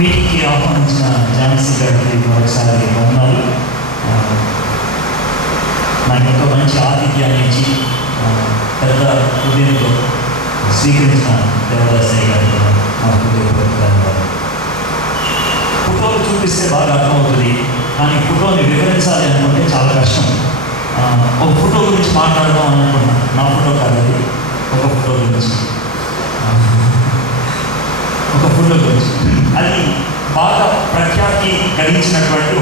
మీటింగ్కి ఆహ్వానించిన ఝాన్సీ గారికి మరొకసారి వందనాలు. నాకు ఎంతో మంచి ఆతిథ్యాన్ని ఇచ్చి పెద్ద హృదయంతో స్వీకరించిన దేవదాసయ్య గారికి మా హృదయపూర్వక ధన్యవాదాలు. ఫోటోలు చూపిస్తే బాగా అర్థమవుతుంది, కానీ ఫోటోని వివరించాలి అనుకుంటే చాలా కష్టం. ఒక ఫోటో గురించి మాట్లాడదాం అని అనుకున్నాను. నా ఫోటో కాదు అది, ఒక ఫోటో గురించి అది బాగా ప్రఖ్యాతి కలిగించినటువంటి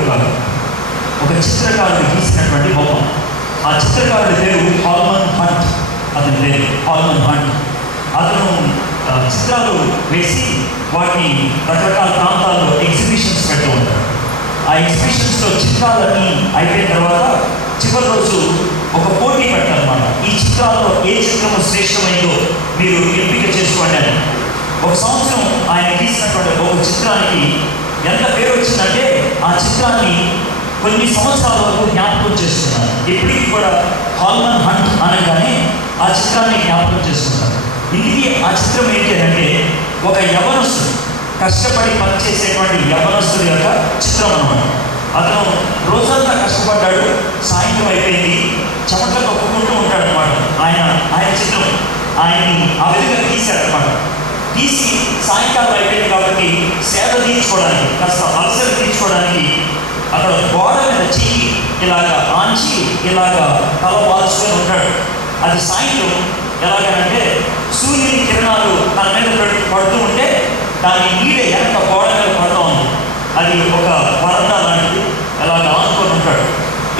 ఒక చిత్రకారుడు గీసినటువంటి బొమ్మ. ఆ చిత్రకారుడి పేరు హాల్మన్ హంట్. అతని పేరు హాల్మన్ హంట్. అతను చిత్రాలు వేసి వాటిని రకరకాల ప్రాంతాల్లో ఎగ్జిబిషన్స్ పెడుతూ ఉంటాడు. ఆ ఎగ్జిబిషన్స్లో చిత్రాలన్నీ అయిపోయిన తర్వాత చివరి రోజు ఒక పోటీ పెట్టాలన్నమాట. ఈ చిత్రాల్లో ఏ చిత్రము శ్రేష్టమైందో మీరు ఎంపిక చేసుకోండి అని. ఒక సంవత్సరం ఆయన గీసినటువంటి ఒక చిత్రానికి ఎంత పేరు వచ్చిందంటే ఆ చిత్రాన్ని కొన్ని సంవత్సరాల వరకు జ్ఞాపకం చేస్తున్నారు. ఇప్పటికీ కూడా హాల్మన్ హంట్ అనగానే ఆ చిత్రాన్ని జ్ఞాపకం చేసుకుంటారు. ఇందుకే ఆ చిత్రం ఏంటి అంటే ఒక యవనస్తుడు, కష్టపడి పనిచేసేటువంటి యవనస్తుడి యొక్క చిత్రం అన్నమాట. అతను రోజంతా కష్టపడ్డాడు, సాయంత్రం అయిపోయింది, చెమటలు తొక్కుకుంటూ ఉంటాడు అనమాట. ఆయన చిత్రం ఆయన్ని ఆ విధంగా తీశాడనమాట. తీసి సాయంకాలం అయిపోయింది కాబట్టి సేద తీర్చుకోవడానికి, కాస్త అలసలు తీర్చుకోవడానికి అక్కడ గోడ మీద చెయ్యి ఇలాగా ఆంచి ఇలాగా తల వాల్చుకొని ఉంటాడు. అది సాయంత్రం ఎలాగనంటే సూర్యుని కిరణాలు తన మీద పడుతూ ఉంటే దాని నీడ ఎంత గోడ మీద పడుతూ ఉంది. అది ఒక వరండా లాంటిది, ఎలాగ ఆనుకొని ఉంటాడు.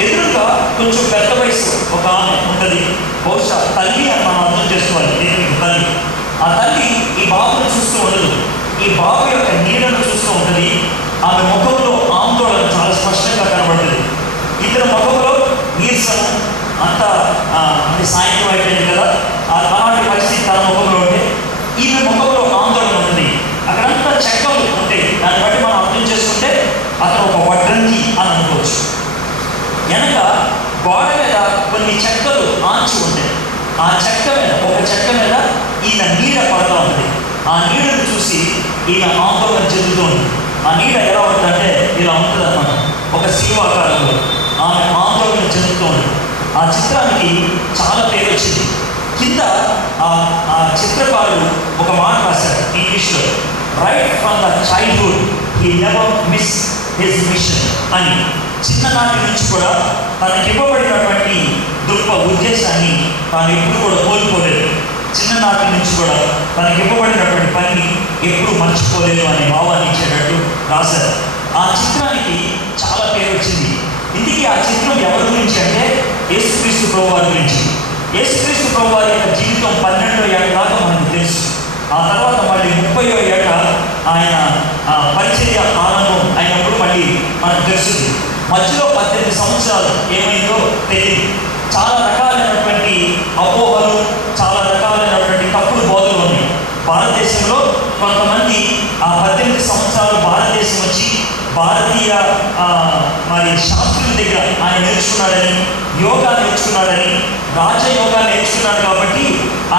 ఎదురుగా కొంచెం పెద్ద వయసు ఒక ఆమె ఉంటుంది, బహుశా తల్లి అని మనం అర్థం చేసుకోవాలి. దేవునికి తల్లి. ఆ తల్లి ఈ బాబును చూస్తూ ఉండదు, ఈ బాబు యొక్క నీడను చూస్తూ ఉంటుంది. ఆమె ముఖంలో ఆందోళన చాలా స్పష్టంగా కనబడుతుంది. ఇతర ముఖంలో నీరసం అంతా అంటే సాయంత్రం అయిపోయింది కదా, అలాంటి పరిస్థితి తన ముఖంలో ఉంటే ఈమె ముఖంలో ఆందోళన ఉంటుంది. అక్కడంతా చెక్కలు ఉంటాయి. దాన్ని బట్టి మనం అర్థం చేసుకుంటే అతను ఒక వడ్రంగి అని అనుకోవచ్చు. వెనక గోడ మీద కొన్ని చెక్కలు ఆంచి ఉంటాయి. ఆ చెక్క మీద ఒక చెక్క మీద ఈయన నీడ పడుతూ ఉంది. ఆ నీడను చూసి ఈయన ఆందోళన చెందుతూ ఉంది. ఆ నీడ ఎలా ఉంటుందంటే ఇలా ఉంటుంది అన్నమాట, ఒక శివాకారంలో. ఆమె ఆందోళన చెందుతూ ఉంది. ఆ చిత్రానికి చాలా పేరు వచ్చింది. కింద ఆ చిత్రకారుడు ఒక మాట రాశాడు ఇంగ్లీష్లో, right from the childhood he never miss his mission అని. చిన్ననాటి నుంచి కూడా తనకి ఇవ్వబడినటువంటి ఉద్దేశాన్ని తాను ఎప్పుడు కూడా కోల్పోలేదు. చిన్ననాటి నుంచి కూడా తనకి ఇవ్వబడినటువంటి పనిని ఎప్పుడు మర్చిపోలేదు అనే భావాన్ని ఇచ్చేటట్టు రాశారు. ఆ చిత్రానికి చాలా పేరు వచ్చింది. ఇందుకే ఆ చిత్రం ఎవరి గురించి అంటే యేసుక్రీస్తు ప్రభువారి గురించి. యేసుక్రీస్తు ప్రభువారి యొక్క జీవితం 12వ ఏట దాకా మనకు తెలుసు. ఆ తర్వాత మళ్ళీ 30వ ఏట ఆయన పరిచర్య ఆరంభం అయినప్పుడు మళ్ళీ మనకు తెలుస్తుంది. మధ్యలో 18 సంవత్సరాలు ఏమైందో తెలియదు. చాలా రకాలైనటువంటి అపోహలు, చాలా రకాలైనటువంటి తప్పుడు బోధలు ఉన్నాయి భారతదేశంలో. కొంతమంది ఆ 18 సంవత్సరాలు భారతదేశం వచ్చి భారతీయ మరి శాస్త్రుల దగ్గర ఆయన నేర్చుకున్నాడని, యోగా నేర్చుకున్నాడని, రాజయోగా నేర్చుకున్నాడు కాబట్టి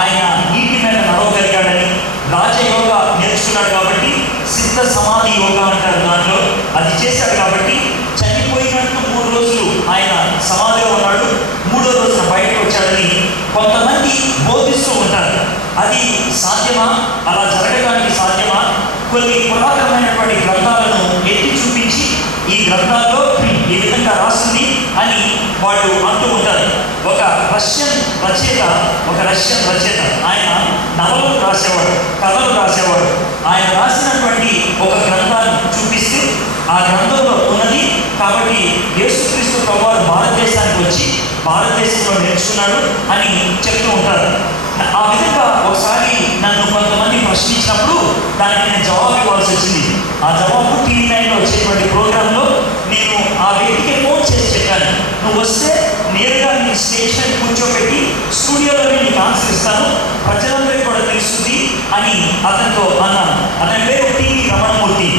ఆయన నీటి మీద నడవగలిగాడని, రాజయోగా నేర్చుకున్నాడు కాబట్టి సిద్ధ సమాధి యోగా అంటారు దాంట్లో, అది చేశాడు కాబట్టి చనిపోయినట్టు 3 రోజులు ఆయన సమాధిలో ఉన్నాడు, 3వ రోజున బయటకు వచ్చాడని కొంతమంది బోధిస్తూ ఉంటారు. అది సాధ్యమా? అలా జరగడానికి సాధ్యమా? కొన్ని పురాతనమైనటువంటి గ్రంథాలను ఎత్తి చూపించి ఈ గ్రంథాల్లో ఈ విధంగా రాసింది అని వాళ్ళు అంటూ ఉంటారు. ఒక రష్యన్ రచయిత ఆయన నవలలు రాసేవాడు, కథలు రాసేవాడు. ఆయన రాసినటువంటి ఒక గ్రంథాన్ని చూపిస్తూ ఆ గ్రంథంలో ఉన్నది కాబట్టి యేసుక్రీస్తు ప్రభువారు భారతదేశానికి వచ్చి భారతదేశంలో నేర్చుకున్నాడు అని చెప్తూ ఉంటారు. ఆ విధంగా ఒకసారి నన్ను కొంతమంది ప్రశ్నించినప్పుడు దానికి నేను జవాబు ఇవ్వాల్సి వచ్చింది. ఆ జవాబు TV9లో వచ్చేటువంటి ప్రోగ్రాంలో నేను ఆ వ్యక్తికి ఫోన్ చేసి చెప్పాను, నువ్వు వస్తే నేరుగా నీ స్టేషన్ కూర్చోబెట్టి స్టూడియోలో నీకు ఆన్సర్ ఇస్తాను, ప్రజలందరికీ కూడా తెలుస్తుంది అని అతనితో అన్నాను. అతని పేరు టీవీ రమణమూర్తి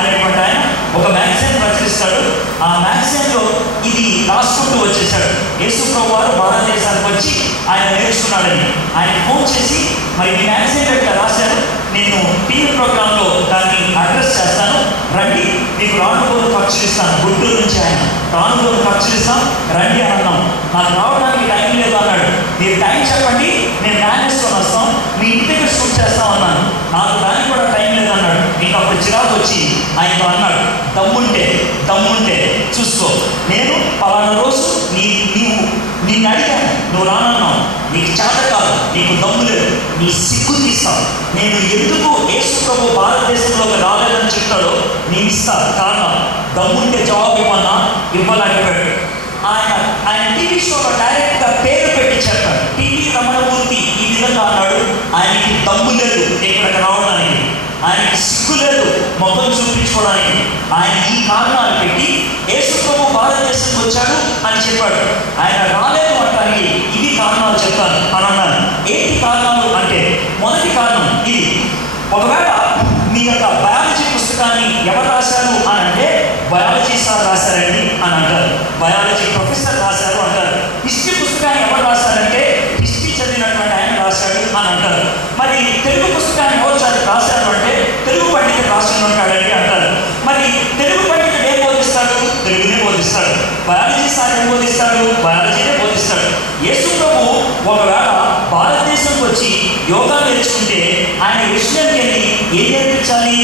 అనేటువంటి ఆయన ఒక మ్యాగజైన్ ప్రచురిస్తాడు. ఆ మ్యాగజైన్లో ఇది రాసుకుంటూ వచ్చేసాడు, యేసు ప్రభువారు భారతదేశానికి వచ్చి ఆయన నేర్చుకున్నాడని. ఆయన ఫోన్ చేసి మరి ఈ మ్యాగజైన్ ఎట్లా రాశారు, నేను టీవీ ప్రోగ్రాంలో దాన్ని రండి మీకు రానుకోని ఖర్చులు ఇస్తాను. గుంటూరు నుంచి ఆయన రానుకోని ఖర్చులు ఇస్తాం రండి అని అన్నాం. నాకు రావడానికి టైం లేదు అన్నాడు. మీరు టైం చెప్పండి, నేను మేనేజ్కొని వస్తాం, మీ ఇంటి దగ్గర షూట్ చేస్తాం అన్నాను. నాకు దానికి కూడా టైం లేదు అన్నాడు. ఇంకా అప్పుడు చిరాకు వచ్చి ఆయనతో అన్నాడు, దమ్ముంటే చూసుకో, నేను పలానా రోజు నిన్ను అడిగాను, నువ్వు రానన్నావు, నీకు చేత కాదు, నీకు దమ్ము లేదు, నీ సిగ్గు తీస్తావు. నేను ఎందుకు యేసు ప్రభు భారతదేశంలోకి రాలేదని చెప్తాడో నేను ఇస్తాను కారణం. దమ్ముంటే జవాబు ఇవ్వాలని ఆయన టీవీ షోలో డైరెక్ట్గా పేరు పెట్టి చెప్పాడు. టీవీ రమణమూర్తి ఈ విధంగా అన్నాడు, ఆయనకి దమ్ము లేదు ఇక్కడికి రావడానికి, ఆయనకి సిగ్గు లేదు ముఖం చూపించుకోవడానికి. ఆయన ఈ కారణాలు పెట్టి యేసు ప్రభు భారతదేశంకి వచ్చాడు అని చెప్పాడు. ఆయన రాలేదు అంటానికి ఇవి కారణాలు చెప్తాను అని అన్నాను. ఏంటి కారణాలు అంటే, మొదటి కారణం ఇది. ఒకవేళ మీ యొక్క బయాలజీ పుస్తకాన్ని ఎవరు రాశారు అని అంటే, బయాలజీ సార్ రాశారండి అని అంటారు, బయాలజీ ప్రొఫెసర్ రాశారు అంటారు. హిస్టరీ పుస్తకాన్ని ఎవరు రాశారంటే, హిస్టరీ చదివినటువంటి ఆయన రాశాడు అని అంటారు. మరి తెలుగు పుస్తకాన్ని ఎవరు రాశారు అంటే, తెలుగు పండితుడు రాసి ఉంటాడండి అంటారు. మరి తెలుగు పండితుడు ఏం బోధిస్తాడు? తెలుగునే బోధిస్తాడు. బయాలజీ సార్ ఏం బోధిస్తాడు? బయాలజీనే బోధిస్తాడు. యేసు ప్రభు ఒకవేళ భారతదేశంకి వచ్చి యోగా నేర్చుకుంటే ఆయన విషయానికి వెళ్ళి ఏం నేర్పించాలి?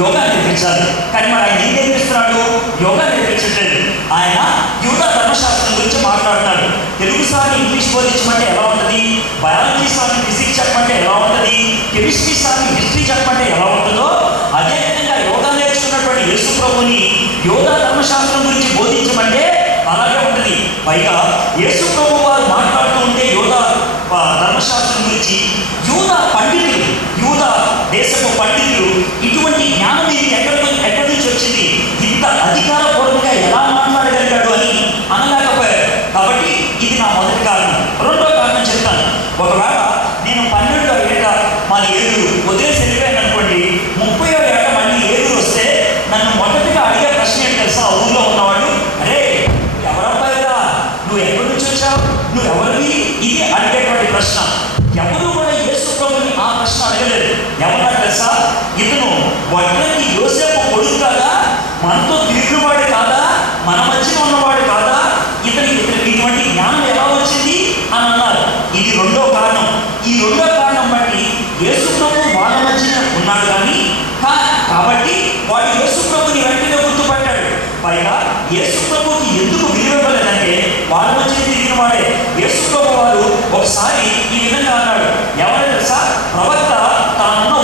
యోగా నేర్పించాలి. కానీ మరి ఆయన ఏం నేర్పిస్తున్నాడు? యోగా నేర్పించట్లేదు. ఆయన యూదా ధర్మశాస్త్రం గురించి మాట్లాడుతున్నాడు. తెలుగు సార్ని ఇంగ్లీష్ బోధించమంటే ఎలా ఉంటుంది? బయాలజీ సార్ని ఫిజిక్స్ చెప్పమంటే ఎలా ఉంటుంది? కెమిస్ట్రీ సార్ని హిస్టరీ చెప్పమంటే ఎలా ఉంటుందో, అదేవిధంగా యోగా నేర్చుకున్నటువంటి యేసు ప్రభుని యోగా ధర్మశాస్త్రం గురించి బోధించమంటే అలాగే ఉంటుంది. పైగా యేసు ప్రభు వారు మాట్లాడుతూ ఉంటే యోగా ధర్మశాస్త్రం గురించి యూదా దేశపు పండితులు ఇటువంటి జ్ఞానం ఇది ఎక్కడి నుంచి వచ్చింది, ఇంత అధికారపూర్వకంగా ఎలా మాట్లాడగలిగాడు అని అనలేకపోయారు. కాబట్టి ఇది నా మొదటి కారణం. రెండో కారణం చెప్తాను. ఒకవేళ నేను 12వ ఏట మాది ఏలూరు వదిలేసి వెళ్ళిపోయాను అనుకోండి, 30వ ఏట మళ్ళీ ఏలూరు వస్తే నన్ను మొదటిగా అడిగే ప్రశ్న ఏంటి తెలుసా? ఊళ్ళో ఉన్నవాడు, అరే ఎవరబ్బాయిరా, నువ్వు ఎక్కడి నుంచి వచ్చావు, నువ్వు ఎవరివి, ఇది అడిగేటువంటి ప్రశ్న. ఎవరు కూడా యేసు ప్రభుని ఆ ప్రశ్న అడగలేదు. ఎవరన్నా తెలుసా? ఇతను వడ్రంగి యోసేపు కొడుకు కాదా, మనతో తిరిగినవాడు కాదా, మన మధ్యలో ఉన్నవాడు కాదా, ఇతనికి ఇటువంటి జ్ఞానం ఎలా వచ్చింది అని అన్నారు. ఇది రెండో కారణం. ఈ రెండో కారణం బట్టి యేసు ప్రభు వాళ్ళ మధ్యన ఉన్నాడు కానీ కాబట్టి వాడు యేసు ప్రభుని వెంటనే గుర్తుపట్టాడు. పైగా యేసు ప్రభుకి ఎందుకు విలువలేదంటే, వాళ్ళ మధ్య తిరిగిన వాడే. యేసు ప్రభు వారు ఒకసారి ఈ విధంగా అన్నాడు. ఎవరు తెలుసా? ప్రవక్త తానున్న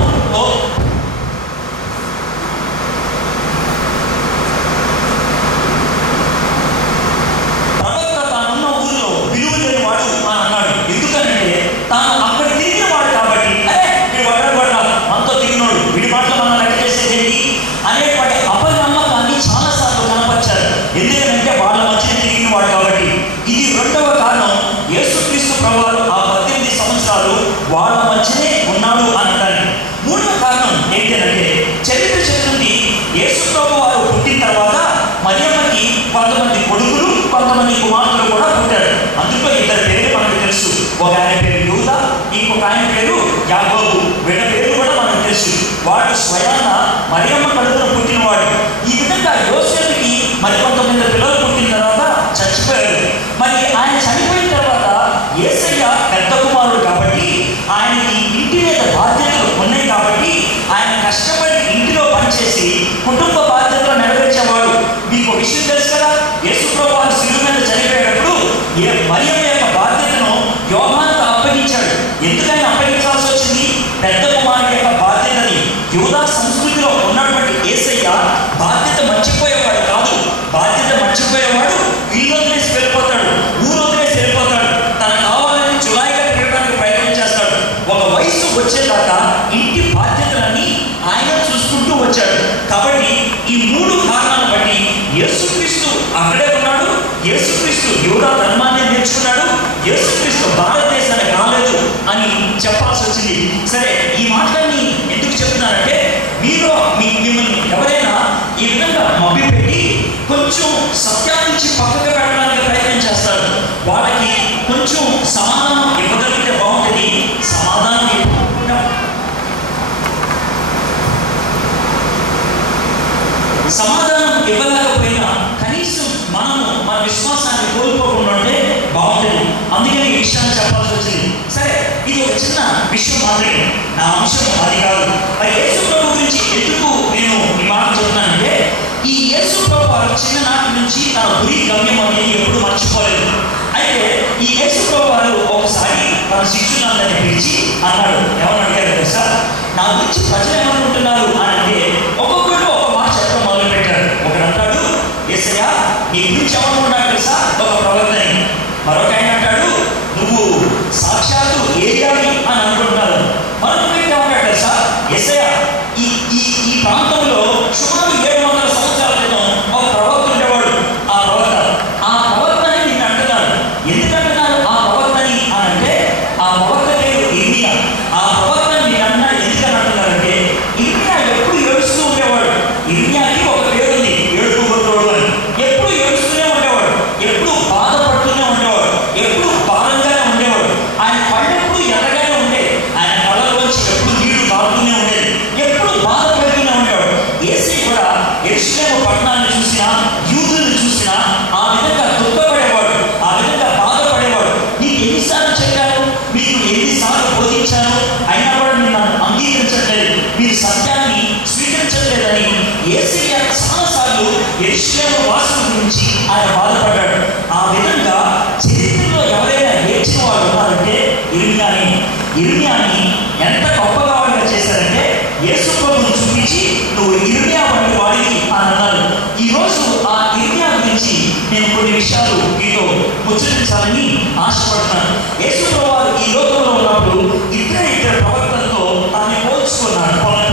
ఊరిలో విలువ లేని వాడు అని అన్నాడు. ఎందుకంటే తాను అక్కడ తిరిగిన వాడు కాబట్టి, అరే వీడు వడ్డబడ్డా మనతో తిరిగినోడు, వీడి మాటలు మనం లెక్క చేసేది అనేటువంటి అపనమ్మకాన్ని చాలాసార్లు కనపరిచారు. ఎందుకంటే వాళ్ళ మధ్య తిరిగిన వాడు కాబట్టి. ఇది రెండవ కారణం. యేసుక్రీస్తు ప్రభువారు ఆ 18 సంవత్సరాలు వాళ్ళ మధ్యనే ఉన్నాడు అనడానికి. మూడవ కారణం ఏంటంటే, చరిత్ర చెప్తుంది యేసు ప్రభు వారు పుట్టిన తర్వాత మరియమ్మకి కొంతమంది కొడుకులు కొంతమంది కుమారులు కూడా పుట్టారు. అందులో ఇద్దరు పేర్లు మనకు తెలుసు. ఒక ఆయన పేరు యూదా, ఇంకొక ఆయన పేరు యాకోబు. వీళ్ళ పేర్లు కూడా మనకు తెలుసు. వాడు స్వయాన మరియమ్మ కడుపున పుట్టినవాడు. ఈ విధంగా యోసేపుకి మరికొంతమంది పిల్లలు పుట్టిన తర్వాత చచ్చిపోయారు. మరి ఆయన చనిపోయిన తర్వాత యేసయ్య పెద్ద కుమారుడు కాబట్టి ఆయనకి ఇంటి మీద బాధ్యతలు ఉన్నాయి కాబట్టి ఆయన కష్టపడి ఇంటిలో పనిచేసి కుటుంబ బాధ్యతలు నెరవేర్చేవాడు. మీకు ఒక విషయం తెలుసు కదా, యేసు ప్రభు వారు శిలువ మీద చనిపోయేటప్పుడు మరియమ్మ యొక్క బాధ్యతను యోహానుకు అప్పగించాడు. ఎందుకని అప్పగించాల్సి వచ్చింది? పెద్ద కుమారుడి యొక్క బాధ్యతని. యూదా సంస్కృతిలో ఉన్నటువంటి యేసయ్య బాధ్యత మర్చిపోయేవాడు కాదు. బాధ్యత మర్చిపోయేవాడు ఇల్లు వదిలేసి వెళ్ళిపోతాడు, ఊరు వదిలేసి వెళ్ళిపోతాడు, తనకు కావాలని చులాయిగా తిరగడానికి ప్రయత్నం చేస్తాడు. ఒక వయసు వచ్చేదాకా ఇంటి బాధ్యతలన్నీ ఆయన చూసుకుంటూ వచ్చాడు. కాబట్టి ఈ మూడు కారణాలను బట్టి యేసుక్రీస్తు అక్కడే ఉన్నాడు. యేసుక్రీస్తు యూదా ధర్మాన్ని నేర్చుకున్నాడు. యేసుక్రీస్తు భారతదేశానికి రాలేదు అని చెప్పాల్సి వచ్చింది. సరే, ఈ మాటలన్నీ ఎందుకు చెప్తున్నానంటే, మీలో మిమ్మల్ని ఎవరైనా ఈ విధంగా మభ్యపెట్టి కొంచెం సత్యాల నుంచి పక్కకు పెట్టడానికి ప్రయత్నం చేస్తారు. వాళ్ళకి కొంచెం సమాధానం ఇవ్వగలిగితే బాగుంటుంది. సమాధానం ఇవ్వకుండా చిన్న విషయం మాత్రమే, నా అంశం అది కాదు. మరి యేసు ప్రభు గురించి ఎందుకు నేను ఈ మాట చెప్తున్నానంటే, ఈ యేసు ప్రభు వారు చిన్ననాటి నుంచి తన గురి గమ్యం అనేది ఎప్పుడు మర్చిపోలేదు. అయితే ఈ యేసు ప్రభు వారు ఒకసారి తన శిష్యులందరినీ పిలిచి అన్నాడు, ఎవరు అడిగారు తెలుసా, నా గురించి ప్రజలు ఏమనుకుంటున్నారు అని అంటే ఒక్కొక్కరు ఒక మాట చెప్పడం మొదలు పెట్టారు. ఒకడు అంటాడు, యేసయ్యా నీ గురించి ఏమనుకుంటున్నాడు తెలుసా, ఒక ప్రవక్తని. మరొక ఆయన అంటాడు, నువ్వు సాక్షాత్తు ఏలియాని అని అనుకుంటున్నారు. మరొక వ్యక్తి ఏమంటాడు తెలుసా, యేసయ్యా ఈ ఈ ఈ ప్రాంతంలో సుమారు 700 సంవత్సరాల క్రితం ఒక ప్రవక్త ఉండేవాడు. ఆ ప్రవక్తని నిన్ను అంటున్నారు. ఎందుకంటున్నారు ఆ ప్రవక్తని అని అంటే, ఆ ప్రవక్త పేరు ఇర్మియా. ఆ ప్రవక్తని నిన్ను అన్నాడు ఎందుకని అంటున్నారంటే, ఇర్మియా ఎప్పుడు ఏడుస్తూ ఉండేవాడు. ఇర్మియాకి ఒక పేరు ఉంది, ఏడుపుగొట్టోడు అని. ఎప్పుడు ఏడుస్తూనే ఉండేవాడు, ఎప్పుడు బాధపడుతూనే ఉండేవాడు, ఎప్పుడు భారంగానే ఉండేవాడు. ఆయన పళ్ళెప్పుడు ఎర్రగానే ఉండేది, ఆయన కళ్ళలోంచి ఎప్పుడు నీళ్లు కారుతూనే ఉండేది, ఎప్పుడు బాధ పెడుతూనే ఉండేవాడు. యేసయ్య కూడా యెరూషలేము పట్టణాన్ని చూసినా, యూదులను చూసినా ఆ విధంగా దుఃఖపడేవాడు, ఆ విధంగా బాధపడేవాడు. నీకు ఎన్నిసార్లు చెప్పాను, మీకు ఎన్నిసార్లు బోధించాను, అయినా కూడా మీరు నన్ను అంగీకరించట్లేదు, మీరు సత్యాన్ని స్వీకరించట్లేదని యేసయ్య చాలాసార్లు యెరూషలేము వాసుల గురించి ఆయన బాధపడ్డాడు. ఆ విధంగా చరిత్రలో ఎవరైనా ఏడ్చిన వాడు ఉన్నారంటే ఇర్మియాని ఎంత గొప్పగా వాడిగా చేశారంటే, యేసు ప్రభువును చూపించి నువ్వు ఇర్మియా వంటి వాడివి అని అన్నారు. ఈరోజు ఆ ఇర్మియా గురించి నేను కొన్ని విషయాలు మీతో ముచ్చరించాలని ఆశపడుతున్నాను. యేసు ప్రభు వారు ఈ లోకంలో ఉన్నప్పుడు ఇద్దరు ప్రవక్తలతో తాను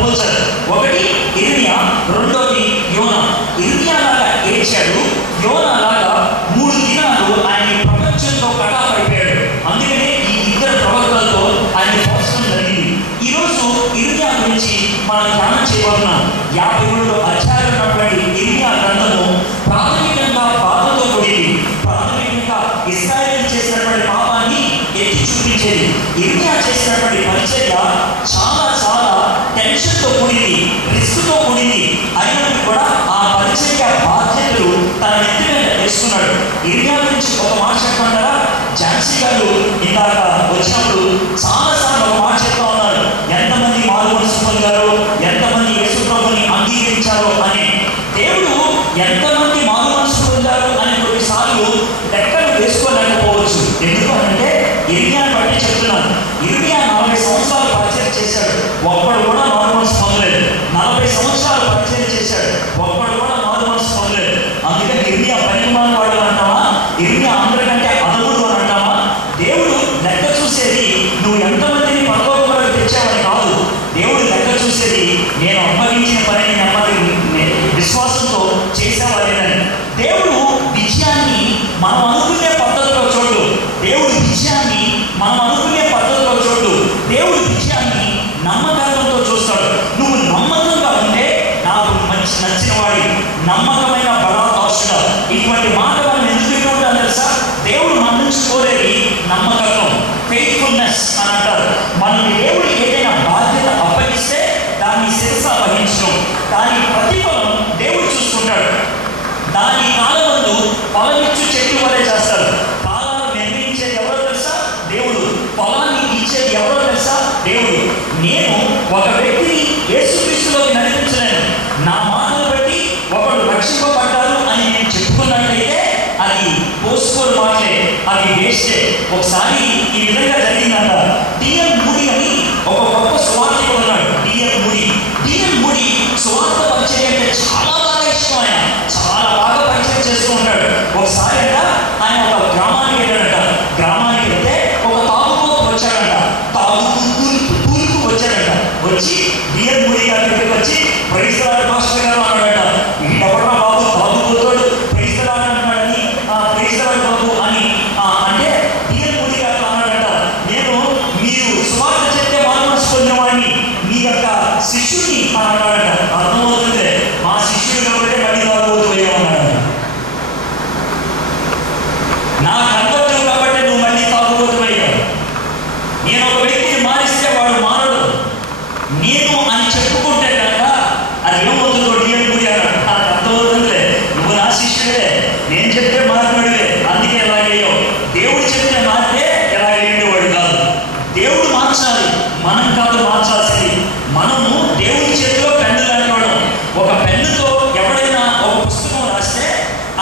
పోల్చారు. ఒకటి ఇర్మియా, రెండోది యోనా. ఇర్మియా లాగా ఏడ్చాడు, యోనా లాగా 3 దినాలు ఆయన ప్రపంచంతో కటాఫ్ అయిపోయాడు. అందుకనే ఈ ఇద్దరు ప్రవక్తలతో ఆయన పోల్చడం జరిగింది. ఈరోజు ఇర్మియా గురించి మనం ధ్యానం చేయబోతున్నాం. 52 అధ్యాయాలు ఉన్నటువంటి ఇర్మియా గ్రంథము ప్రాథమికంగా బాధతో కూడింది. ప్రాథమికంగా ఇశ్రాయేలు చేసినటువంటి పాపాన్ని ఎత్తి చూపించేది. ఇర్మియా చేసినటువంటి పరిచర్య చాలా చాలా టెన్షన్తో కూడింది, రిస్క్తో కూడింది. అయినప్పుడు కూడా ఆ పరిచర్య బాధ్యతలు తన నెత్తి మీద వేసుకున్నాడు. ఇర్మియా గురించి ఒక మాట చెప్పమంటారా? ఝాన్సీ గారు ఇందాక వచ్చినప్పుడు చాలాసార్లు ఒక మాట చెప్తా ఉన్నారు, ఎంతమంది మారు మనసు పొందారో, ఎంతమంది యేసు ప్రభువుని అంగీకరించారో అని. దేవుడు ఎంతమంది మారు మనసు పొందారు అని కొన్నిసార్లు లెక్కలు వేసుకోలేకపోవచ్చు. ఎందుకు అంటే ఇర్మియాని బట్టి చెప్తున్నాను. ఇర్మియా 40 సంవత్సరాలు పరిచయం చేశాడు, ఒక్కడు కూడా మారు మనసు పొందలేదు. 40 సంవత్సరాలు పరిచయం చేశాడు, ఒక్కడు కూడా మారు మనసు పొందలేదు. అందుకని ఇర్మియా పనికిమాలిన వాడు అంటామా, ఇర్మియా అందరికంటే అదముడు అని అంటామా? దేవుడు లెక్క చూసేది నువ్వు ఎంతమందిని పరలోకంలోకి తెచ్చావని కాదు. దేవుడు లెక్క చూసేది నేను అప్పగించిన పనిని నమ్మని విశ్వాసంతో చేసేవాడేనని. దేవుడు విజయాన్ని మనం అనుకునే పద్ధతిలో చూడు. దేవుడు విజయాన్ని మనం అనుకునే పద్ధతిలో చూడు. దేవుడు విజయాన్ని నమ్మకంతో చూస్తాడు. నువ్వు నమ్మకంగా ఉంటే నాకు మంచి నచ్చిన వాడి, నమ్మకమైన బలాదాసుడా. ఇటువంటి మాట మనం ఎందుకు వింటుంటాం తెలుసా? దేవుడు మన నుంచి కోరేది నమ్మకత్వం, ఫెయిత్ఫుల్నెస్ అని అంటారు. మనం దేవుడు ఏదైనా బాధ్యత అప్పగిస్తే దాన్ని శిరస వహించడం, దాని ప్రతిఫలం దేవుడు చూసుకుంటాడు. దాని కాలమందు ఫలమిచ్చు చెట్టు వలె చేస్తాడు. కాలాలు నిర్ణయించేది ఎవరో తెలుసా? దేవుడు. ఫలాన్ని ఇచ్చేది ఎవరో తెలుసా? దేవుడు. నేను ఒక వ్యక్తిని యేసుక్రీస్తులోకి నడిపించలేను. నా మాటలు బట్టి ఒకడు రక్షింపబడ్డారు అని నేను చెప్పుకున్నట్లయితే అది పోసుకోరు మాటలే, అది వేస్టే. ఒకసారి ఈ విధంగా జరిగిందంట. డిఎన్ మూడి అని ఒక గొప్ప సువార్తికుడు ఉన్నాడు. డిఎన్ మూడి సువార్త పరిచయం అంటే చాలా బాగా ఇష్టం. ఆయన చాలా బాగా పరిచయం చేస్తూ ఉంటాడు. ఒకసారి అంట ఆయన ఒక గ్రామానికి వెళ్ళాడంట. గ్రామానికి వెళ్తే ఒక తాగుబోతు వచ్చాడంట. తాగుబోతు వచ్చాడంట. వచ్చి డిఎన్ మూడి గారి దగ్గరికి వచ్చి ప్రైజ్ ది లార్డ్ పాస్టర్ గారు అన్నాడట. ఎవరా బాబు తాగుబోతాడు ప్రైజ్ ది లార్డ్ అంటున్నాడని, ప్రైజ్ ది లార్డ్ బాబు అని అంటే డిఎన్ మూడి గారు అన్నాడట, నేను మీరు సువార్త చెప్తే మారు మనసు పొందినవాడిని, మీ యొక్క శిష్యుని అని అన్నాడట. అర్థమవుతుంది, మా శిష్యుడు కాబట్టి మళ్ళీ తాగుబోతు అయ్యామన్నాడు. నాకు అర్థం కాబట్టి నువ్వు మళ్ళీ తాగుబోతు అయ్యావు. నేను ఒక వ్యక్తిని మారిస్తే వాడు మారడు. నేను అని చెప్పుకుంటే కనుక అది ఏమవుతుందో డిఎన్ మూడి అన్నాడు. నాకు అర్థమవుతుందిలే, నువ్వు నా శిష్యుడే, నేను చెప్తే మారినడివే, అందుకే ఎలాగేయో. దేవుడు చెప్తే మారితే ఎలాగేంటి వాడు కాదు. దేవుడు మార్చాలి, మనం కాదు మార్చాల్సింది. మనము దేవుని చేతిలో పెన్ను లాంటివాడు. ఒక పెన్నుతో ఎవడైనా ఒక పుస్తకం రాస్తే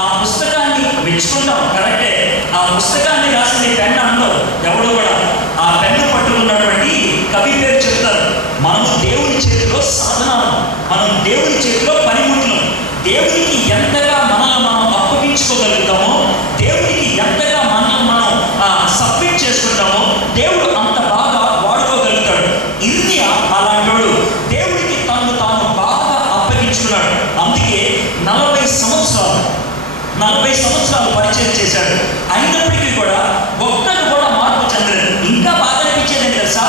ఆ పుస్తకాన్ని మెచ్చుకుంటాం, కరెక్టే. ఆ పుస్తకాన్ని రాసిన పెన్ను అంటాం ఎవడు కూడా. ఆ పెన్ను పట్టుకున్నటువంటి కవి పేరు చెప్తారు. మనము దేవుని చేతిలో సాధనాలు, మనం దేవుని చేతిలో పనిముట్లు. దేవునికి ఎంతగా మనల్ని మనం అప్పగించుకోగలుగుతామో, దేవునికి ఎంతగా మనల్ని మనం సబ్మిట్ చేసుకుంటామో దేవుడు అంత బాగా వాడుకోగలుగుతాడు. ఇర్మియా అలాంటి దేవుడికి తను తాను బాగా అప్పగించుకున్నాడు. అందుకే 40 సంవత్సరాలు పరిచయం చేశాడు. అయినప్పటికీ కూడా ఒక్కరు కూడా మార్పు చెందలేదు. ఇంకా బాగా అనిపించేది ఏంటి తెలుసా?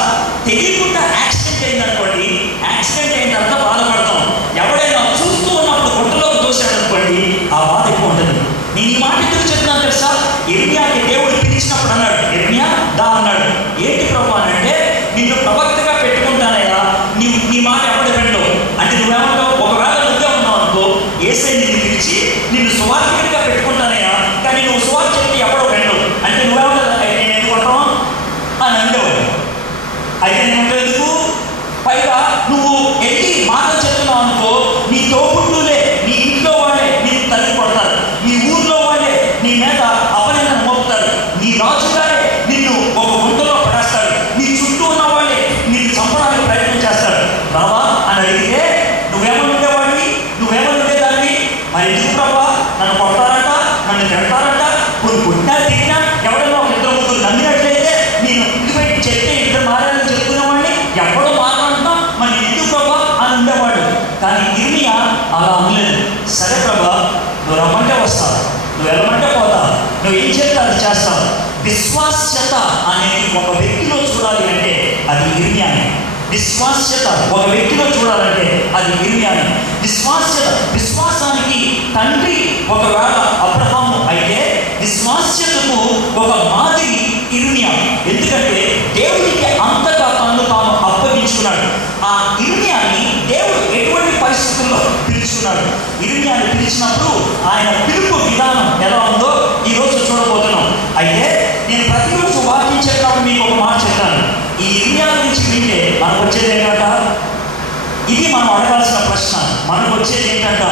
తెలియకుండా యాక్సిడెంట్ అయిందనుకోండి, యాక్సిడెంట్ అయిన తర్వాత బాధపడతాం. ఎవడైనా చూస్తూ ఉన్నప్పుడు గుట్టలోకి దోశాడు అనుకోండి, ఆ బాధ ఎక్కువ ఉంటుంది. నేను ఈ మాట ఎందుకు చెప్తున్నాను తెలుసా? ఇర్మియాకి దేవుడు పిలిచినప్పుడు అన్నాడు, ఇర్మియా దా అన్నాడు. ఏంటి ప్రభు అని అంటే, నిన్ను ప్రవక్తగా పెట్టుకుంటానయ్యా, నీ మాట ఎవడు పెట్టు అంటే నువ్వేమంటావు? ఒకవేళ నువ్వే ఉన్నావు అనుకో, యేసయ్య నిన్ను పిలిచి నిన్ను సువార్తికుడిగా పెట్టుకుంటానయ్యా, కానీ నువ్వు సువార్త చెప్తే ఎవడో పెట్టు అంటే నువ్వేమంటావు? అయితే నేను ఎందుకుంటావు అని అంటావు. అయితే నేను ఎందుకు? పైగా నువ్వు వెళ్ళి మాట చెప్తున్నావు అనుకో, నీ తోబుట్టులే, నీ ఇంట్లో వాళ్ళే నీకు తల్లి కొడతారు, నీ ఊర్లో వాళ్ళే నీ మీద అపనిందన మోపుతారు, నీ రాజుగారే నిన్ను ఒక గుంటలో పడేస్తారు, నీ చుట్టూ ఉన్న వాళ్ళే నీకు చంపడానికి ప్రయత్నం చేస్తారు. రావా అని అడిగితే నువ్వేమని ఉండేవాడివి? నువ్వేమని ఉండేదాన్ని? మరి ఎందుకు ప్రభా నన్ను కొడతారంట, నన్ను తిడతారంట, కొన్ని కొట్టినా తిరిగినా ఎవరైనా ఒక ఇద్దరు ముగ్గురు నమ్మినట్లయితే నేను ఇంటి బయట చెప్తే ఇద్దరు మారాలని చెప్తున్నవాడిని ఎవడో మాట్లాడుతున్నా మరి ఎందుకు ప్రభా అని ఉండేవాడు. కానీ ఇర్మియా అలా అనలేదు. సరే ప్రభా, నువ్వు రమ్మంటే వస్తావు, నువ్వు వెళ్ళమంటే పోతావు, నువ్వు ఏం చెప్తే అది చేస్తావు. విశ్వాస్యత అనేది ఒక వ్యక్తిలో చూడాలి అంటే అది ఇర్మియానే. విశ్వాస్యత ఒక వ్యక్తిలో చూడాలంటే అది ఇర్మియానే. విశ్వాసానికి తండ్రి ఒకవేళ అబ్రహాము అయితే విశ్వాస్యతకు ఒక మాదిరి ఇర్మియా. ఎందుకంటే దేవుడికి అంతగా తను తాను అప్పగించుకున్నాడు. ఆ ఇర్మియాని దేవుడు ఎటువంటి పరిస్థితుల్లో పిలుచుకున్నాడు? ఇర్మియాని పిలిచినప్పుడు ఆయన పిలుపు విధానం ఎలా ఉందో ఈరోజు చూడబోతున్నాం. అయితే నేను ప్రతిరోజు వాక్యం చెప్పినప్పుడు మీకు ఒక మాట చెప్తాను. ఈ ఇర్మియా గురించి వింటే మనకు వచ్చేది ఏంటంట? ఇది మనం అడగాల్సిన ప్రశ్న. మనకు వచ్చేది ఏంటంట?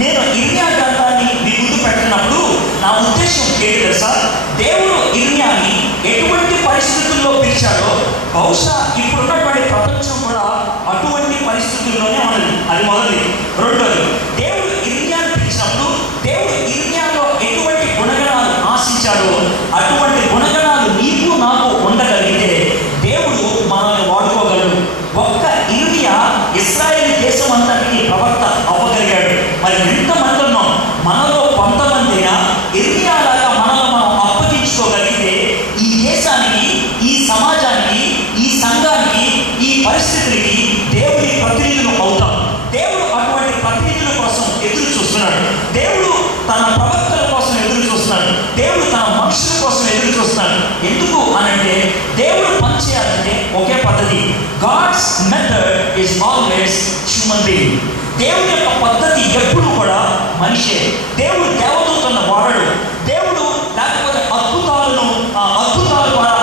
నేను ఇర్మియా గ్రంథాన్ని మీ ముందు పెట్టినప్పుడు నా ఉద్దేశం ఏంటి తెలుసా? దేవుడు ఇర్మియాని ఎటువంటి పరిస్థితుల్లో పిలిచాడో బహుశా ఇప్పుడున్నటువంటి ప్రపంచం కూడా అటువంటి పరిస్థితుల్లోనే ఉన్నది. అది మొదటి. రెండోది, దేవుడు ఇర్మియాని పిలిచినప్పుడు దేవుడు ఇర్మియాలో ఎటువంటి గుణగణాలు ఆశించాడో అటువంటి గుణగణాలు నీకు నాకు ఉండగలిగితే దేవుడు మనల్ని వాడుకోగలడు. ఒక్క ఇర్మియా ఇశ్రాయేలు దేశం అంతటికి ప్రవక్త అవ్వగలిగాడు. మరి ఎంతమంది ఉన్నాం? మనలో కొంతమందినా ఇర్మియాలాగా మనల్ని మనం అప్పగించుకోగలిగితే ఈ దేశానికి, ఈ సమాజానికి, ఈ సంఘానికి, ఈ పరిస్థితులకి దేవుడి ప్రతినిధులు అవుతాం. దేవుడు అటువంటి ప్రతినిధుల కోసం ఎదురు చూస్తున్నాడు. దేవుడు తన ప్రవక్తల కోసం ఎదురు చూస్తున్నాడు. దేవుడు తన మనుషుల కోసం ఎదురు చూస్తున్నాడు. ఎందుకు అనంటే దేవుడు పనిచేయాలంటే ఒకే పద్ధతి. God's method is always human being. దేవుడి యొక్క పద్ధతి ఎప్పుడు కూడా మనిషే. దేవుడు దేవదూతలను వాడడు. దేవుడు లేకపోతే అద్భుతాల ద్వారా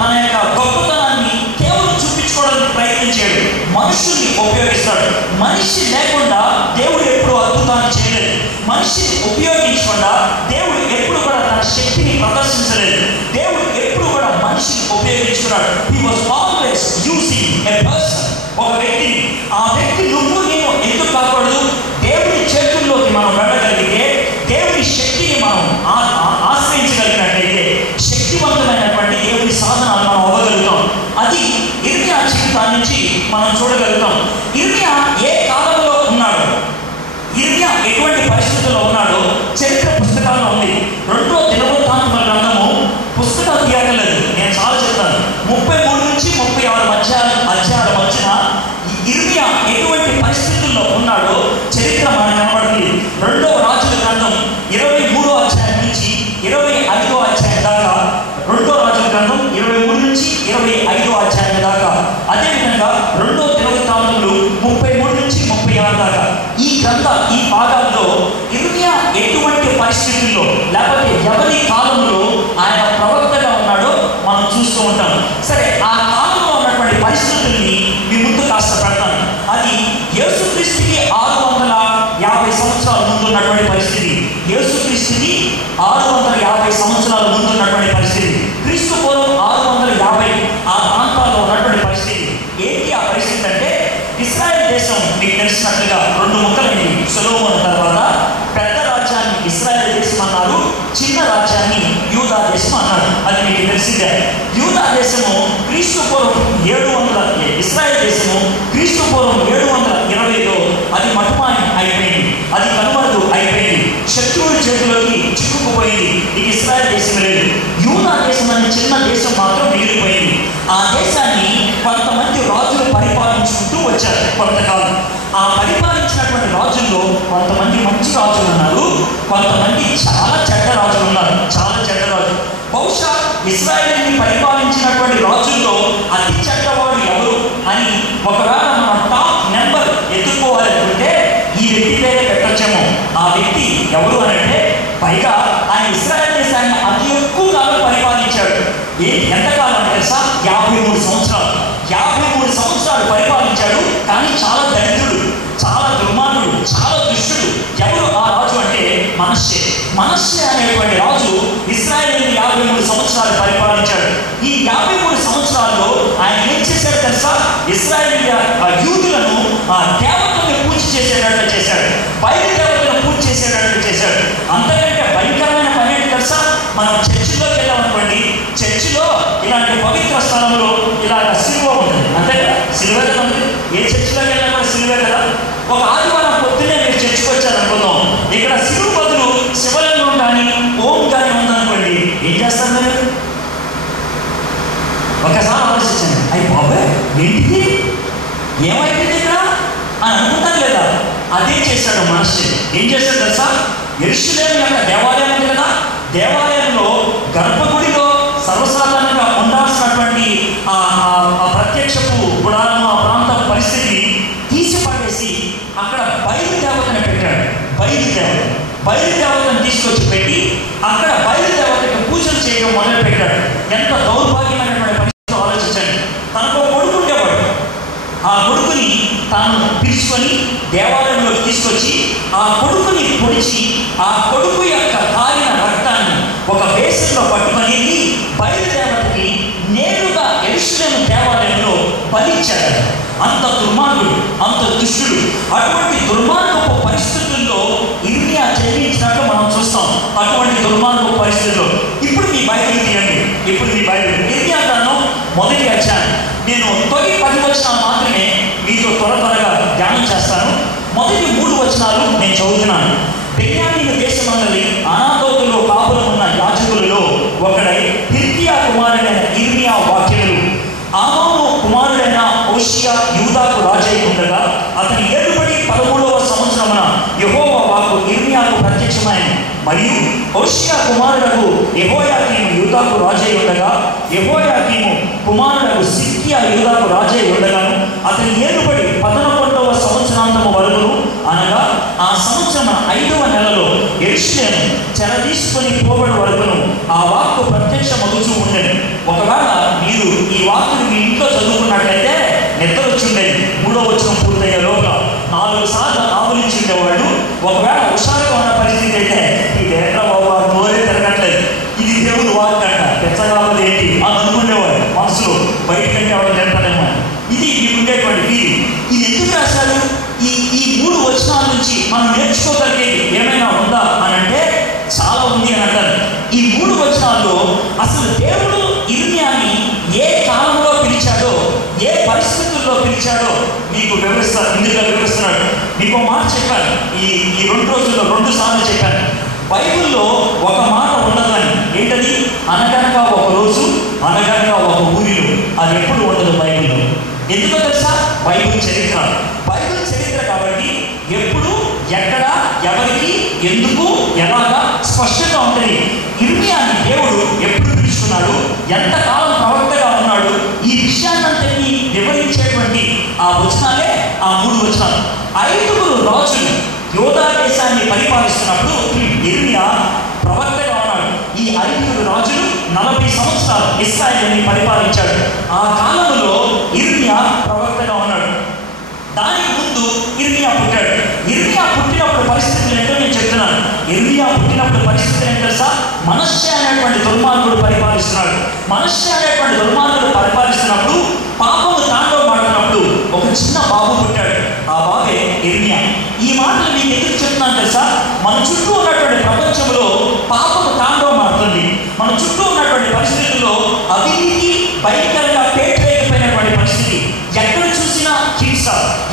తన యొక్క గొప్పతనాన్ని కేవలం చూపించుకోవడానికి ప్రయత్నించాడు. మనుషుల్ని ఉపయోగిస్తాడు. మనిషి లేకుండా దేవుడు ఎప్పుడు అద్భుతాన్ని చేయలేదు. మనిషిని ఉపయోగించకుండా దేవుడు ఎప్పుడు కూడా తన శక్తిని ప్రదర్శించలేదు. దేవుడు ఎప్పుడు కూడా మనిషిని ఉపయోగించుకున్నాడు. He was always using a person, ఒక వ్యక్తిని. ఆ వ్యక్తి నువ్వు నేను ఎందుకు కాకూడదు? దేవుడి చేతుల్లోకి మనం వెళ్ళగలిగితే, దేవుడి శక్తిని మనం ఆశ్రయించగలిగినట్లయితే శక్తివంతమైనటువంటి దేవుడి సాధనాలు మనం అవ్వగలుగుతాం. అది ఇర్మియా జీవితాన్ని నుంచి మనం చూడగలుగుతాం. ఇర్మియా ఏ కాలంలో ఉన్నాడు, ఇర్మియా ఎటువంటి పరిస్థితుల్లో ఉన్నాడో చరిత్ర పుస్తకాల్లో ఉంది. 2వ దినవృత్తాంతముల గ్రంథము పుస్తకాలు తీయగలదు. నేను చాలా చెప్తాను. 33 నుంచి 36 అధ్యాయాల మధ్యన ఇర్మియా ఎటువంటి పరిస్థితుల్లో ఉన్నాడో చరిత్ర మనకు కనబడుతుంది. 2వ రాజుల గ్రంథం 23వ అధ్యాయం నుంచి 25వ అధ్యాయం దాకా, 2వ రాజుల గ్రంథం 23 నుంచి 25వ అధ్యాయం దాకా, అదేవిధంగా 2వ దినవృత్తాంతములు 33 నుంచి 36 దాకా. ఈ భాగాల్లో ఇర్మియా ఎటువంటి పరిస్థితుల్లో లేకపోతే ఎవరి కాలంలో ఆయన ప్రవక్తగా ఉన్నాడో మనం చూస్తూ ఉంటాం. సరే, ఆ కాలంలో చిన్నగా 2 ముక్కలైంది. సొలొమోను తర్వాత పెద్ద రాజ్యాన్ని ఇశ్రాయేలు దేశం అన్నారు, చిన్న రాజ్యాన్ని యూదా దేశం అన్నారు. అది మీకు తెలిసిందే. యూదా దేశము క్రీస్తు పూర్వం 700, ఇశ్రాయేలు దేశము క్రీస్తు పూర్వం 720లో అది మటుమాయం అయిపోయింది, అది కనుమరుగు అయిపోయింది, శత్రువుల చేతిలోకి చిక్కుకుపోయింది. ఇది ఇశ్రాయేలు దేశం లేదు. యూదా దేశం అనే చిన్న దేశం మాత్రం మిగిలిపోయింది. ఆ దేశాన్ని కొంతమంది రాజులు పరిపాలించుకుంటూ వచ్చారు కొంతకాలం. ఆ పరిపాలించినటువంటి రాజుల్లో కొంతమంది మంచి రాజులు ఉన్నారు, కొంతమంది చాలా చెడ్డ రాజులు ఉన్నారు, చాలా చెడ్డ రాజులు. బహుశా ఇశ్రాయేలుని పరిపాలించినటువంటి రాజుల్లో అతి చెడ్డవాడు ఎవరు అని ఒకవేళ మనం టాప్ నెంబర్ ఎత్తుకోవాలనుకుంటే ఈ వ్యక్తి పేరే పెట్టొచ్చేమో. ఆ వ్యక్తి ఎవరు అని అంటే, పైగా ఆయన ఇశ్రాయేల్ దేశాన్ని అతి ఎక్కువ కాలం పరిపాలించాడు. ఎంతకాలం తెలుసా? 53 సంవత్సరాలు. 53 సంవత్సరాలు పరిపాలించాడు. కానీ చాలా దరిద్రుడు, చాలా దుర్మార్గుడు, చాలా దుష్టుడు. ఎవరు ఆ రాజు అంటే మనష్షే. మనష్షే అనేటువంటి రాజు ఇశ్రాయేలుని 53 సంవత్సరాలు పరిపాలించాడు. ఈ 53 సంవత్సరాల్లో ఆయన ఏం చేశాడు తెలుసా? ఇశ్రాయేలు యూదులను ఆ దేవతలను పూజ చేసేటట్లు చేశాడు, బయలు దేవతలను పూజ చేసేటట్లు చేశాడు. అంతకంటే భయంకరమైన పని ఏంటి తెలుసా? మనం చర్చిలోకి వెళ్ళామనుకోండి, చర్చిలో ఇలాంటి పవిత్ర స్థలంలో ఇలాగ సిలువ ఉంటుంది, అంతే కదా? సిలువ కదా ఉంటుంది. ఏ చర్చిలోకి వెళ్ళినా కూడా సిలువే కదా. ఒక ఆదివారం పొద్దున్నే మీరు చర్చికి వచ్చారనుకుందాం, ఇక్కడ సిలువ బదులు శివలింగం కానీ ఓం కానీ ఉందనుకోండి, ఏం చేస్తారు మీరు? ఒకసారి ఆలోచించండి, అయ్యి బాబాయ్ ఏంటిది, ఏమైపోయింది ఇక్కడ అని అనుకుంటారు లేదా? అదే చేశాడు మనష్షే. ఏం చేశాడు తెలుసా? యెరూషలేము యొక్క దేవాలయం ఉంది కదా, దేవాలయంలో గర్భగుడిలో సర్వసాధారణంగా ఉండాల్సినటువంటి ఆ ప్రత్యక్షపు గుడారం, ఆ ప్రాంత పరిస్థితిని తీసి పడేసి అక్కడ బయలుదేవతను పెట్టాడు. బయలుదేవతను తీసుకొచ్చి పెట్టి అక్కడ బయలుదేవతకి పూజలు చేయడం మొదలు పెట్టాడు. ఎంత దౌర్భాగ్యమైనటువంటి పరిస్థితిలో ఆలోచించండి. తనకు కొడుకు ఉండేవాడు. ఆ కొడుకుని తాను పిలుచుకొని దేవాలయంలోకి తీసుకొచ్చి ఆ కొడుకుని పొడిచి ఆ కొడుకు యొక్క కాలిన రక్తాన్ని ఒక బేసిన్లో పట్టుకొని బయలుదేవతకి నేరుగా యెరూషలేము దేవాలయంలో బలిచ్చాడు. అంత దుర్మార్గుడు, అంత దుష్టుడు. అటువంటి దుర్మార్గపు పరిస్థితుల్లో ఇర్మియా జన్మించినట్లు మనం చూస్తాం. అటువంటి దుర్మార్గపు పరిస్థితుల్లో ఇప్పుడు మీ బైబిల్ తీయండి. ఇప్పుడు మీ బైబిల్ ఇర్మియా గ్రంథం 1వ అధ్యాయం. నేను తొలి 10 వచనాలు మాత్రమే మీతో త్వరగా ధ్యానం చేస్తాను. మొదటి 3 వచనాలు నేను చదువుతున్నాను. బెన్యామీను దేశమందలి అనాతోతులో కాపురం ఉన్న యాజకులలో ఒకడై హిల్కీయా కుమారుడైన ఇర్మియా వాక్యములు. ఆమోను కుమారుడైన హోషేయ యూదాకు రాజై ఉండగా అతని ఏలుబడి 13వ సంవత్సరమున యెహోవా వాక్కు ఇర్మియాకు ప్రత్యక్షమైంది. మరియు హోషేయ కుమారుడకు యెహోయాకీము యూదాకు రాజై ఉండగా యెహోయాకీము కుమారుడకు సిద్కియా యూదాకు రాజై ఉండగాను అతని ఏలుబడి 11వ సంవత్సరాంతము వరకును, అనగా ఆ సంవత్సరం 5వ నెలలో యెరూషలేము చెరదీసుకొని పోబడి వరకును ఆ వాక్కు ప్రత్యక్షమగుచూ ఉండేది. ఒకవేళ మీరు ఈ వాక్కును మీ ఇంట్లో చదువుకున్నట్లయితే నిద్ర వచ్చిండేది. 3వ వచనం పూర్తయ్యే లోపల 4 సార్లు ఆవులించి ఉండేవాళ్ళు. ఒకవేళ హుషారుగా ఉన్న పరిస్థితి అయితే ఈ దేంట్లో బాబు నోరే తిరగట్లేదు, ఇది దేవుడు వాక్ అంట, పెచ్చగాలి ఏంటి అని అనుకునేవాడు మనసులో. బయటకంటే ఎవరు తింటారేమో. ఇది ఉండేటువంటి ఫీలింగ్. ఇది ఎందుకు రాశారు? ఈ 3 వచనాల నుంచి మనం నేర్చుకోగలిగేది ఏమైనా ఉందా అని అంటే చాలా ఉంది అని అంటారు. ఈ 3 వచనాల్లో అసలు దేవుడు ఇర్మియాని ఏ కాలంలో పిలిచాడో, ఏ పరిస్థితుల్లో పిలిచాడో మీకు ఇందులో వివరిస్తున్నాడు. మీకు మాట చెప్పాను, ఈ 2 రోజుల్లో 2 సార్లు చెప్పాను. బైబిల్లో ఒక మాట ఉన్నదని, ఏంటది? అనగనగా ఒక రోజు, అనగనగా ఒక ఊరిలో. అది ఎప్పుడు ఉండదు బైబిల్లో. ఎందుకో తెలుసా? బైబిల్ చరిత్ర. బైబిల్ చరిత్ర కాబట్టి ఎప్పుడు, ఎక్కడ, ఎవరికి, ఎందుకు, ఎలాగా స్పష్టంగా ఉంటుంది. ఇర్మియాని దేవుడు ఎప్పుడు పిలుచుకున్నాడు, ఎంతకాలం ప్రవక్తగా ఉన్నాడు, ఈ విషయాన్నంతటినీ వివరించేటువంటి ఆ వచనాలే ఆ 3 వచనాలు. 5 రాజులు యూదా దేశాన్ని పరిపాలిస్తున్నప్పుడు ఇర్మియా ప్రవక్తగా ఉన్నాడు. ఈ 5 రాజులు 40 సంవత్సరాలు ఇశ్రాయేలుని పరిపాలించాడు. ఆ కాలంలో ఇర్మియా ప్రవక్తగా ఉన్నాడు. దానికి ముందు ఇర్మియా పుట్టాడు. ఇర్మియా పుట్టినప్పుడు పరిస్థితులు ఏంటో నేను చెప్తున్నాను. ఇర్మియా పుట్టినప్పుడు పరిస్థితులు ఏంటో తెలుసా? మనష్షే అనేటువంటి దుర్మార్గుడు పరిపాలిస్తున్నాడు. మనష్షే అనేటువంటి దుర్మార్గుడు పరిపాలిస్తున్నప్పుడు పాపము తాండవం ఆడుతున్నప్పుడు ఒక చిన్న బాబు పుట్టాడు. ఆ బాబే ఇర్మియా. ఈ మాటలు మీకు ఎందుకు చెప్తున్నాను తెలుసా? మన చుట్టూ ఉన్నటువంటి ప్రపంచంలో పాపము తాండవం ఆడుతుంది. మన చుట్టూ ఉన్నటువంటి పరిస్థితుల్లో అవినీతి భయంకరంగా పేటరేగిపోయినటువంటి పరిస్థితి. ఎక్కడ చూసినా హింస,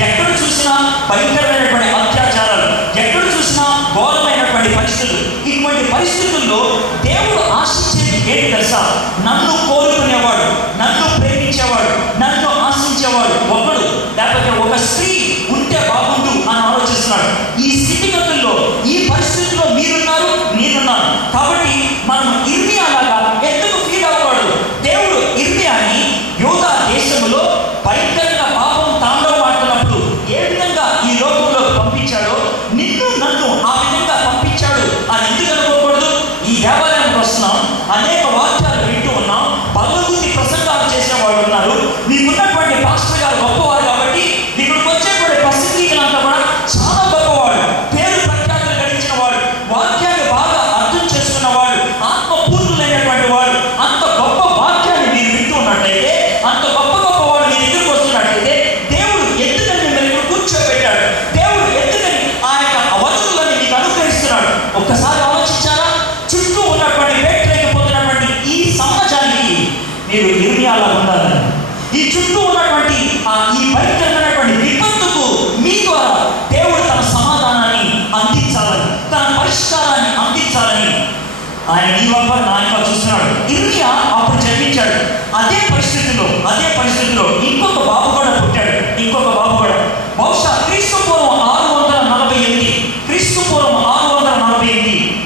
ఎక్కడ చూసినా భయంకరమైనటువంటి అత్యాచారాలు, ఎక్కడ చూసినా ఘోరమైనటువంటి పరిస్థితులు. ఇటువంటి పరిస్థితుల్లో దేవుడు ఆశించేది ఏంటి తెలుసా? నన్ను కోరుకునేవాడు, నన్ను ప్రేమించేవాడు, నన్ను ఆశించేవాడు ఒకడు, లేకపోతే ఒక స్త్రీ ఉంటే బాగుండు అని ఆలోచిస్తున్నాడు. ఈ స్థితిగతుల్లో, ఈ పరిస్థితుల్లో మీరున్నారు, నేనున్నాను. కాబట్టి మనం ఇర్మియాలాగా ఎందుకు ఫీల్ అవ్వకూడదు? దేవుడు ఇర్మియాని యూదా దేశంలో భయంకరంగా పాపం తాండవమాడుతున్నప్పుడు ఏ విధంగా ఈ లోకంలో పంపించాడో నిన్ను నన్ను ఆ విధంగా పంపించాడు అని ఎందుకు అనుకోకూడదు? ఈ దేవాలయానికి వస్తున్నాం, అనేక వాక్యాలు వింటూ ఉన్నాం, పల్లగుద్ది ప్రసంగాలు చేసేవాళ్ళు ఉన్నారు. మీకున్నటువంటి పాస్టర్ గారు గొప్పవారు కాబట్టి ఇక్కడికి వచ్చేటువంటి పరిస్థితులంతా కూడా చాలా గొప్పవాడు, పేరు ప్రఖ్యాతులు గడించిన వాడు, వాక్యాన్ని బాగా అర్థం చేసుకున్నవాడు, ఆత్మపూర్ణులైనటువంటి వాడు. అంత గొప్ప వాక్యాన్ని మీరు వింటూ ఉన్నట్లయితే, అంత గొప్ప గొప్పవాడు మీ దగ్గరకు వస్తున్నట్లయితే దేవుడు ఎందుకని మిమ్మల్ని ఇక్కడ కూర్చోబెట్టాడు? దేవుడు ఎందుకని ఆ యొక్క వధువులని మీకు అనుగ్రహిస్తున్నాడు? ఒక్కసారి ఆలోచించారా? చుట్టూ ఉన్నటువంటి పేటరేగిపోతున్నటువంటి ఈ సమాజానికి మీరు ఇర్మియాలా ఉండాలని, ఈ చుట్టూ ఉన్నటువంటి ఈ భయంకరమైనటువంటి విపత్తుకు మీ ద్వారా దేవుడు తన సమాధానాన్ని అందించాలని, తన పరిష్కారాన్ని అందించాలని ఆయన నీ వంప నా వంప చూస్తున్నాడు. ఇర్మియా అప్పుడు జన్మించాడు. అదే పరిస్థితిలో ఇంకొక బాబు కూడా పుట్టాడు. ఇంకొక బాబు కూడా బహుశా క్రీస్తు పూర్వం 648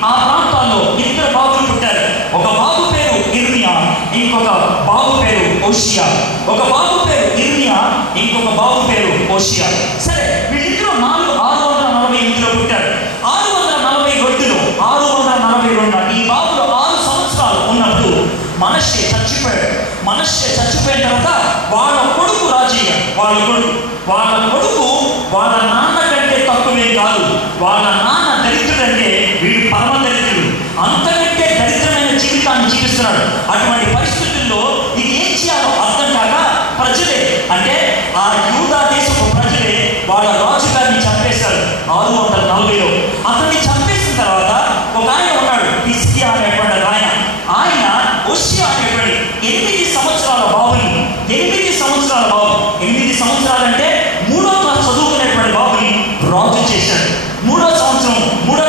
ఆ ప్రాంతాల్లో ఇద్దరు బాబులు పుట్టారు. ఒక బాబు పేరు ఇర్మియా, ఇంకొక బాబు పేరు ఓషియా. ఒక బాబు పేరు ఇర్మియా, ఇంకొక బాబు పేరు ఓషియా. సరే, వీళ్ళిద్దరూ 648లో పుట్టారు. 642 ఈ బాబులు 6 సంవత్సరాలు ఉన్నప్పుడు మనష్షే చచ్చిపోయాడు. మనష్షే చచ్చిపోయిన తర్వాత వాళ్ళ కొడుకు రాజయ్య, వాళ్ళ కొడుకు వాళ్ళ నాన్న కంటే తక్కువే కాదు. వాళ్ళ నాన్న దరిద్రుడంటే వీడు పరమ దరిద్రుడు, అంతకంటే దరిద్రమైన జీవితాన్ని జీవిస్తున్నాడు. అటువంటి పరిస్థితుల్లో ఇది ఏం చేయాలో అర్థం కాక ప్రజలే, అంటే ఆ యూదా దేశపు ప్రజలే వాళ్ళ రాజుగారిని చంపేశారు 640లో. అతన్ని చంపేసిన తర్వాత ఒక ఆయన ఉన్నాడు, హిజ్కియా అనేటువంటి ఆయన ఓషియా అనేటువంటి 8 సంవత్సరాల బాబుని, 8 సంవత్సరాలు అంటే 3వ క్లాస్ చదువుకునేటువంటి బాబుని రాజు చేశాడు. 3వ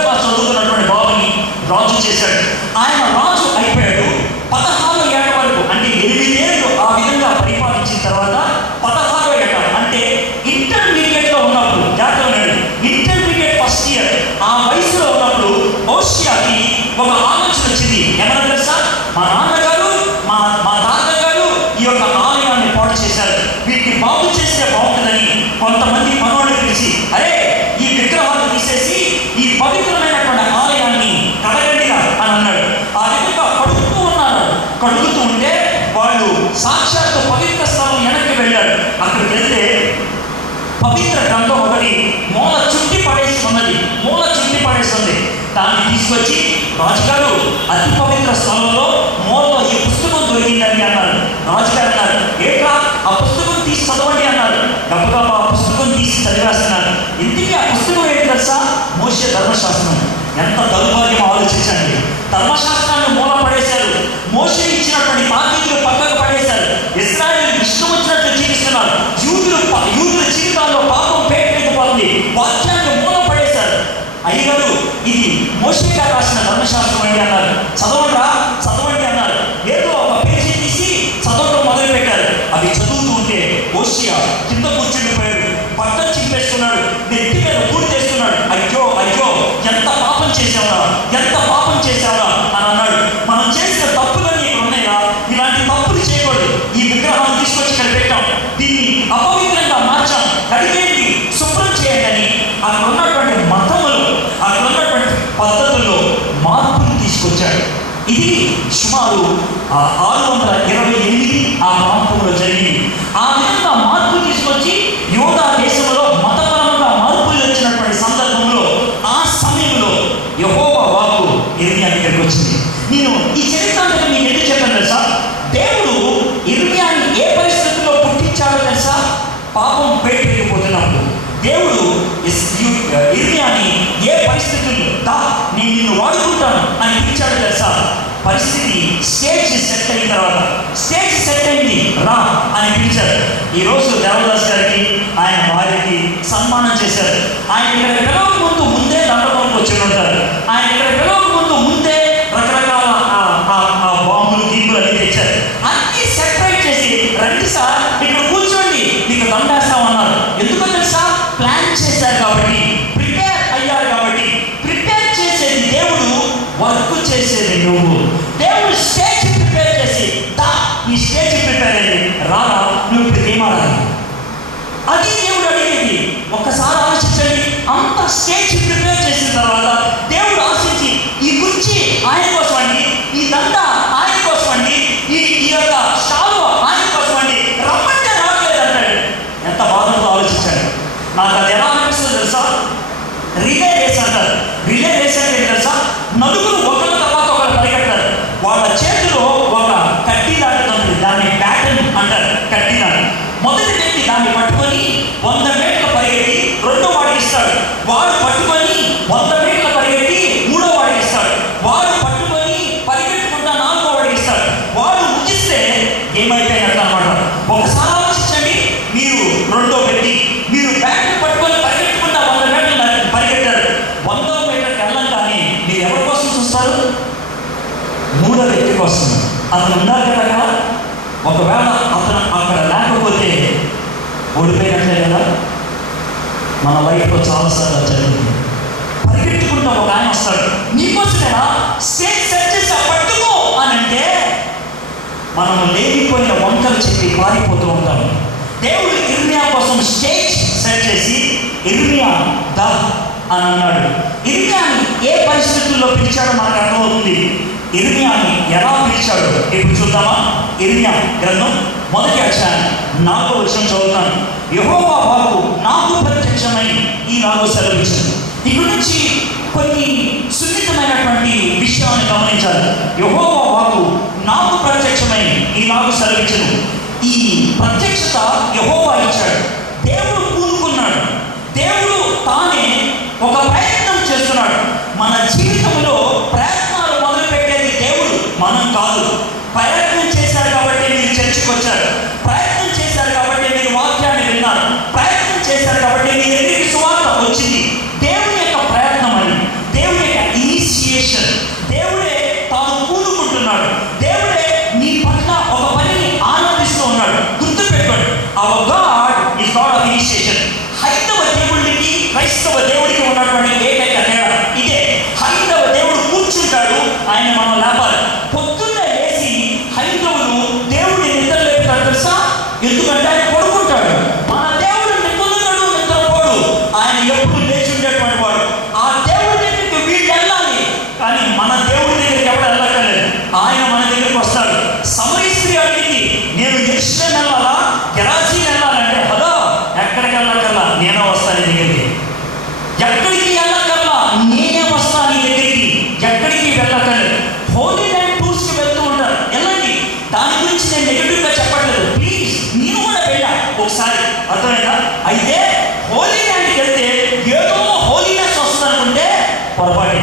క్లాస్ చదువుకున్నటువంటి బాబుని రాజు చేశాడు. ఆయన రాజు అయిపోయాడు. 16వ ఏట వరకు, అంటే 8 ఏళ్ళు ఆ విధంగా పరిపాలించిన తర్వాత 16వ ఏట అంటే ఇంటర్మీడియట్లో ఉన్నప్పుడు, ఇంటర్మీడియట్ ఫస్ట్ ఇయర్ ఆ వయసులో ఉన్నప్పుడు ఓషియాకి ఒక ఆలోచన వచ్చింది. ఏమన్నా తెలుసా? మా నాన్నగారు, మా తాతగారు ఈ యొక్క ఆలయాన్ని పాడు చేశారు, వీటిని బాగు చేస్తే బాగుంటుందని కొంతమంది మనవాళ్ళు పిలిచి, అరే ఈ విగ్రహాలు తీసేసి ఈ పవిత్రమైనటువంటి ఆలయాన్ని కడగండిరా అని అన్నాడు. ఆ విధంగా కడుగుతూ ఉంటే వాళ్ళు సాక్షాత్తు పవిత్ర స్థలం వెనక్కి వెళ్ళారు. అక్కడికి వెళ్తే పవిత్ర గ్రంథం ఒకటి మూల చుట్టి పడేసి ఉంది. దాన్ని తీసుకొచ్చి రాజుగారు అతి పవిత్ర స్థలంలో మూలలో ఈ పుస్తకం దొరికిందని అన్నారు. రాజుగారు అన్నారు, ఏంట్రా ఆ పుస్తకం తీసి చదవండి అన్నారు. గబగబా ఆ పుస్తకం తీసి చదివేస్తున్నారు. ఇంటికి ఆ పుస్తకం ఏంటి తెలుసా? మోషే ధర్మశాస్త్రం. ఎంత దౌర్భాగ్యం ఆలోచించండి. ధర్మశాస్త్రాన్ని మూల పడేశారు. మోషే ఇచ్చినటువంటి తాకీదులు పక్కకు పడేశారు. ఇశ్రాయేలు ఇష్టం వచ్చినట్లు జీవిస్తున్నారు. యూదుల జీవితాల్లో పాపం పేటరేగిపోతుంది. వాక్యాన్ని మూల పడేశారు. అయ్యగారు ఇది మోషే గారు రాసిన ధర్మశాస్త్రం అండి అన్నారు. చదవండి అన్నారు. ఏదో ఒక పేజీ తీసి చదవడం మొదలు పెట్టారు. అవి చదువుతూ ఉంటే ఓషియా కింద కూర్చుండిపోయాడు. బట్టలు చింపేసుకున్నాడు, నెత్తి మీద పూడి చేసుకున్నాడు. అయ్యో ఎంత పాపం చేశావా అని అన్నాడు. మనం చేసిన తప్పులన్నీ ఇక్కడ ఉన్నాయా? ఇలాంటి తప్పులు చేయకూడదు. ఈ విగ్రహాన్ని తీసుకొచ్చి ఇక్కడ పెట్టాం, దీన్ని అపవిత్రంగా మార్చాం, కడిగేయండి, శుభ్రం చేయండి అని అక్కడ ఉన్నటువంటి మతములు, అక్కడ ఉన్నటువంటి పద్ధతుల్లో మార్పులు తీసుకొచ్చాడు. ఇది సుమారు 628 ఆ ప్రాంతంలో జరిగింది. ఆ విధంగా మార్పు తీసుకొచ్చి యూదా దేశంలో మతపరంగా మార్పులు వచ్చినటువంటి సందర్భంలో ఆ సమయంలో యెహోవా వాక్కు ఇర్మియా దగ్గరికి వచ్చింది. నేను ఈ చరిత్రను మీకు ఎందుకు చెప్పాను తెలుసా? దేవుడు ఇర్మియాని ఏ పరిస్థితుల్లో పుట్టించాడో తెలుసా? పాపం పేటరేగిపోతున్నప్పుడు దేవుడు ఇర్మియాని ఏ పరిస్థితుల్లో నేను నిన్ను వాడుకుంటాను అని పిలిచాడు తెలుసా? పరిస్థితి స్టేజ్ సెట్ అయిన తర్వాత, స్టేజ్ సెట్ అయింది రా అని పిలిచారు. ఈరోజు దేవదాస్ గారికి ఆయన భార్యకి సన్మానం చేశారు. ఆయన ఇక్కడ పిలవక ముందు ముందే దండపంపు వచ్చి ఉంటారు. ఆయన ఇక్కడ పిలవక ముందు ముందే రకరకాల బాంబులు గీంబులు అన్ని తెచ్చారు. అన్ని సెపరేట్ చేసి రండి సార్ ఇక్కడ కూర్చోండి మీకు దండేస్తామన్నారు. ఎందుకో తెలుసా? ప్లాన్ చేశారు కాబట్టి, ప్రిపేర్ అయ్యారు కాబట్టి. ప్రిపేర్ చేసేది దేవుడు, వర్క్ చేసేది నువ్వు. దేవుడు స్టేజ్ ప్రిపేర్ చేసి ఈ స్టేజ్ ప్రిపేర్ అయ్యింది రారా నువ్వు ఇప్పుడు ఏమాడాలి, అది దేవుడు అడిగేది. ఒక్కసారి ఆలోచించండి. అంత స్టేజ్ ప్రిపేర్ చేసిన తర్వాత దేవుడు ఆశించి ఈ కుర్చీ ఆయన కోసం అండి, ఈ దండ ఆయన కోసం అండి, ఈ యొక్క స్టాలు ఆయన కోసం అండి, రమ్మంటే రావట్లేదు అంటాడు. ఎంత బాధతో ఆలోచించాడు. నాకు అది ఎలా అనిపిస్తుంది తెలుసా? రిలే రేస్ అంటారు. రిలే రేస్ అంటే తెలుసా? నలుగురు ఒకళ్ళ తర్వాత ఒకరు పరిగెడతారు. వాళ్ళ చేతిలో ఒక కడ్డీ దాటుతుంది, దాన్ని బ్యాటన్ అంటారు. కడ్డీ దాని మొదటి వ్యక్తి దాన్ని పట్టుకొని 100 మీటర్లు పరిగెత్తి రెండో వాడికి ఇస్తాడు. వాడు పట్టుకొని 100 మీటర్లు పరిగెత్తి మూడో వాడికి ఇస్తాడు. వాడు పట్టుకొని పరిగెట్టుకుంటా 4వ వాడికి ఇస్తాడు. వాడు ముగిస్తే ఏమైపోయినట్టు అనమాట. ఒకసారి ఆలోచించండి. మీరు రెండో వ్యక్తి, మీరు బ్యాటన్ పట్టుకొని పరిగెట్టుకుంటా 100 మీటర్లు పరిగెట్టారు. 100వ మీటర్కి వెళ్ళంగానే మీరు ఎవరి కోసం చూస్తారు? మూడో వ్యక్తి కోసం. అతను ఉన్నారు కదా, ఒకవేళ అతను అక్కడ లేకపోతే ఓడిపోయినట్లే కదా. మన లైఫ్లో చాలాసార్లు జరిగింది. పరిగెట్టుకుంటా ఒక ఆయన వస్తాడు, నీకోసమేనా స్టేజ్ సెట్ చేసి పట్టుకో అని అంటే మనం లేనిపోయిన వంకలు చెప్పి పారిపోతూ ఉంటాం. దేవుడు ఇర్మియా కోసం స్టేజ్ సెట్ చేసి ఇర్మియా దా అని అన్నాడు. ఇర్మియాని ఏ పరిస్థితుల్లో పిలిచాడో మనకు అర్థమవుతుంది. ఇర్మియాని ఎలా పిలిచాడు ఇప్పుడు చూద్దామా? ఇర్మియా గ్రంథం 1వ అధ్యాయం 4వ వచనం చదువుతాను. యెహోవా వాక్కు నాకు ప్రత్యక్షమై ఈలాగూ సెలవిచ్చింది. ఇక్కడ నుంచి కొన్ని సున్నితమైనటువంటి విషయాన్ని గమనించాలి. యెహోవా వాక్కు నాకు ప్రత్యక్షమై ఈలాగూ సెలవిచ్చింది. ఈ ప్రత్యక్షత యెహోవా ఇచ్చాడు. దేవుడు పూనుకున్నాడు. దేవుడు తానే ఒక ప్రయత్నం చేస్తున్నాడు. మన జీవితంలో ప్రయత్నాలు మొదలుపెట్టేది దేవుడు, మనం కాదు. ప్రయత్నం చేశారు కాబట్టి మీరు చర్చకు వచ్చారు. ప్రయత్నం చేశారు కాబట్టి మీరు వాక్యాన్ని విన్నారు. ప్రయత్నం చేశారు కాబట్టి మీ దగ్గరికి సువార్త వచ్చింది. దేవుని యొక్క ప్రయత్నం అని, దేవుని యొక్క ఇనిషియేషన్. దేవుడే తాను పూనుకుంటున్నాడు. దేవుడే నీ పట్ల ఒక పనిని ఆనందిస్తూ ఉన్నాడు. గుర్తుపెట్టుకోండి, hour God is God of initiation. హైందవ దేవుడికి క్రైస్తవ దేవుడికి ఉన్నటువంటి ఏకైక తేడా ఇదే. హైందవ దేవుడు కూర్చుంటాడు, ఆయన మనం లేపాలి. పొద్దున్నే లేచి హైందవులు దేవుడిని నిద్ర లేపుతాడు తెలుసా? ఎందుకంటే ఆయన పడుకుంటాడు. మన దేవుడు నిద్రపోడు, నిద్రపోడు. ఆయన ఎప్పుడు లేచి ఉండేటువంటి వాడు. ఆ దేవుడి దగ్గరికి వీళ్ళు వెళ్ళాలి, కానీ మన దేవుడి దగ్గరికి ఎవరు వెళ్ళక్కర్లేదు. ఆయన మన దగ్గరికి వస్తాడు. సమరీ స్త్రీ అడిగింది, నేను యెరూషలేము వెళ్ళాలా, గెరాజీ వెళ్ళాలంటే హలో ఎక్కడికి వెళ్ళక్కర్లా, నేనే వస్తాను నీ దగ్గరికి. ఎక్కడికి వెళ్ళక్కర్లా, నేనే వస్తాను నీ దగ్గరికి. ఎక్కడికి వెళ్ళక్కర్లేదు. హోలీ ల్యాండ్ టూర్స్కి వెళ్తూ ఉంటారు, వెళ్ళండి. దాని గురించి నేను నెగిటివ్గా చెప్పట్లేదు. ప్లీజ్ నేను కూడా వెళ్ళా ఒకసారి, అర్థమైందా? అయితే హోలీ ల్యాండ్కి వెళ్తే ఏదో హోలీనెస్ వస్తుంది అనుకుంటే పొరపాటే.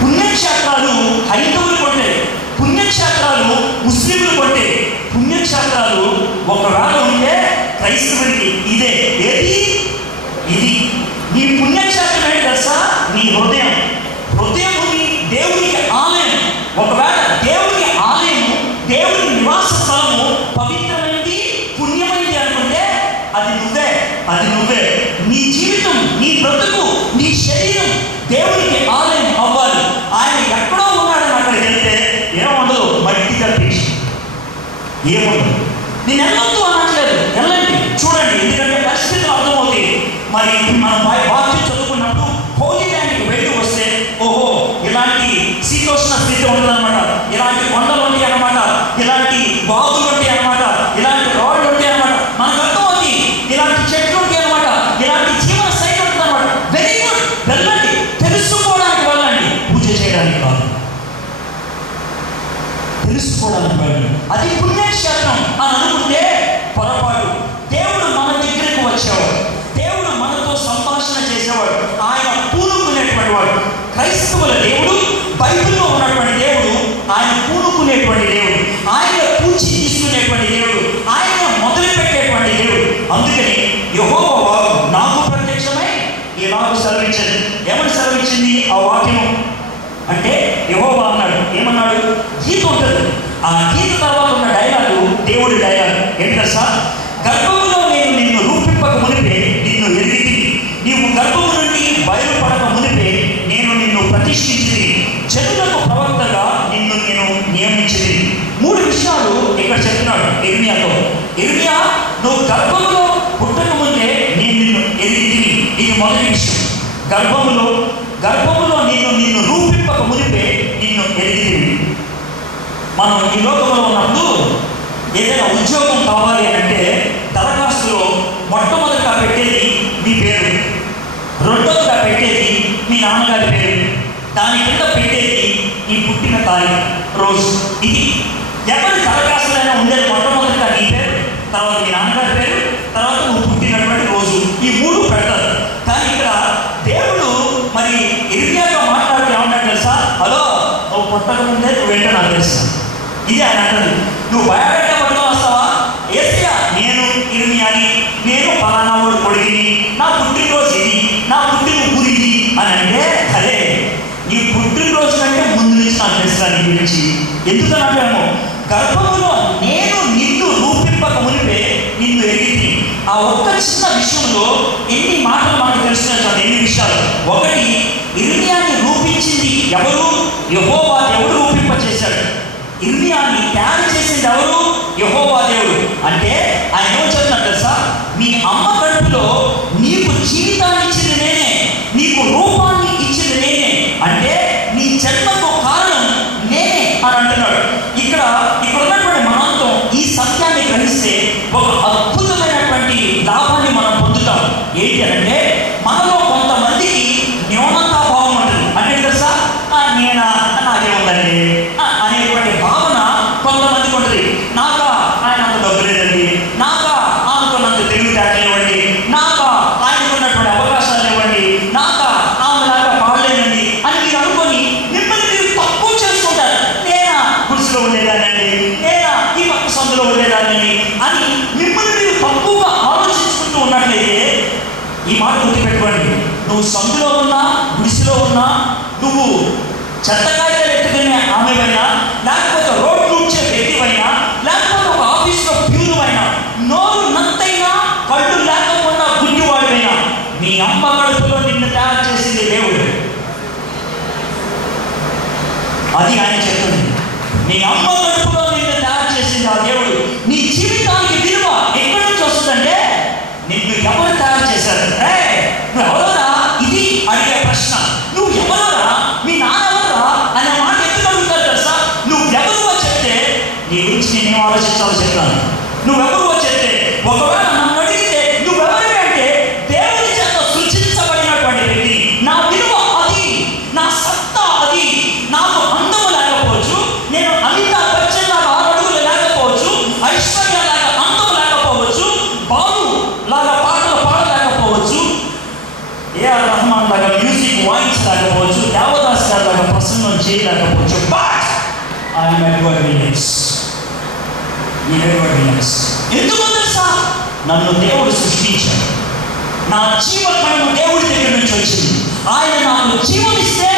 పుణ్యక్షేత్రాలు హైందవులు కొంటే, పుణ్యక్షేత్రాలు ముస్లింలు కొంటే, పుణ్యక్షేత్రాలు ఒకవేళ ఉంటే క్రైస్తవుడికి ఇదే. ఏది ఇది? నీ పుణ్యక్షేత్రం ఏంటి తెలుసా? నీ హృదయం. హృదయము దేవునికి ఆలయం. ఒకవేళ దేవుని ఆలయము, దేవుని నివాస స్థలము పవిత్రమైనది, పుణ్యమైనది అనుకుంటే అది నువ్వే, అది నువ్వే. నీ జీవితం, నీ బ్రతుకు, నీ శరీరం దేవునికి ఆలయం అవ్వాలి. ఆయన ఎక్కడో ఉన్నాడని అక్కడికి వెళ్తే ఏముండదు, మట్టిగా పీచి ఏముండదు. నేను వెళ్ళొద్దు అనట్లేదు, వెళ్ళండి, చూడండి. ఎందుకంటే పరిస్థితులు అర్థమవుతాయి. మరి మనం వాక్యం చదువుకున్నప్పుడు హోలీ ల్యాండ్కి వెళ్ళి వస్తే ఓహో ఇలాంటి శీతోష్ణ స్థితి ఉండదన్నమాట, ఇలాంటి కొండలు ఉంటాయి అన్నమాట, ఇలాంటి బాగులు ఉంటాయి అన్నమాట, ఇలాంటి రోడ్లు ఉంటాయి అన్నమాట. మనకు అర్థమవుతుంది, ఇలాంటి చెట్లు ఉంటాయి అన్నమాట, ఇలాంటి జీవన శైలి ఉంటుంది అన్నమాట. వెరీ గుడ్, వెళ్ళండి, తెలుసుకోవడానికి వెళ్ళండి, పూజ చేయడానికి కాదు, తెలుసుకోవడానికి వెళ్ళండి. అది పుణ్యక్షేత్రం అని అనుకుంటే పొరపాటు. దేవుడు మన దగ్గరకు అందుకని యెహోవా నాకు ప్రత్యక్షమై ఇలాగ సెలవిచ్చింది. ఏమని సెలవిచ్చింది ఆ వాక్యము అంటే? యెహోవా అన్నాడు, ఏమన్నాడు? గీత ఉంటుంది. ఆ గీత తర్వాత ఉన్న డైలాగు దేవుడి డైలాగ్ ఏంటో సార్? గర్భములో నేను నిన్ను రూపింపక మునిపే నిన్ను ఎరిగితిని, నీవు గర్భము నుండి బయలుపడక మునిపే నేను నిన్ను ప్రతిష్ఠించి జనులకు ప్రవక్తగా నిన్ను నేను నియమించింది. 3 విషయాలు ఇక్కడ చెప్తున్నాడు ఇర్మియాతో. ఇర్మియా, నువ్వు గర్భములో పుట్టక ముందే నేను నిన్ను ఎరిగితిని. ఇది మొదటి విషయం. గర్భములో నిన్ను రూపింపక మునిపే నిన్ను ఎరిగితిని. మనం ఈ లోకంలో ఉన్నప్పుడు ఏదైనా ఉద్యోగం కావాలి అంటే దరఖాస్తులో మొట్టమొదటిగా పెట్టేది మీ పేరు, రెండోదిగా పెట్టేది మీ నాన్నగారి పేరు, దాని కింద పెట్టేది నీ పుట్టిన తారీఖు, రోజు. ఇది ఎవరి దరఖాస్తులైనా ఉండేది మొట్టమొదటిగా నీ పేరు, తర్వాత మీ నాన్నగారి పేరు, తర్వాత నువ్వు పుట్టినటువంటి రోజు. ఈ 3 పెడతారు. కానీ ఇక్కడ దేవుడు మరి ఇర్మియాతో మాట్లాడుతూ ఏమన్నా తెలుసా? హలో, నువ్వు పుట్టక ముందే నువ్వేంటో నాకు తెలుసు. ఇది ఆయన అంటుంది. నువ్వు బయోడేటా పట్టుకొని వస్తావా? ఏసయ్యా, నేను ఇర్మియాని, నేను పలానా వాడు కొడుకుని, నా పుట్టినరోజు ఇది, నా పుట్టిన ఊరు ఇది అని అంటే, అదే నీ పుట్టినరోజు కంటే ముందు నుంచి నాకు తెలుసు నీ గురించి. ఎందుకన్నాడేమో, గర్భములో నేను నిన్ను రూపింపక మునిపే నిన్ను ఎరిగింది. ఆ ఒక్క చిన్న విషయంలో ఎన్ని మాటలు మనకు తెలుస్తున్నాయి. ఎన్ని విషయాలు. ఒకటి, ఇర్మియాని రూపించింది ఎవరు? యెహోవా దేవుడు రూపింప చేశాడు. ఇర్మియాని తయారు చేసింది ఎవరు? యెహోవా దేవుడు. అంటే ఆయన ఏమో చెప్తున్నారు తెలుసా? మీ అమ్మ కడుపులో నీకు జీవితాన్ని ఇచ్చింది నేనే, నీకు రూపాన్ని ఇచ్చింది నేనే, అంటే నీ జన్మకు కారణం నేనే అని అంటున్నాడు. ఇక్కడ ఉన్నటువంటి మనంతో ఈ సత్యాన్ని గ్రహిస్తే ఒక అద్భుతమైనటువంటి లాభాన్ని మనం పొందుతాం. ఏంటి అంటే, మనలో కొంతమందికి న్యూనతాభావం ఉంటుంది. అంటే తెలుసా, నేనా, నాకేముందండి అనేటువంటి భావన కొంతమందికి ఉంటుంది. నాకా ఆయన అంత డబ్బు లేదండి, నాకా ఆమెకున్నంత తెలివితేటలు ఇవ్వండి, నాకా ఆయనకున్నటువంటి అవకాశాలు ఇవ్వండి, నాకా ఆమెలాగా పాడలేనండి అని మీరు అనుకొని మిమ్మల్ని మీరు తక్కువ చేసుకుంటారు. నేనా గుడిసెలో ఉండేదానండి, నేనా ఈ పక్క సందులో ఉండేదానండి అని మిమ్మల్ని మీరు తక్కువగా ఆలోచించుకుంటూ ఉన్నట్లయితే ఈ మాట గుర్తుపెట్టుకోండి. నువ్వు సందులో ఉన్నా, గుడిసెలో ఉన్నా, నువ్వు చెత్తకాయలు ఎత్తుకునే ఆమెవైనా, లేకపోతే రోడ్ కూర్చే వ్యక్తివైనా, లేకపోతే ఒక ఆఫీస్లో ప్యూరువైనా, నోరు నంతైనా కళ్ళు లేకపోయినా గుడ్డివాడివైనా, మీ అమ్మ కడుపులో నిన్ను తయారు చేసింది దేవుడు. అది ఆయన చెప్తుంది. నీ అమ్మ కడుపులో నిన్ను తయారు చేసింది ఆ దేవుడు. నీ జీవితానికి విలువ ఎక్కడి నుంచి వస్తుందంటే, నిన్ను ఎవరు తయారు చేశారు? నువ్వు ఎవరోరా ఇది అడిగే ప్రశ్న. నువ్వు ఎవరోరా, మీ నాన్న ఎవరా అనే మాట ఎందుకు అడుగుతారు తెలుసా? నువ్వెవరువో చెప్తే నీ గురించి నేనేం ఆలోచించాలో చెప్తాను. నువ్వెవరువో చెప్తే, ఒకవేళ నన్ను అడిగితే నువ్వెవరి అంటే దేవుని చేత సృష్టించబడినటువంటి వ్యక్తి. నా విలువ అది, నా సత్తా అది. నాకు అందము లేకపోవచ్చు, నేను అమితాబ్ బచ్చన్ లాగా 6 అడుగులు లేకపోవచ్చు, ఐశ్వర్య లాగా అందము లేకపోవచ్చు, బాలు లాగా పాటలు పాడలేకపోవచ్చు, ఏఆర్ రెహమాన్ లాగా మ్యూజిక్ వాయించలేకపోవచ్చు, దేవదాస్ గారి లాగా ప్రసంగం చేయలేకపోవచ్చు. But I'm Edward Williams. ఎందుకు తెలుసా? నన్ను దేవుడు సృష్టించాడు. నా జీవకణము దేవుడి దగ్గర నుంచి వచ్చింది. ఆయన నాకు జీవమిస్తే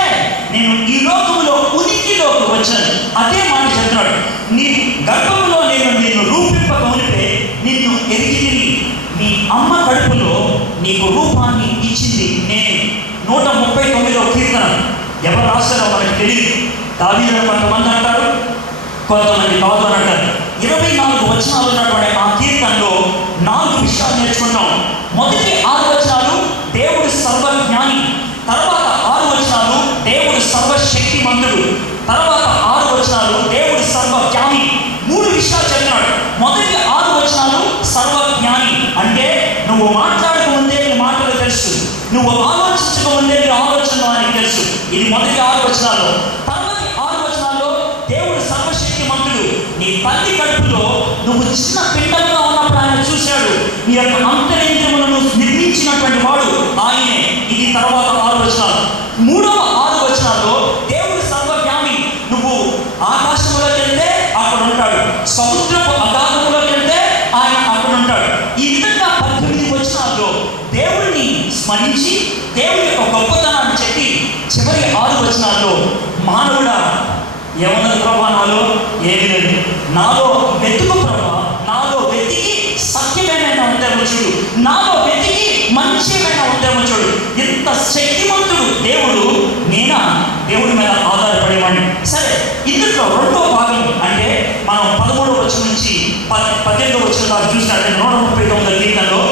నేను ఈ లోకంలో ఉనికిలోకి వచ్చాను. అదే మాట చెప్తున్నాడు. నీ గర్భంలో నేను నిన్ను రూపింపక మునిపే నిన్ను ఎరిగితిని. నీ అమ్మ కడుపులో నీకు రూపాన్ని ఇచ్చింది నేనే. 139వ కీర్తన ఎవరు రాశారో మనకి తెలియదు. దావీదు కొంతమంది అంటారు, కొంతమంది కాదు అని అంటారు. 24 వచనాలు ఉన్నటువంటి ఆ కీర్తనలో 4 విషయాలు నేర్చుకుంటాం. మొదటి 6 వచనాలు దేవుడు సర్వజ్ఞాని, తర్వాత 6 వచనాలు దేవుడు సర్వశక్తిమంతుడు, తర్వాత 6 వచనాలు దేవుడు సర్వజ్ఞాని. 3 విషయాలు చెప్తున్నాడు. మొదటి 6 వచనాలు సర్వజ్ఞాని అంటే నువ్వు మాట్లాడక ముందే నీ మాటలు తెలుసు, నువ్వు ఆలోచించక ముందే నీ ఆలోచనలు ఆయనకి తెలుసు. ఇది మొదటి 6 వచనాల్లో. తర్వాత 6 వచనాల్లో దేవుడు సర్వశక్తిమంతుడు. నీ తల్లి కడుపులో నువ్వు చిన్న పిండంగా ఉన్నప్పుడు ఆయన చూశాడు. నీ యొక్క అంతరింద్రియములను నిర్మించినటువంటి వాడు ఆయనే. ఇది తర్వాత 6 వచనాలు. మూడవ 6 వచనాల్లో దేవుడు సర్వజ్ఞాని. నువ్వు ఆకాశంలోకి వెళ్తే అక్కడ ఉంటాడు, సముద్రపు అగాధంలోకి వెళ్తే ఆయన అక్కడ ఉంటాడు. ఈ విధంగా దేవుని యొక్క గొప్పతనాన్ని చెప్పి చివరి 6 వచనాల్లో మానవుడా ఏమన్నది ప్రభా, నాలో ఏమీ లేదు, నాలో వెతుకు ప్రభా, నాలో వెతికి సత్యమేమైనా ఉందేమో చూడు, నాలో వెతికి మంచి ఏమైనా ఉందేమో చూడు. ఇంత శక్తివంతుడు దేవుడు, నేనా దేవుడి మీద ఆధారపడేవాడిని. సరే, ఇందులో రెండో భాగం అంటే మనం 13వ వచనం నుంచి 18వ వచనం దాకా చూసినట్టు 139వ కీర్తనలో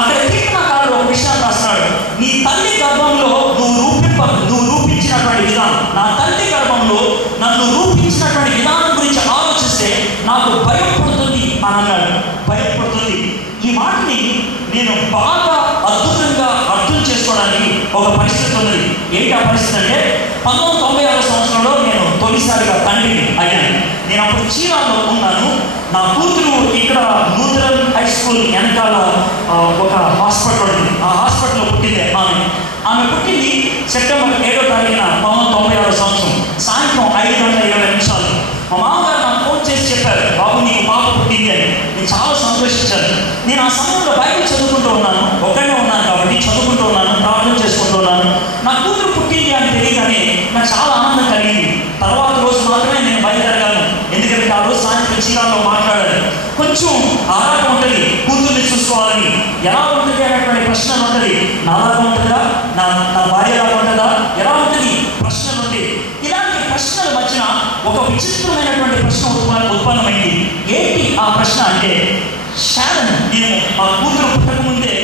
అక్కడ కీర్తనకారుడు ఒక విషయాన్ని రాస్తున్నాడు. నీ తల్లి గర్భంలో నువ్వు రూపించినటువంటి విధానం, నా తల్లి గర్భంలో నన్ను రూపించినటువంటి విధానం గురించి ఆలోచిస్తే నాకు భయపడుతుంది అని అన్నాడు. భయపడుతుంది. ఈ మాటని నేను బాగా అద్భుతంగా అర్థం చేసుకోవడానికి ఒక పరిస్థితి ఉన్నది. ఏంటి ఆ పరిస్థితి అంటే 1996 సంవత్సరంలో నేను తొలిసారిగా తండ్రిని అయ్యాను. నేను అప్పుడు చీరాల్లో ఉన్నాను. నా కూతురు ఇక్కడ నూతన్ హై స్కూల్ వెనకాల ఒక హాస్పిటల్ ఉంది. ఆ హాస్పిటల్లో పుట్టిందే ఆమె పుట్టింది సెప్టెంబర్ 7వ తారీఖున 1996 సంవత్సరం సాయంత్రం 5:20 మా మామగారు నాకు ఫోన్ చేసి చెప్పారు, బాబు నీకు పాప పుట్టింది అని. నేను చాలా సంతోషించాను. నేను ఆ సమయంలో బైబిల్ చదువుకుంటూ ఉన్నాను, ఒక్కడే ఉన్నాను కాబట్టి చదువుకుంటూ ఉన్నాను, ప్రార్థన చేసుకుంటూ ఉన్నాను. నా కూతురు పుట్టింది అని తెలియగానే నాకు చాలా ఆనందం కలిగింది. తర్వాత రోజు మాత్రమే నేను బయలుదేరగలను, ఎందుకంటే ఆ రోజు సాయంత్రం చీరాల్లో మాట్లాడాలి. కొంచెం ఆరాటం ఉంటుంది, కూతుర్ని చూసుకోవాలని. ఎలా ఉంటుంది అనేటువంటి ప్రశ్నలు ఉంటుంది. నాలాగా ఉంటుందా, నా భార్యలాగా ఉంటుందా, ఎలా ఉంటుంది ప్రశ్నలు ఉంటాయి. ఇలాంటి ప్రశ్నల మధ్యన ఒక విచిత్రమైనటువంటి ప్రశ్న ఉత్పన్నమైంది. ఏంటి ఆ ప్రశ్న అంటే, షారన్, నేను మా కూతురు పుట్టకముందే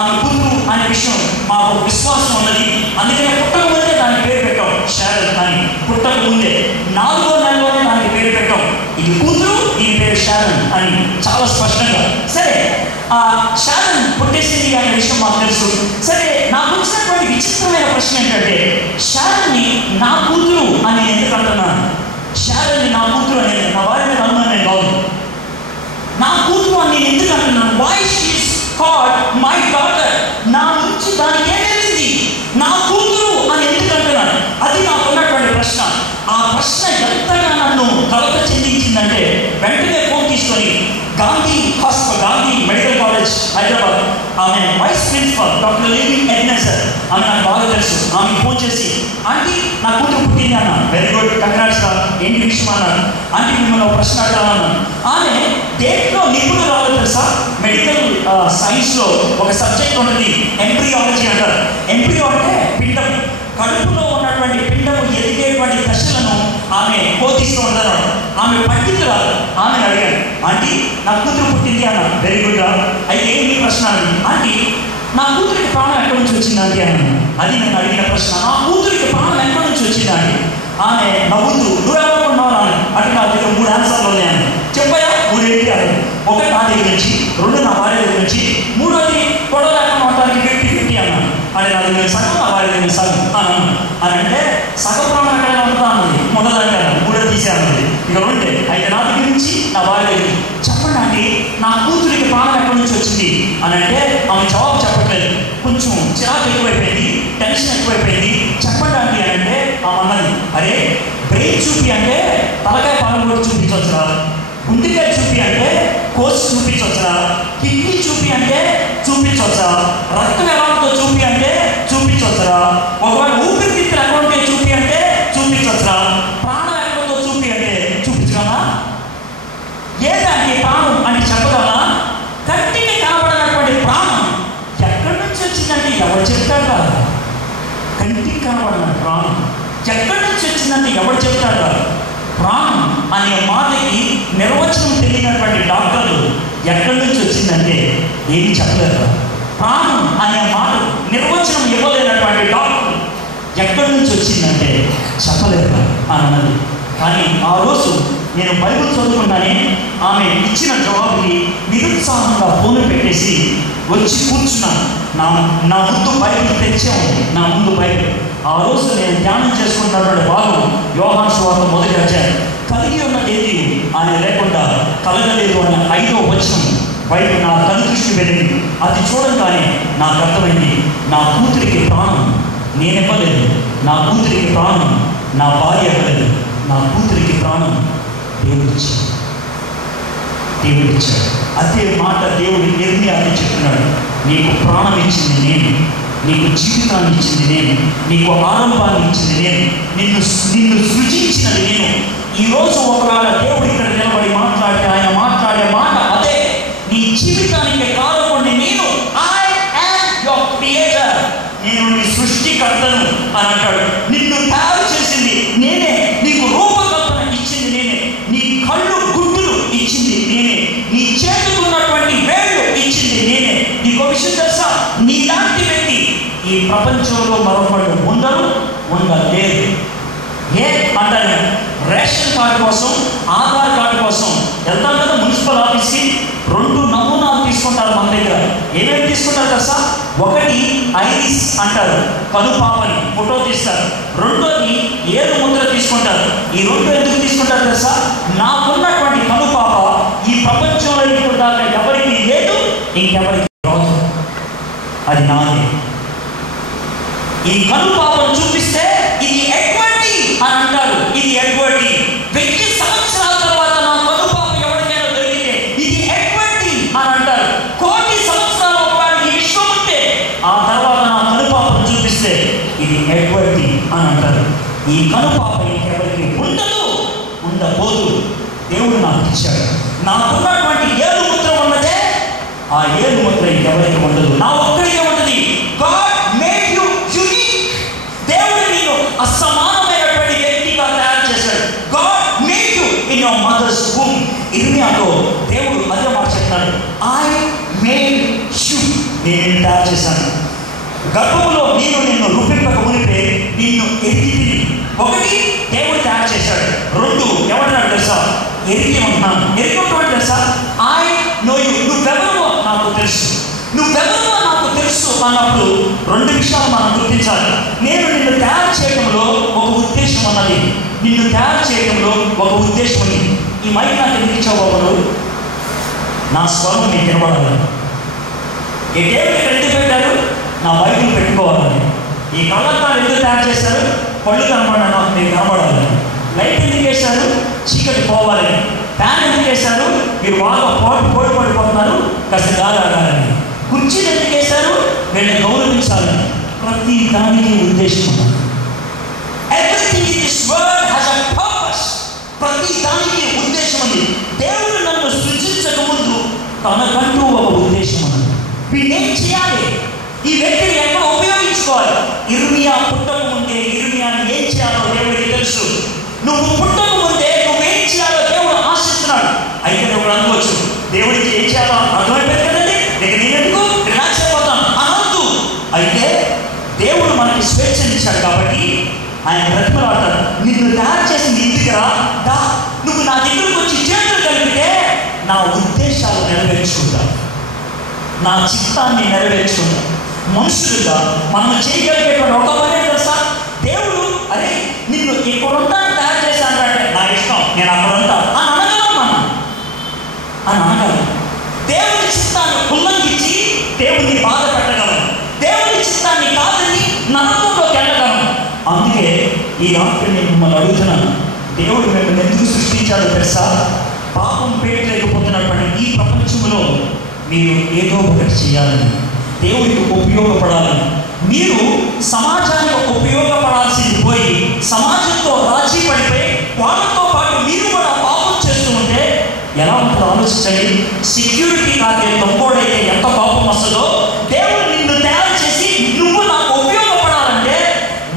ఆమె కూతురు అనే విషయం మాకు విశ్వాసం ఉన్నది, అందుకనే పుట్టకముందే దానికి పేరు పెట్టాం షారన్ అని. పుట్టకముందే 4వ నెలలోనే దానికి పేరు పెట్టాం, ఇది కూతురు, దీని పేరు షారన్ అని చాలా స్పష్టంగా. సరే, షారన్ పుట్టేసింది అనే విషయం మాకు తెలుసు. సరే, నాకు వచ్చినటువంటి విచిత్రమైన ప్రశ్న ఏంటంటే, షారన్ని నా కూతురు అని ఎందుకు అంటున్నాను? షారన్ని నా కూతురు అనేది నా వారి మీద అనుమానం కాదు. నా కూతురు అని నేను ఎందుకు అంటున్నాను? Why she is called my daughter. నా నుంచి దానికి ఏమైంది? నా కూతురు అని ఎందుకు అంటున్నాను? అది నాకు ఉన్నటువంటి ప్రశ్న. ఆ ప్రశ్న ఎంతగా నన్ను కలత చెందించిందంటే వెంటనే ఫోన్ తీసుకొని గాంధీ మెడికల్ కాలేజ్ హైదరాబాద్ ఆమె వైస్ ప్రిన్సిపల్ డాక్టర్ లివింగ్ ఎడ్నెసర్, ఆమె నాకు బాగా తెలుసు. ఆమెకు ఫోన్ చేసి, ఆంటీ నా కూతురు పుట్టింది అన్న. వెరీ గుడ్, కంగ్రాట్స్ సార్, ఏంటి విషయం అన్నాను. ఆంటీ మిమ్మల్ని ఒక ప్రశ్న అడగాలన్నాను. ఆమె దేంట్లో నిపుణురాలు తెలుసా? మెడికల్ సైన్స్లో ఒక సబ్జెక్ట్ ఉంటుంది, ఎంబ్రియాలజీ అంటారు. ఎంబ్రియో అంటే పిండం, కడుపులో ఉన్నటువంటి పిండము ఎదిగేటువంటి దశలను ఆమె బోధిస్తూ ఉంటారు. ఆమె పండితురాలు. ఆమెను అడిగాను, ఆంటీ నా కూతురు పుట్టింది అన్నాను. వెరీ గుడ్, అయితే ఏంటి ప్రశ్న అని. ఆంటీ నా కూతురికి ప్రాణం ఎక్కడి నుంచి వచ్చింది ఆంటీ అన్నాను. అది నన్ను అడిగిన ప్రశ్న. నా కూతురికి ప్రాణం ఎక్కడి నుంచి వచ్చింది ఆంటీ? ఆమె నవ్వుతూ నువ్వెవరుకున్నావు అని. అంటే నా దగ్గర 3 ఆన్సర్లు ఉన్నాయని. చెప్పాయా? 3 ఏంటి అని. 1 నా దగ్గర నుంచి, 2 నా భార్య దగ్గర నుంచి, 3వది గొడవ లేకుండా ఉండడానికి 50-50 అన్నాను. అని నా దగ్గర సగం, నా భార్య దగ్గర సగం అన్నాను. అని అంటే సగం ప్రాణం ఎక్కడ ఉంటుందా అన్నది. మొదలంటే 3 తీసేయాలన్నది. ఇక 2. అయితే నా దగ్గర నుంచి, నా భార్య దగ్గర. చెప్పండి ఆంటీ నా కూతురికి ప్రాణం ఎక్కడి నుంచి వచ్చింది అని అంటే ఆమె జవాబు చెప్పట్లేదు. కొంచెం చిరాకు ఎక్కువైపోయింది, టెన్షన్ ఎక్కువైపోయింది. చెప్పండి ఆంటీ అని అంటే ఆమె అన్నది, అరే బ్రెయిన్ చూపి అంటే తలకాయ పాలగొట్టి చూపించవచ్చురా, గుండెకాయ చూపి అంటే కోసి చూపించవచ్చురా, కిడ్నీ చూపి అంటే చూపించవచ్చా, రక్తం ఎలా ఉందో చూపి అంటే చూపించవచ్చురా, ఒకవేళ ఊపిరితిత్తులు ఎక్కడ ఉంటే చూపి అంటే చూపించవచ్చురా, ప్రాణం ఎక్కడుందో చూపి అంటే చూపించగలమా? ఏదానికి ప్రాణం అని చెప్పగలమా? కంటికి కనబడినటువంటి ప్రాణం ఎక్కడి నుంచి వచ్చిందంటే ఎవరు చెప్తారా? కంటికి కనబడిన ప్రాణం ఎక్కడి నుంచి వచ్చిందంటే ఎవరు చెప్తారా? ప్రాణం అనే మాటకి నిర్వచనం తెలియనటువంటి డాక్టర్లు ఎక్కడి నుంచి వచ్చిందంటే ఏమి చెప్పలేరు. ప్రాణం అనే మాట నిర్వచనం ఇవ్వలేనటువంటి డాక్టర్లు ఎక్కడి నుంచి వచ్చిందంటే చెప్పలేరు అన్నది. కానీ ఆ రోజు నేను బైబిల్ చదువుకున్నానే, ఆమె ఇచ్చిన జవాబుకి నిరుత్సాహంగా ఫోన్ పెట్టేసి వచ్చి కూర్చున్నాను. నా ముందు బైబిల్ తెచ్చే ఉంది, నా ముందు బైబిల్. ఆ రోజు నేను ధ్యానం చేసుకున్నటువంటి భాగం యోహాను సువార్త 1వ అధ్యాయం. కలిగి ఉన్నది ఏది ఆయన లేకుండా కలగలేదు అనే 5వ వచనం వైపు నా కను దృష్టి వెళ్ళింది. అది చూడంగానే నాకు అర్థమైంది, నా కూతురికి ప్రాణం నేను ఇవ్వలేదు, నా కూతురికి ప్రాణం నా భార్య ఇవ్వలేదు, నా కూతురికి ప్రాణం దేవుడిచ్చాడు. అదే మాట దేవుడు ఇర్మియాకి చెప్తున్నాడు, నీకు ప్రాణం ఇచ్చింది నేను, నీకు జీవితాన్ని ఇచ్చింది నేను, నీకు ఆరంభాన్ని ఇచ్చింది నేను, నిన్ను సృజించినది నేను. ఈరోజు ఒకవేళ దేవుడు ఇక్కడ నిలబడి మాట్లాడితే ఆయన మాట్లాడే మాట అదే, నీ జీవితానికి కారణం నేను. ఐ యామ్ యువర్ క్రియేటర్, నేను నీ సృష్టికర్తను అని అంటాడు. నిన్ను తయారు చేసింది నేనే, నీకు రూపకల్పన ఇచ్చింది నేనే, నీ కళ్ళు గుడ్డులు ఇచ్చింది నేనే, నీ చేతుకున్నటువంటి వేళ్ళు ఇచ్చింది నేనే. నీకు విషయం తెలుసా, నీలాంటి వ్యక్తి ఈ ప్రపంచంలో మరొకళ్ళు ఉండలేరు. ఏ అంటారు, రేషన్ కార్డు కోసం, ఆధార్ కార్డు కోసం వెళ్తాం కదా మున్సిపల్ ఆఫీస్కి, 2 నమూనాలు తీసుకుంటారు మన దగ్గర. ఏమేమి తీసుకుంటారు తెలుసా, ఒకటి ఐరిస్ అంటారు, కనుపాపని ఫోటో తీస్తారు. రెండోది ఏడు ముద్ర తీసుకుంటారు. ఈ 2 ఎందుకు తీసుకుంటారు తెలుసా, నాకున్నటువంటి కనుపాప ఈ ప్రపంచంలో ఇప్పుడు దాకా ఎవరికి లేదు, ఇంకెవరికి రాదు, అది నాదే. ఈ కనుపాపను చూపిస్తే ఇది ఎడ్వర్డి అని అంటారు, ఇది ఎడ్వర్డి. 1000 సంవత్సరాల తర్వాత నా కనుపాప ఎవరికైనా దొరికితే ఇది ఎడ్వర్డి అని అంటారు. 1,000,000 సంవత్సరాల ఒకవేళ ఈ విశ్వం ఉంటే ఆ తర్వాత నా కనుపాపను చూపిస్తే ఇది ఎడ్వర్డి అని అంటారు. ఈ కనుపాప ఇంకెవరికి ఉండబోదు, దేవుడు నాకు ఇచ్చాడు. నాకున్నటువంటి ఏడు ముద్ర ఉన్నదే, ఆ ఏడు ముద్ర ఇంకెవరికి ఉండదు, నా ఒక్కడికే ఉంటుంది. God made you unique. దేవుడు నిన్ను అసమానమైనటువంటి వ్యక్తిగా తయారు చేశాడు. God made you in your mother's womb. ఇర్మియాతో దేవుడు అదే మాట చెప్తున్నాడు, ఐ మేడ్ యు, నేను తయారు చేశాను. గర్భంలో నిన్ను రూపింపక మునిపే నిన్ను ఎరిగి. ఒకటి దేవుడు తయారు చేశాడు. 2 ఎవడన్నాడు తెలుసా, ఎరిగి ఉంటున్నాను. ఎరిగి ఉంటున్నాడు తెలుసా, ఐ నో యు, నువ్వెవరో నాకు తెలుసు, నువ్వెవరో నాకు తెలుసు అన్నప్పుడు 2 విషయాలు మనం గుర్తించాలి. నేను నిన్ను తయారు చేయడంలో ఒక ఉద్దేశం ఉన్నది, నిన్ను తయారు చేయడంలో ఒక ఉద్దేశం ఉంది. ఈ మైక్ నాకు ఎందుకు ఇచ్చావు బాబు, నా స్వరం నీకు వినబడాలని. ఈ దేవుడు ఇక్కడ ఎందుకు పెట్టారు, నా బైబిల్ పెట్టుకోవాలని. ఈ కళ్ళద్దాలు ఎందుకు తయారు చేశారు, పళ్ళు కనపడ నాకు మీరు కనపడాలని. లైట్ ఎందుకు వేశారు, చీకటి పోవాలని. ఫ్యాన్ ఎందుకు వేశారు, మీరు బాగా పోటీ పడిపోతున్నారు, కాస్త గాలి ఆడాలని. కుర్చీలు ఎందుకు వేశారు, వీళ్ళని గౌరవించాలని. ప్రతి దానికి ఉద్దేశం ఉన్నది. Everything in this world has a purpose. ప్రతి దానికి ఉద్దేశం ఉంది. దేవుడు నన్ను సృజించక ముందు తనకంటూ ఒక ఉద్దేశం ఉన్నది. వీళ్ళేం చేయాలి, ఈ వ్యక్తిని ఎక్కడ ఉపయోగించుకోవాలి. ఇర్మియా పుట్టక ముందే ఇర్మియాని ఏం చేయాలో దేవుడికి తెలుసు. నువ్వు పుట్టక ముందే నువ్వేం చేయాలో దేవుడు ఆశిస్తున్నాడు. అయితే నువ్వు అనుకోవచ్చు, దేవుడికి ఏం చేయాలో అర్థమైపోయింది కదండి, ఇక నేనెందుకు రిలాక్స్ అయిపోతాను అనొద్దు. అయితే దేవుడు మనకి స్వేచ్ఛనిచ్చాడు కాబట్టి ఆయన బ్రతిమలాడతాడు. నిన్ను తయారు చేసింది ఇంటికిరా, నువ్వు నా దగ్గరకు వచ్చి చేతులు కలిపితే నా ఉద్దేశాలు నెరవేర్చుకుంటా, నా చిత్తాన్ని నెరవేర్చుకుంటా. మనుషులుగా మనం చేయగలిగేటువంటి ఒక పనే తెలుసా, దేవుడు అరే నిన్ను ఇక్కడ ఉంటాను తయారు చేశాను అంటే నా ఇష్టం, నేను అక్కడ ఉంటా అని అనగలం, మనం అని అనగలం. దేవుడి చిత్తాన్ని ఉల్లంఘించి దేవుడిని బాధ పెట్టగలం, దేవుడి చిత్తాన్ని కాదని నరకంలోకి వెళ్ళగలం. అందుకే ఈ రాత్రి నేను మిమ్మల్ని అడుగుతున్నాను, దేవుడు మిమ్మల్ని ఎందుకు సృష్టించాడో తెలుసా? పాపం పేటలేకపోతున్నటువంటి ఈ ప్రపంచంలో మీరు ఏదో ఒకటి చేయాలని, దేవుడికి ఉపయోగపడాలని. మీరు సమాజానికి ఉపయోగపడాల్సింది పోయి సమాజంతో రాజీ పడిపోయి వాళ్ళతో పాటు మీరు కూడా పాపం చేస్తూ ఉంటే ఎలా ఉంటుందో ఆలోచించండి. సెక్యూరిటీ కాకే తొంగోడైతే ఎంత పాపం వస్తుందో, దేవుడు నిన్ను తయారు చేసి నువ్వు నాకు ఉపయోగపడాలంటే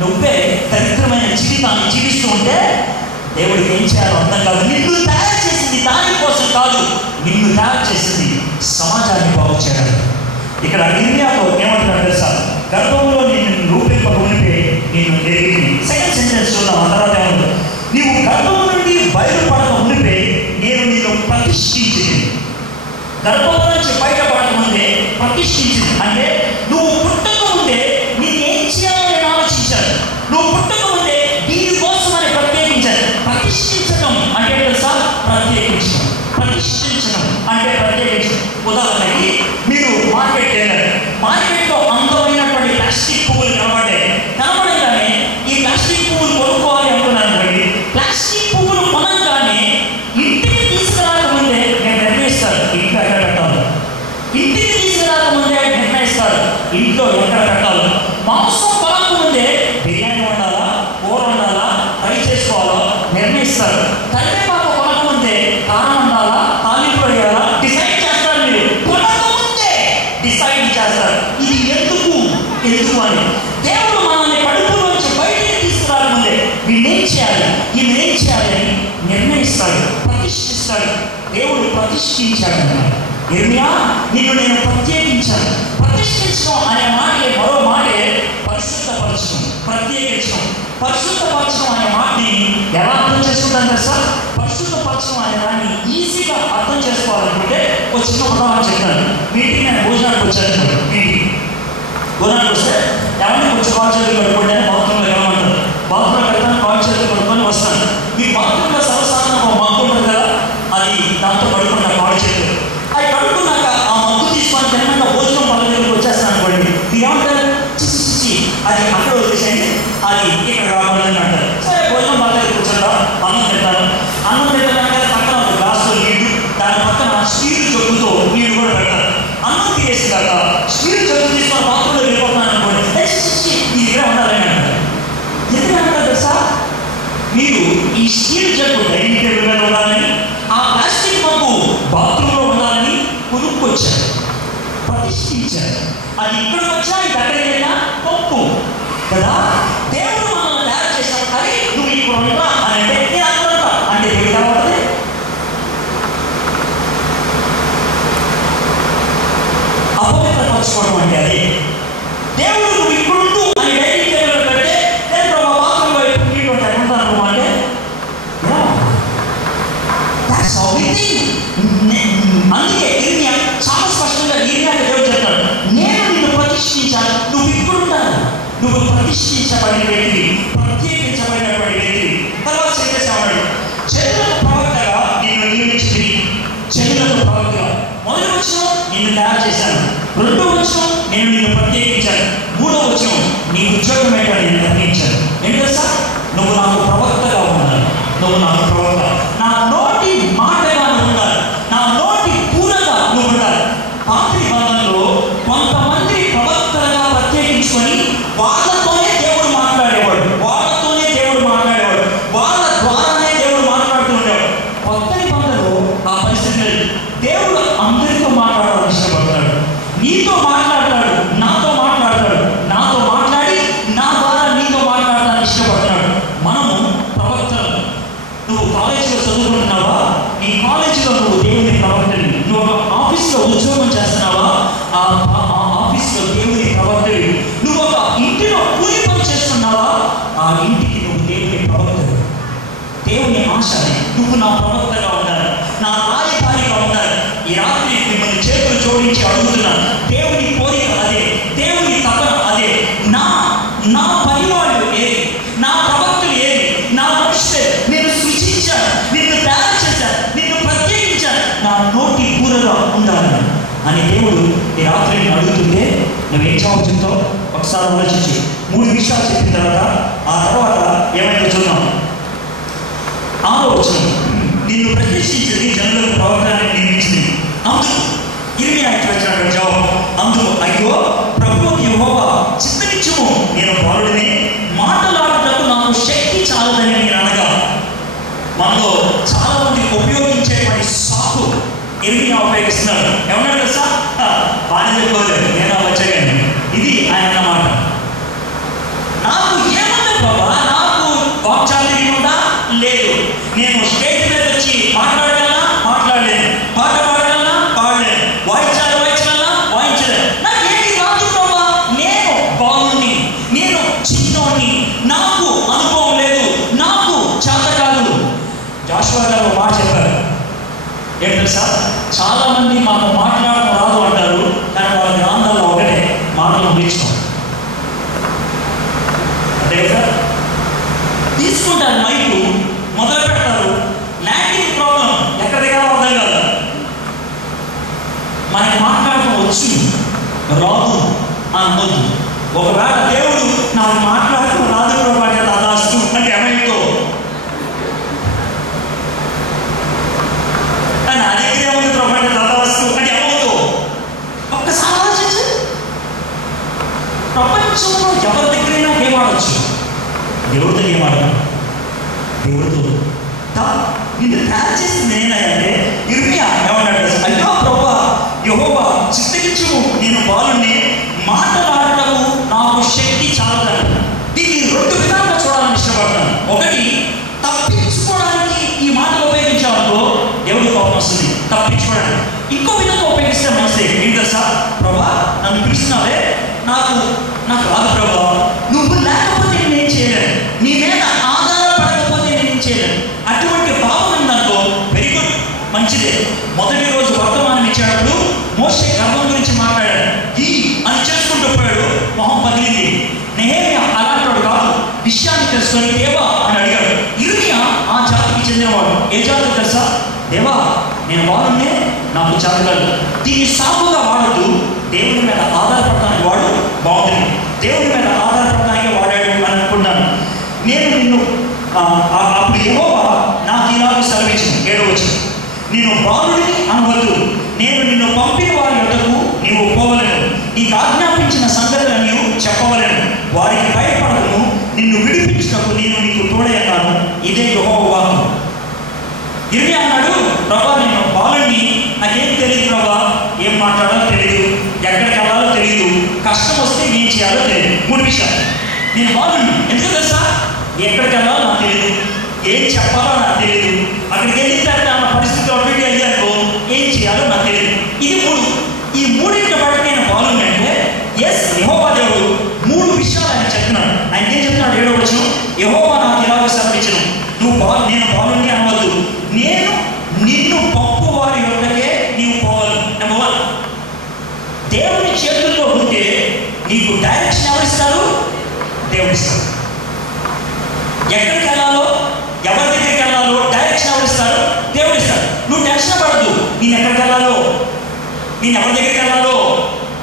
నువ్వే దరిద్రమైన జీవితాన్ని జీవిస్తూ ఉంటే దేవుడికి ఏం చేయాలో అర్థం కాదు. నిన్ను తయారు చేసింది దానికోసం కాదు, నిన్ను తయారు చేసింది సమాజాన్ని బాగు చేయడానికి. ఇక్కడ ఇర్మియాతో ఏమంటున్నాడు తెలుసా, గర్భంలో నిన్ను రూపింపక మునిపే నేను ఎరిగి. సెకండ్ సెంటెన్స్ చూద్దాం, ఆ తర్వాత ఏమంటుంది, నీవు గర్భం నుండి బయలుపడక మునిపే నేను నిన్ను ప్రతిష్ఠించింది. గర్భం నుంచి బయటపడక ముందే ప్రతిష్ఠించింది అంటే నువ్వు పుట్టక ముందే నేనేం చేయాలని ఆలోచించాను, నువ్వు పుట్టక ముందే దీనికోసమని ప్రత్యేకించాను. ప్రతిష్ఠించడం అంటే తెలుసా, ప్రత్యేకించడం. ప్రతిష్ఠించడం అంటే ప్రత్యేకించడం. ఉదాహరణకి మీరు మార్కెట్లో అందమైనటువంటి ప్లాస్టిక్ పువ్వులు కనబడగానే ఈ ప్లాస్టిక్ పువ్వులు కొనుక్కోవాలి అనుకున్నాను. ప్లాస్టిక్ పువ్వులు కొనగానే ఇంటికి తీసుకురాకముందే నేను నిర్ణయిస్తాను ఇంట్లో ఎక్కడ పెట్టాలి. ఇంటికి తీసుకురాకముందే నిర్ణయిస్తాను చేస్తాడు. ఇంట్లో ఎక్కడ పెట్టాలో మాంసం కొనక ముందే బిర్యానీ వండాలా, కూర వండాలా, ఫ్రై చేసుకోవాలా నిర్ణయిస్తారు. కరివేపాకు కొనక ముందే కారం వండాలా, తాలింపు వేయాలా డిసైడ్ చేస్తారు. మీరు కొనక ముందే డిసైడ్ చేస్తారు. ఇది ఎందుకు అని. దేవుడు మనల్ని కడుపులోంచి బయటికి తీసుకురాక ముందే వీళ్ళేం చేయాలి, ఈమెనేం చేయాలి అని నిర్ణయిస్తాడు, ప్రతిష్ఠిస్తాడు. దేవుడు ప్రతిష్ఠించాడు. యెర్మయా, నిన్ను నేను ప్రత్యేకించాను. ప్రతిష్ఠించడం అనే మాటే మరో మాటే పరిశుద్ధపరచడం, ప్రత్యేకించడం. పరిశుద్ధపరచడం అనే మాటని ఎలా అర్థం చేసుకుంటాం కదా సార్? పరిశుద్ధపరచడం అనే దాన్ని ఈజీగా అర్థం చేసుకోవాలనుకుంటే ఒక చిన్న ఉదాహరణ చెప్తాను. వీటికి నేను భోజనానికి వచ్చాను. వీటికి భోజనానికి వస్తే ఎవరిని కొంచెం కాల్ చేతులు కట్టుకోండి అని బాత్రూంలో వెళ్ళమంటారు. బాత్రూంలో వెళ్తాను, కాల్ చేతులు కట్టుకొని వస్తాను. మీ బాత్రూంలో సర్వసాధారణ ఒక మగ్గు ఉంటుంది కదా, అది దాంతో పడుకున్న కాల్ చేతులు అది కడుక్కున్నాక ఆ మగ్గు తీసుకొని తిన్నాక భోజనం పళ్ళ దగ్గరికి వచ్చేస్తాను అనుకోండి. మీరు ఏమంటారు? చిచ్చి అది అక్కడ వచ్చేసేయండి, అది ఇక్కడ రావాలని అంటారు. సరే భోజనం పళ్ళ దగ్గరికి వచ్చాక అన్నం తింటాను. అన్నం తింటాక పక్కన ఒక గ్లాసులో నీళ్లు, దాని పక్కన స్టీల్ జగ్గుతో నీళ్లు కూడా పెడతారు. అన్నం తినేసినాక స్టీల్ జగ్గు తీసుకొని బాత్రూంలో వెళ్ళిపోతున్నాను అనుకోండి. ఈ దగ్గర ఉండాలని అంటారు. ఎందుకంటారు తెలుసా? మీరు ఈ స్టీల్ జగ్గు డైనింగ్ టేబుల్ మీద ఉండాలని, ఆ ప్లాస్టిక్ మగ్గు బాత్రూంలో ఉండాలని కొనుక్కొచ్చారు, ప్రతిష్ఠించారు. అది ఇక్కడికి వచ్చా ఇది అక్కడికైనా తప్పు కదా. దేవుడు మనల్ని తయారు చేశాడు. అది నువ్వు ఇక్కడ ఉంటా అని అంటే నేను అక్కడ ఉంటా అంటే దేవుడు కాబట్టి అపవిత్రపరచుకోవడం అంటే అదే. దేవుడు నువ్వు ఇక్కడుంటూ అని డైనింగ్ టేబుల్ పెడితే నేను మా బాత్రూంలో నీళ్ళు ఉంటాను ఉంటాను అంటే అందుకే ఇర్మియా చాలా స్పష్టంగా ఇర్మియాకి దేవుడు చెప్తాడు, నేను నిన్ను ప్రతిష్ఠించాను, నువ్వు ఇక్కడుంటాను, నువ్వు ప్రతిష్ఠించబడిన వ్యక్తివి, ప్రత్యేకించబడినటువంటి వ్యక్తివి. తర్వాత చెప్పేసాడు, చెడులకు ప్రవక్తగా నిన్ను నియమించి, చెడులకు ప్రవక్తగా మొదటి వచనం నిన్ను తయారు చేశాను, రెండో వచనం నేను నిన్ను ప్రత్యేకించాను, మూడో వచనం నీ ఉద్యోగం ఏంటో నేను నిర్ణయించాను. ఏంటో సార్, నువ్వు నాకు ప్రవక్తగా ఉండాలి, నువ్వు నాకు ప్రవక్త, నా నోటి మాటగా నువ్వు ఉండాలి, నా నోటి పూరగా నువ్వు ఉండాలి. పాత నిబంధనలో కొంతమంది ప్రవక్తలుగా ప్రత్యేకించుకొని వాళ్ళతోనే దేవుడు మాట్లాడేవాడు, వాళ్ళతోనే దేవుడు మాట్లాడేవాడు, వాళ్ళ ద్వారానే దేవుడు మాట్లాడుతూ ఉండేవాడు. కొత్త నిబంధనలో ఆ పరిస్థితి దేవుడు అందరితో మాట్లాడాలని ఇష్టపడతాడు. నీతో మాట్లాడతాడు, నాతో మాట్లాడతాడు, నాతో మాట్లాడి నా ద్వారా నీతో మాట్లాడటానికి ఇష్టపడతాడు. మనము ప్రవక్తలు. నువ్వు కాలేజీలో చదువుకుంటున్నావా? నీ కాలేజీలో నువ్వు దేవుని ప్రవక్తని. నువ్వు ఒక ఆఫీస్లో ఉద్యోగం చేస్తున్నావా? ఆ ఆఫీస్లో దేవుని ప్రవక్తని. నువ్వు ఒక ఇంటిలో కూలి పని చేస్తున్నావా? ఆ ఇంటికి నువ్వు దేవుని ప్రవక్తని. దేవుని ఆశ నువ్వు నా ప్రవక్తగా ఉండాలి, నా రాయబారిగా ఉండాలి. ఈ రాత్రి మిమ్మల్ని చేతులు జోడించి అడుగుతున్నాను, దేవుని కోరిక అదే, దేవుని తపన అదే. నా పనివాళ్ళు ఏది, నా ప్రవక్తలు ఏది, నా మనుషులే. నేను సృష్టించాను, నిన్ను తయారు చేశాను, నిన్ను ప్రత్యేకించాను, నా నోటి పూరగా ఉండాలి అని దేవుడు ఈ రాత్రి నేను అడుగుతుంటే నువ్వేం జవాబు చెప్తావు? ఒకసారి ఆలోచించి 3 విషయాలు చెప్పిన ఆ తర్వాత ఏమైనా చూద్దాం. 6వ వచనం, నిన్ను ప్రతిష్ఠించింది జనులకు ప్రవక్తని నియమించింది. అందుకు ఇర్మియా వచ్చినటువంటి జవాబు, అందుకు అయ్యో ప్రభువు యెహోవా చిత్తనిచ్చుము, నేను బాలుడిని, మాటలాడుటకు నాకు శక్తి చాలదని నేను అనగా. మనలో చాలా మంది ఉపయోగించేటువంటి సాకు ఇర్మియా ఉపయోగిస్తున్నారు. ఏమన్నా తెలుసా? బాగా చెప్పుకోలేదు, నేను వచ్చాను. ఇది ఆయన అన్నమాట. నాకు ఏమన్నా బాబా, నాకు వాక్చాతుర్యం ఉందా? లేదు. నేను స్టేజ్ మీద వచ్చి మాట్లాడగలనా? మాట్లాడలేను. పాట పాడగలనా? పాడలేను. వాయించగలనా? వాయించలేను. నాకు ఏంటి రాదు బాబా, నేను బాగుంది, నేను చిన్నోడిని, నాకు అనుభవం లేదు, నాకు చేత కాదు. జాషువా గారు మాట చెప్పారు, ఏంటి తెలుసా? చాలా మంది మాకు మాట్లాడడం రాదు అంటారు, కానీ వాళ్ళ గ్రామాల్లో ఒకటే మాటలు నేర్చుకోండి. అంతే కదా? తీసుకుంటారు మైకు, మొదలు పెడతారు, ల్యాండింగ్ ప్రాబ్లం ఎక్కడ దగ్గర అర్థం కాదు. మనకి మాట్లాడటం వచ్చు రాదు అనొద్దు. ఒకవేళ దేవుడు నాకు మాట్లాడటం రాదు తదాస్తు అంటే ఏమైందో, నా దగ్గర ఏముంది ప్రభావం తదాస్తు అంటే ఏమవుతుందో ఒక్కసారి ఆలోచించు. దేవుడితో ఏమాడతాను? దేవుడితో నిన్ను తయారు చేసింది నేనంటే ఇర్మియా ఏమన్నాడు? అయ్యో ప్రభువా యెహోవా చిత్తగించుము, నేను బాలుని మాట్లాడటకు నాకు శక్తి చాలదు. దీన్ని 2 విధాలుగా చూడాలని ఇష్టపడతాను. ఒకటి, తప్పించుకోవడానికి ఈ మాటలు ఉపయోగించాలనుకో దేవుడి కోపం వస్తుంది, తప్పించుకోవడానికి. ఇంకో విధంగా ఉపయోగిస్తే మంచిదే. ఏంటి తెలుసా? ప్రభా నన్ను పిలుస్తున్నావే, నాకు రాదు ప్రభా, నువ్వు లేకపోతే నేనేం చేయలేను, నీ మీద ఆధారపడకపోతే నేనేం చేయలేను. అటువంటి భావం ఉందనుకో వెరీ గుడ్, మంచిదే. మొదటి రోజు వర్తమానం ఇచ్చేటప్పుడు మోషే గర్వం గురించి మాట్లాడాడు. ఈ అని చేసుకుంటూ పోయాడు, మొహం పగిలింది. నెహెమ్యా అలాంటి కాదు, విషయాన్ని తెలుసుకొని దేవా అని అడిగాడు. ఇర్మియా ఆ జాతికి చెందినవాడు. ఏ జాతి తెలుసా? దేవా నేను వాడునే, నాకు చేతకాదు. దీన్ని సాగుగా వాడద్దు, దేవుని మీద ఆధారపడడానికి వాడు బాగుంటుంది. దేవుని మీద ఆధారపడడానికి వాడాడు అని అనుకున్నాను. నేను నిన్ను అప్పుడు యెహోవా నాకు ఇలాగ సెలవిచ్చింది. 7వ వచనం, నేను బాలుడిని అనవద్దు, నేను నిన్ను పంపిన వారి యొద్దకు నీవు పోవలేను, నీకు ఆజ్ఞాపించిన సంగతులను చెప్పవలేను, వారికి భయపడను, నిన్ను విడిపించినప్పుడు నేను నీకు తోడయ్యాను. ఇదే యెహోవా వాక్కు. ఇర్మియా అన్నాడు, ప్రభా నేను బాలుడిని, నాకేం తెలియదు ప్రభా, ఏం మాట్లాడాలో తెలియదు, ఎక్కడికి వెళ్ళాలో తెలియదు, కష్టం వస్తే ఏం చేయాలో తెలియదు. 3 విషయాలు. నేను బాలుడిని, ఎందుకు తెలుసా? ఎక్కడికి వెళ్ళాలో నాకు తెలియదు, ఏం చెప్పాలో నాకు తెలియదు, అక్కడికి వెళ్ళిన తర్వాత నా పరిస్థితిలో అడ్మిట్ అయ్యాకో ఏం చేయాలో నాకు తెలియదు. ఇది 3. ఈ 3 బట్టి నేను బాలుడిని అంటే ఎస్ యెహోవా దేవుడు 3 విషయాలు ఆయన చెప్తున్నాడు. ఆయన ఏం చెప్తున్నాడు? 7వ వచనం, యెహోవా నాకు ఇలాగ సెలవిచ్చును, నేను బాలుడిని అనవద్దు, నేను నిన్ను పంపు వారి యొద్దకే నీవు పోవాలి. నెంబర్ 1, దేవుని చేతుల్లో ఉంటే నీకు డైరెక్షన్ ఎవరిస్తారు? దేవుడు ఇస్తారు. ఎక్కడికి వెళ్ళాలో, ఎవరి దగ్గరికి వెళ్ళాలో డైరెక్షన్ ఎవరిస్తారు? దేవుడు ఇస్తారు. నువ్వు టెన్షన్ పడద్దు, నేను ఎక్కడికి వెళ్ళాలో, నేను ఎవరి దగ్గరికి వెళ్ళాలో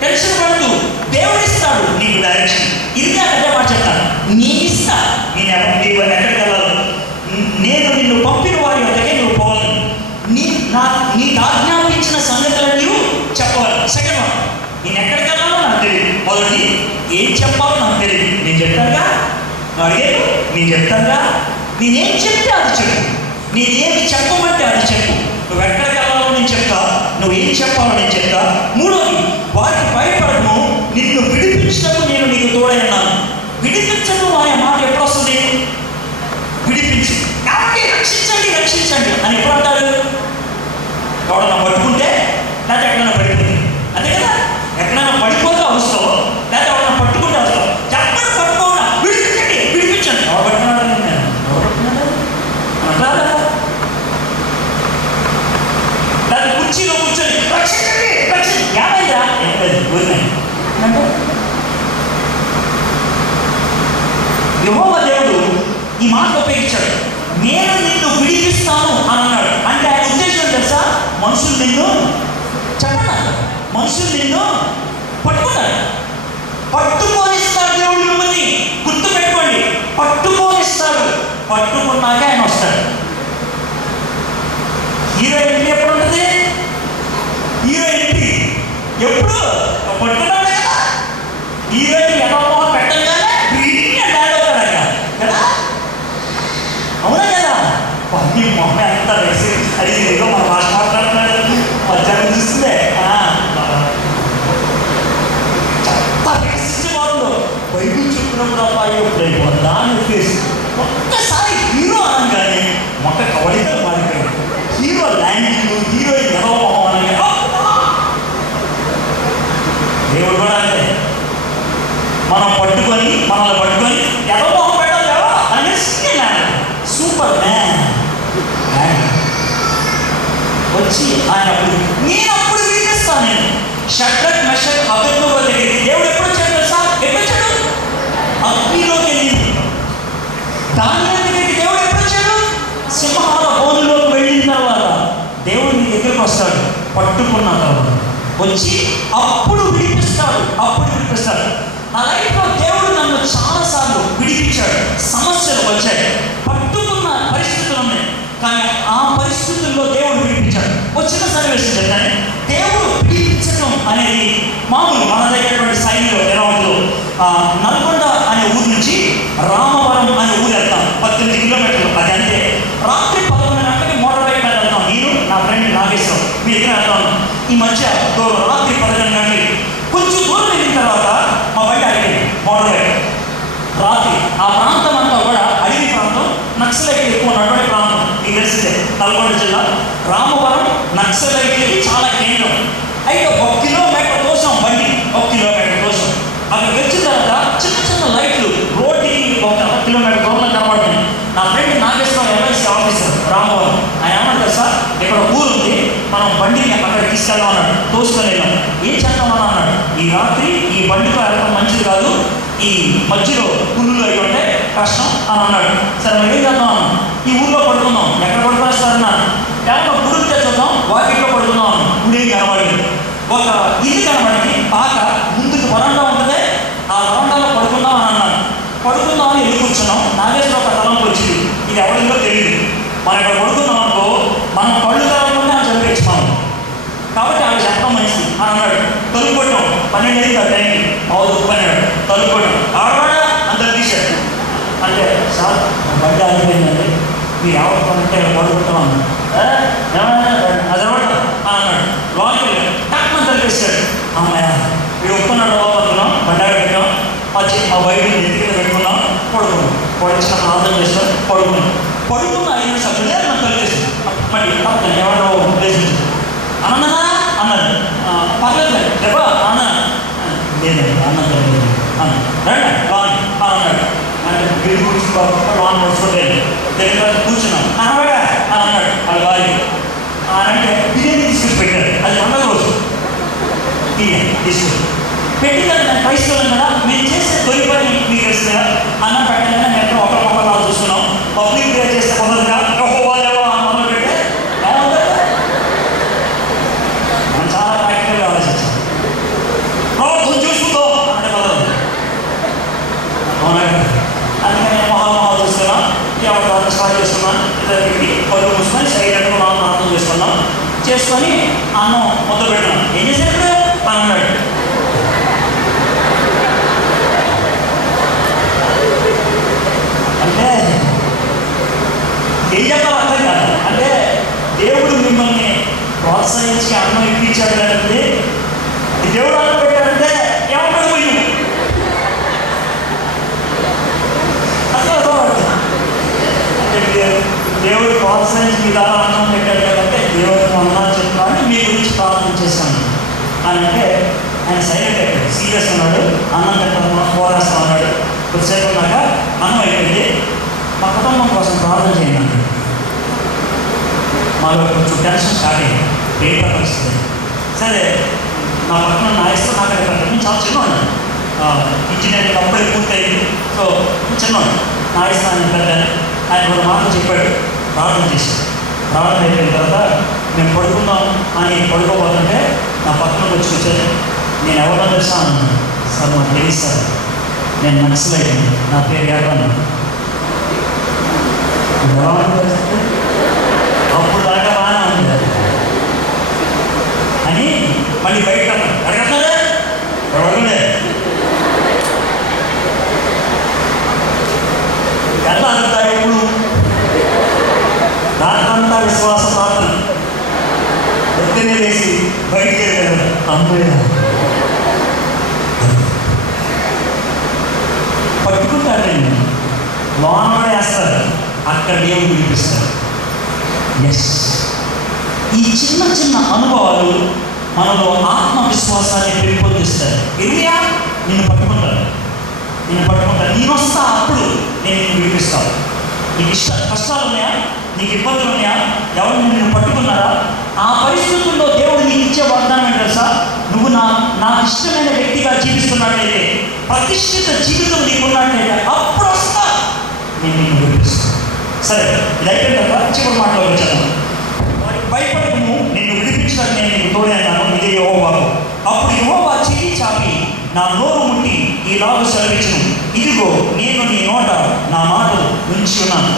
టెన్షన్ పడద్దు, దేవుడు ఇస్తాడు నీకు డైరెక్షన్. ఇది అదే మాట చెప్తాను, నీ ఇస్తా, నేను ఎక్కడికి వెళ్ళాలో, నేను నిన్ను పంపిన వారి వద్దకే నువ్వు పోవాలి, నీకు ఆజ్ఞాపించిన సంగతులను నీవు చెప్పవాలి. సెకండ్ వన్, నేను ఎక్కడికి వెళ్ళాలో నాకు తెలియదు. మొదటి, ఏం చెప్పాలో నాకు తెలియదు, నేను చెప్తానుగా, అడిగాను నేను చెప్తానుగా, నేనేం చెప్తే అది చెప్పు, నేనేమి చెప్పమంటే అది చెప్పు. నువ్వు ఎక్కడికి వెళ్ళాలో నేను చెప్తా, నువ్వు ఏం చెప్పాలో నేను చెప్తా. 3వది, వారికి భయపడను, నిన్ను విడిపించటకు నేను నీకు తోడైనాను. విడిపించడం అనే మాట ఎప్పుడు వస్తుంది? విడిపించు కాబట్టి రక్షించండి రక్షించండి అని ఎప్పుడు అంటారు? ఎవడన్నా పట్టుకుంటే లేకపోతే ఎక్కడైనా పడిపోతుంది, అంతే కదా. ఎక్కడైనా పడిపోతే అవసరం, లేకపోతే ఎవడన్నా పట్టుకుంటే అవసరం. ఎక్కడ పట్టుకోకుండా విడిపించండి విడిపించండి. ఎవరు పట్టుకున్నాడు? ఎవరు పట్టుకున్నాడు అంటారా? లేకపోతే కుర్చీలో కూర్చొని రక్షించండి రక్షించండి, ఏమైందా? ఏం లేదు, ఊరినాయి అంటే యెహోవా దేవుడు ఈ మాట ఉపయోగించాడు, నేను నిన్ను విడిపిస్తాను అని అన్నాడు. అంటే ఆయన ఉద్దేశం తెలుసా? మనుషులు నిన్ను చెప్పన్నారు, మనుషులు నిన్ను పట్టుకున్నారు, పట్టుకోనిస్తాడు దేవుడు మిమ్మల్ని. గుర్తు పెట్టుకోండి, పట్టుకోనిస్తాడు, పట్టుకున్నాక ఆయన వస్తాడు. హీరో ఎంట్రీ ఎప్పుడు ఉంటుంది? హీరో ఎంట్రీ ఎప్పుడు పట్టుకున్నాడు కదా. హీరోయిన్ ఎలా పెట్టగానే కదా, అవునా కదా. పన్నీ మొహం ఎంత వేసి అది ఏదో మన భాష మాట్లాడుతున్నాడు, మధ్యాహ్నం చూస్తుందే వాళ్ళు బైబిల్ చెప్పినప్పుడు అబ్బాయి ఎప్పుడైపోయి దాన్ని ఫేస్ ఒక్కసారి హీరో అనగానే మొక్క కవలిగా మారిపోయాడు. హీరో ల్యాండింగ్, హీరోయిన్ ఎలా మొహం అనగా దేవుడు కూడా అంటే మనం పట్టుకొని మనల్ని పట్టుకొని ఎలా మొహం పెట్టాలి అనేసి సూపర్ మ్యాన్ వచ్చి ఆయన నేను అప్పుడు వినిపిస్తాను. నేను షడ్రక్ మెషక్ అబేద్నెగో దగ్గరికి దేవుడు ఎప్పుడు వచ్చాడు తెలుసా? ఎప్పుడు వచ్చాడు? అగ్నిలోకి వెళ్ళింది. దానియేలు దగ్గరికి దేవుడు ఎప్పుడు వచ్చాడు? సింహాల బోనులోకి వెళ్ళిన తర్వాత దేవుడు నీ దగ్గరికి వస్తాడు, పట్టుకున్న తర్వాత వచ్చి అప్పుడు విడిపిస్తాడు, అప్పుడు విడిపిస్తాడు. నా లైఫ్లో దేవుడు నన్ను చాలాసార్లు విడిపించాడు. సమస్యలు వచ్చాయి, పట్టుకున్న పరిస్థితులు ఉన్నాయి, కానీ ఆ పరిస్థితుల్లో దేవుడు విడిపించాడు. వచ్చిన సన్నివేశం చెప్తాను. దేవుడు విడిపించడం అనేది మామూలు మన దగ్గర శైలిలో ఎలా ఉంటుందో, నల్గొండ అనే ఊరు నుంచి రామవరం అనే ఊరు దూరం, రాత్రి 11 గంటలకి. కొంచెం దూరం వెళ్ళిన తర్వాత మా బండి ఆగిపోయింది మోటార్. రాత్రి ఆ ప్రాంతం అంతా కూడా అడవి ప్రాంతం, నక్సలైట్లు ఎక్కువ ఉన్నటువంటి ప్రాంతం. మీకు తెలిసిందే, నల్గొండ జిల్లా రామవరం నక్సలైట్లకి చాలా కేంద్రం. అయితే 1 కిలోమీటర్ కోసం బండి, 1 కిలోమీటర్ కోసం అక్కడికి వచ్చిన తర్వాత చిన్న చిన్న లైట్లు రోడ్డుకి 1 కిలోమీటర్ దూరంలో కనబడుతుంది. నా friend Nageswaram LIC officer Ramavaram, ఆయన ఏమంటారు, సార్ ఇక్కడ ఊరు ఉంది, మనం బండిని అక్కడికి తీసుకెళ్దాం అన్నాడు. తోసుకొని వెళ్ళాం. ఏం చేద్దామన్నా అన్నాడు, ఈ రాత్రి ఈ బండితో వెళ్ళడం మంచిది కాదు, ఈ మధ్యలో పుల్లులు అయి ఉంటే కష్టం అని అన్నాడు. సరే మనం ఏం చేద్దాం అన్నాం, ఈ ఊళ్ళో పడుకుందాం. ఎక్కడ పడుకునేస్తారన్నాను, కేవలం గుడికి తెచ్చుకుందాం, వాకిట్లో పడుకుందాం అన్నాం. గుడి కనబడింది, ఒక ఇల్లు కనబడింది, పాక ముందుకు వరండా ఉంటుంది, ఆ వరండాలో పడుకుందాం అని అన్నాను. పడుకుందాం అని వెళ్ళి కూర్చున్నాం. నాగేశ్వరం ఒక తలంపు వచ్చింది, ఇది ఎవరిలో తెలియదు. మనం ఇక్కడ పడుకున్నాం అనుకో, మనం కళ్ళు తెరవకుండా చదివేచ్చు మనం, కాబట్టి అవి చెప్పడం మంచిది అని అన్నాడు. తలుపు కొట్టాం, 12 అయింది ఆ టైంకి. పన్నాడు, తలుపు కొట్టాం, ఆడవాడా అందరు తీశాడు. అంటే సార్ బండి ఆగిపోయిందండి, మీరు ఎవరు పనుంటే పడుకుంటాం అన్నాడు. అది ఎవరు అన్నాడు. లోపలికి టక్మని తలిపేశాడు. అమ్మాయ వీడు ఒప్పుకున్నాడు. లోపడుతున్నాం, బండి ఆడ పెట్టాం, ఆ బయట ఎదురు పెట్టుకున్నాం, పడుకున్నాం. పడిచిన ప్రార్థన చేస్తాం, పడుకున్నాం. పడుకున్న 5 నిమిషాలు మనం తలిపేసాం. మళ్ళీ ఎవరో ఉద్దేశించారు. అన్న అన్నాడు. పర్లేదు రేపా అన్న, లేదండి అన్నం తెలియదు అన్న, రండి బాగుంది అన్నాడు. అంటే వీడి గురించి లోన్ నడుచుకుంటే దగ్గర కూర్చున్నాం. అనవాడా అని అన్నాడు. అది బాగా అంటే బిర్యానీ తీసుకొచ్చి పెట్టాడు. అది 100 రోజు బిర్యానీ తీసుకొచ్చి పెట్టిన దాన్ని పైసలు కదా, మేము చేసే తొలి పని మీకు తెలుసు కదా, అన్నం పెట్టాలని మేము ఒకరికొకరు చూస్తున్నాం. పబ్లిక్ ప్రేర్ చేస్తే కుదరదుగా, వాళ్ళేవో మొదలు పెడితే మనం చాలా ప్రాక్టికల్గా ఆలోచించాం. చూసుకుందాం అంటే కుదరదు. అవునా? అందుకని నేను మొహం చూస్తున్నాం, ఎవరు స్టార్ట్ చేస్తున్నాం, ఇద్దరికి పళ్ళు మూసుకొని సైలెంట్గా మనం అర్థం చేసుకున్నాం. చేసుకొని అన్నం మొదలు పెట్టినాం. ఏం చేశారు అన్నాడు. అంటే ఏం చెప్పాలి అర్థం కాదు. అంటే దేవుడు మిమ్మల్ని ప్రోత్సహించి అన్నం ఇప్పించాడు కదండి, దేవుడు అన్నం పెట్టాడంటే ఏమంటాడు పోయి అసలు దేవుడు ప్రోత్సహించి విధానం అన్నం పెట్టాడు కదంటే దేవుడిని అన్నాను చెప్తాను, మీ గురించి ప్రార్థన చేశాను అని అంటే ఆయన సైలెంట్ అయిపోయాడు, సీరియస్ ఉన్నాడు. అన్నం పెట్టడం పోరాస్తా ఉన్నాడు. కొద్దిసేపు ఉన్నాక అన్నం అయిపోయింది. మా కుటుంబం కోసం ప్రార్థన చేయండి అన్నాడు. మాలో కొంచెం టెన్షన్ స్టార్ట్ అయ్యింది, పేట పరిస్థితి. సరే నా పక్కన నా ఇష్టం నాకు నేను చాలా చిన్నవాడు, ఇంజనీరింగ్ అప్పుడే పూర్తయింది. సో చిన్నవాడు, నా ఇష్టం పెద్ద. ఆయన 2 మాటలు చెప్పాడు, ప్రార్థన చేశాడు. ప్రార్థన అయిపోయిన తర్వాత మేము పడుకుందాం అని పడుకోబోతుంటే నా పక్కనకు వచ్చి వచ్చాను. నేను ఎవరో తెలుసా అన్నాను. సార్ మాకు తెలియదు సార్, నేను నక్సలైట్, నా పేరు ఏడాను. అప్పుడు దాకా బాగానే ఉంది అని మళ్ళీ బయట అడగన్నారా ఎవరులే ఎంత అంతా ఎప్పుడు రాత్రంతా విశ్వాస ప్రార్థన, పొద్దునే లేచి బయటికి వెళ్ళారు. అమ్మయ్య పట్టుకుంటారండి, లోన కూడా వేస్తారు, అక్కడ దేవుడు వినిపిస్తారు. ఎస్, ఈ చిన్న చిన్న అనుభవాలు మనలో ఆత్మవిశ్వాసాన్ని పెంపొందిస్తాయి. ఎరియా నిన్ను పట్టుకుంటారు, నేను వస్తా, అప్పుడు నేను నిన్ను వినిపిస్తాను. నీకు కష్టాలు ఉన్నాయా, నీకు ఇబ్బందులు ఉన్నాయా, ఎవరు నిన్ను పట్టుకున్నారా, ఆ పరిస్థితుల్లో దేవుడు నీకు ఇచ్చే వాగ్దానం ఏంటో సార్, నువ్వు నాకు ఇష్టమైన వ్యక్తిగా జీవిస్తున్నట్లయితే, ప్రతిష్ఠిత జీవితం నీకున్నట్లయితే అప్పుడు వస్తా, నేను నిన్ను వినిపిస్తాను. సరే ఇది అయిపోయిన తర్వాత చివరి మాటలో వచ్చాను. వాడికి భయపడము, నిన్ను విడిపించడానికి నేను నీకు తోడైనాను, ఇదే యెహోవా. అప్పుడు యెహోవా చెయ్యి చాపి నా నోరు ముట్టి ఈలాగ సెలవిచ్చును, ఇదిగో నేను నీ నోట నా మాటలు ఉంచి ఉన్నాను.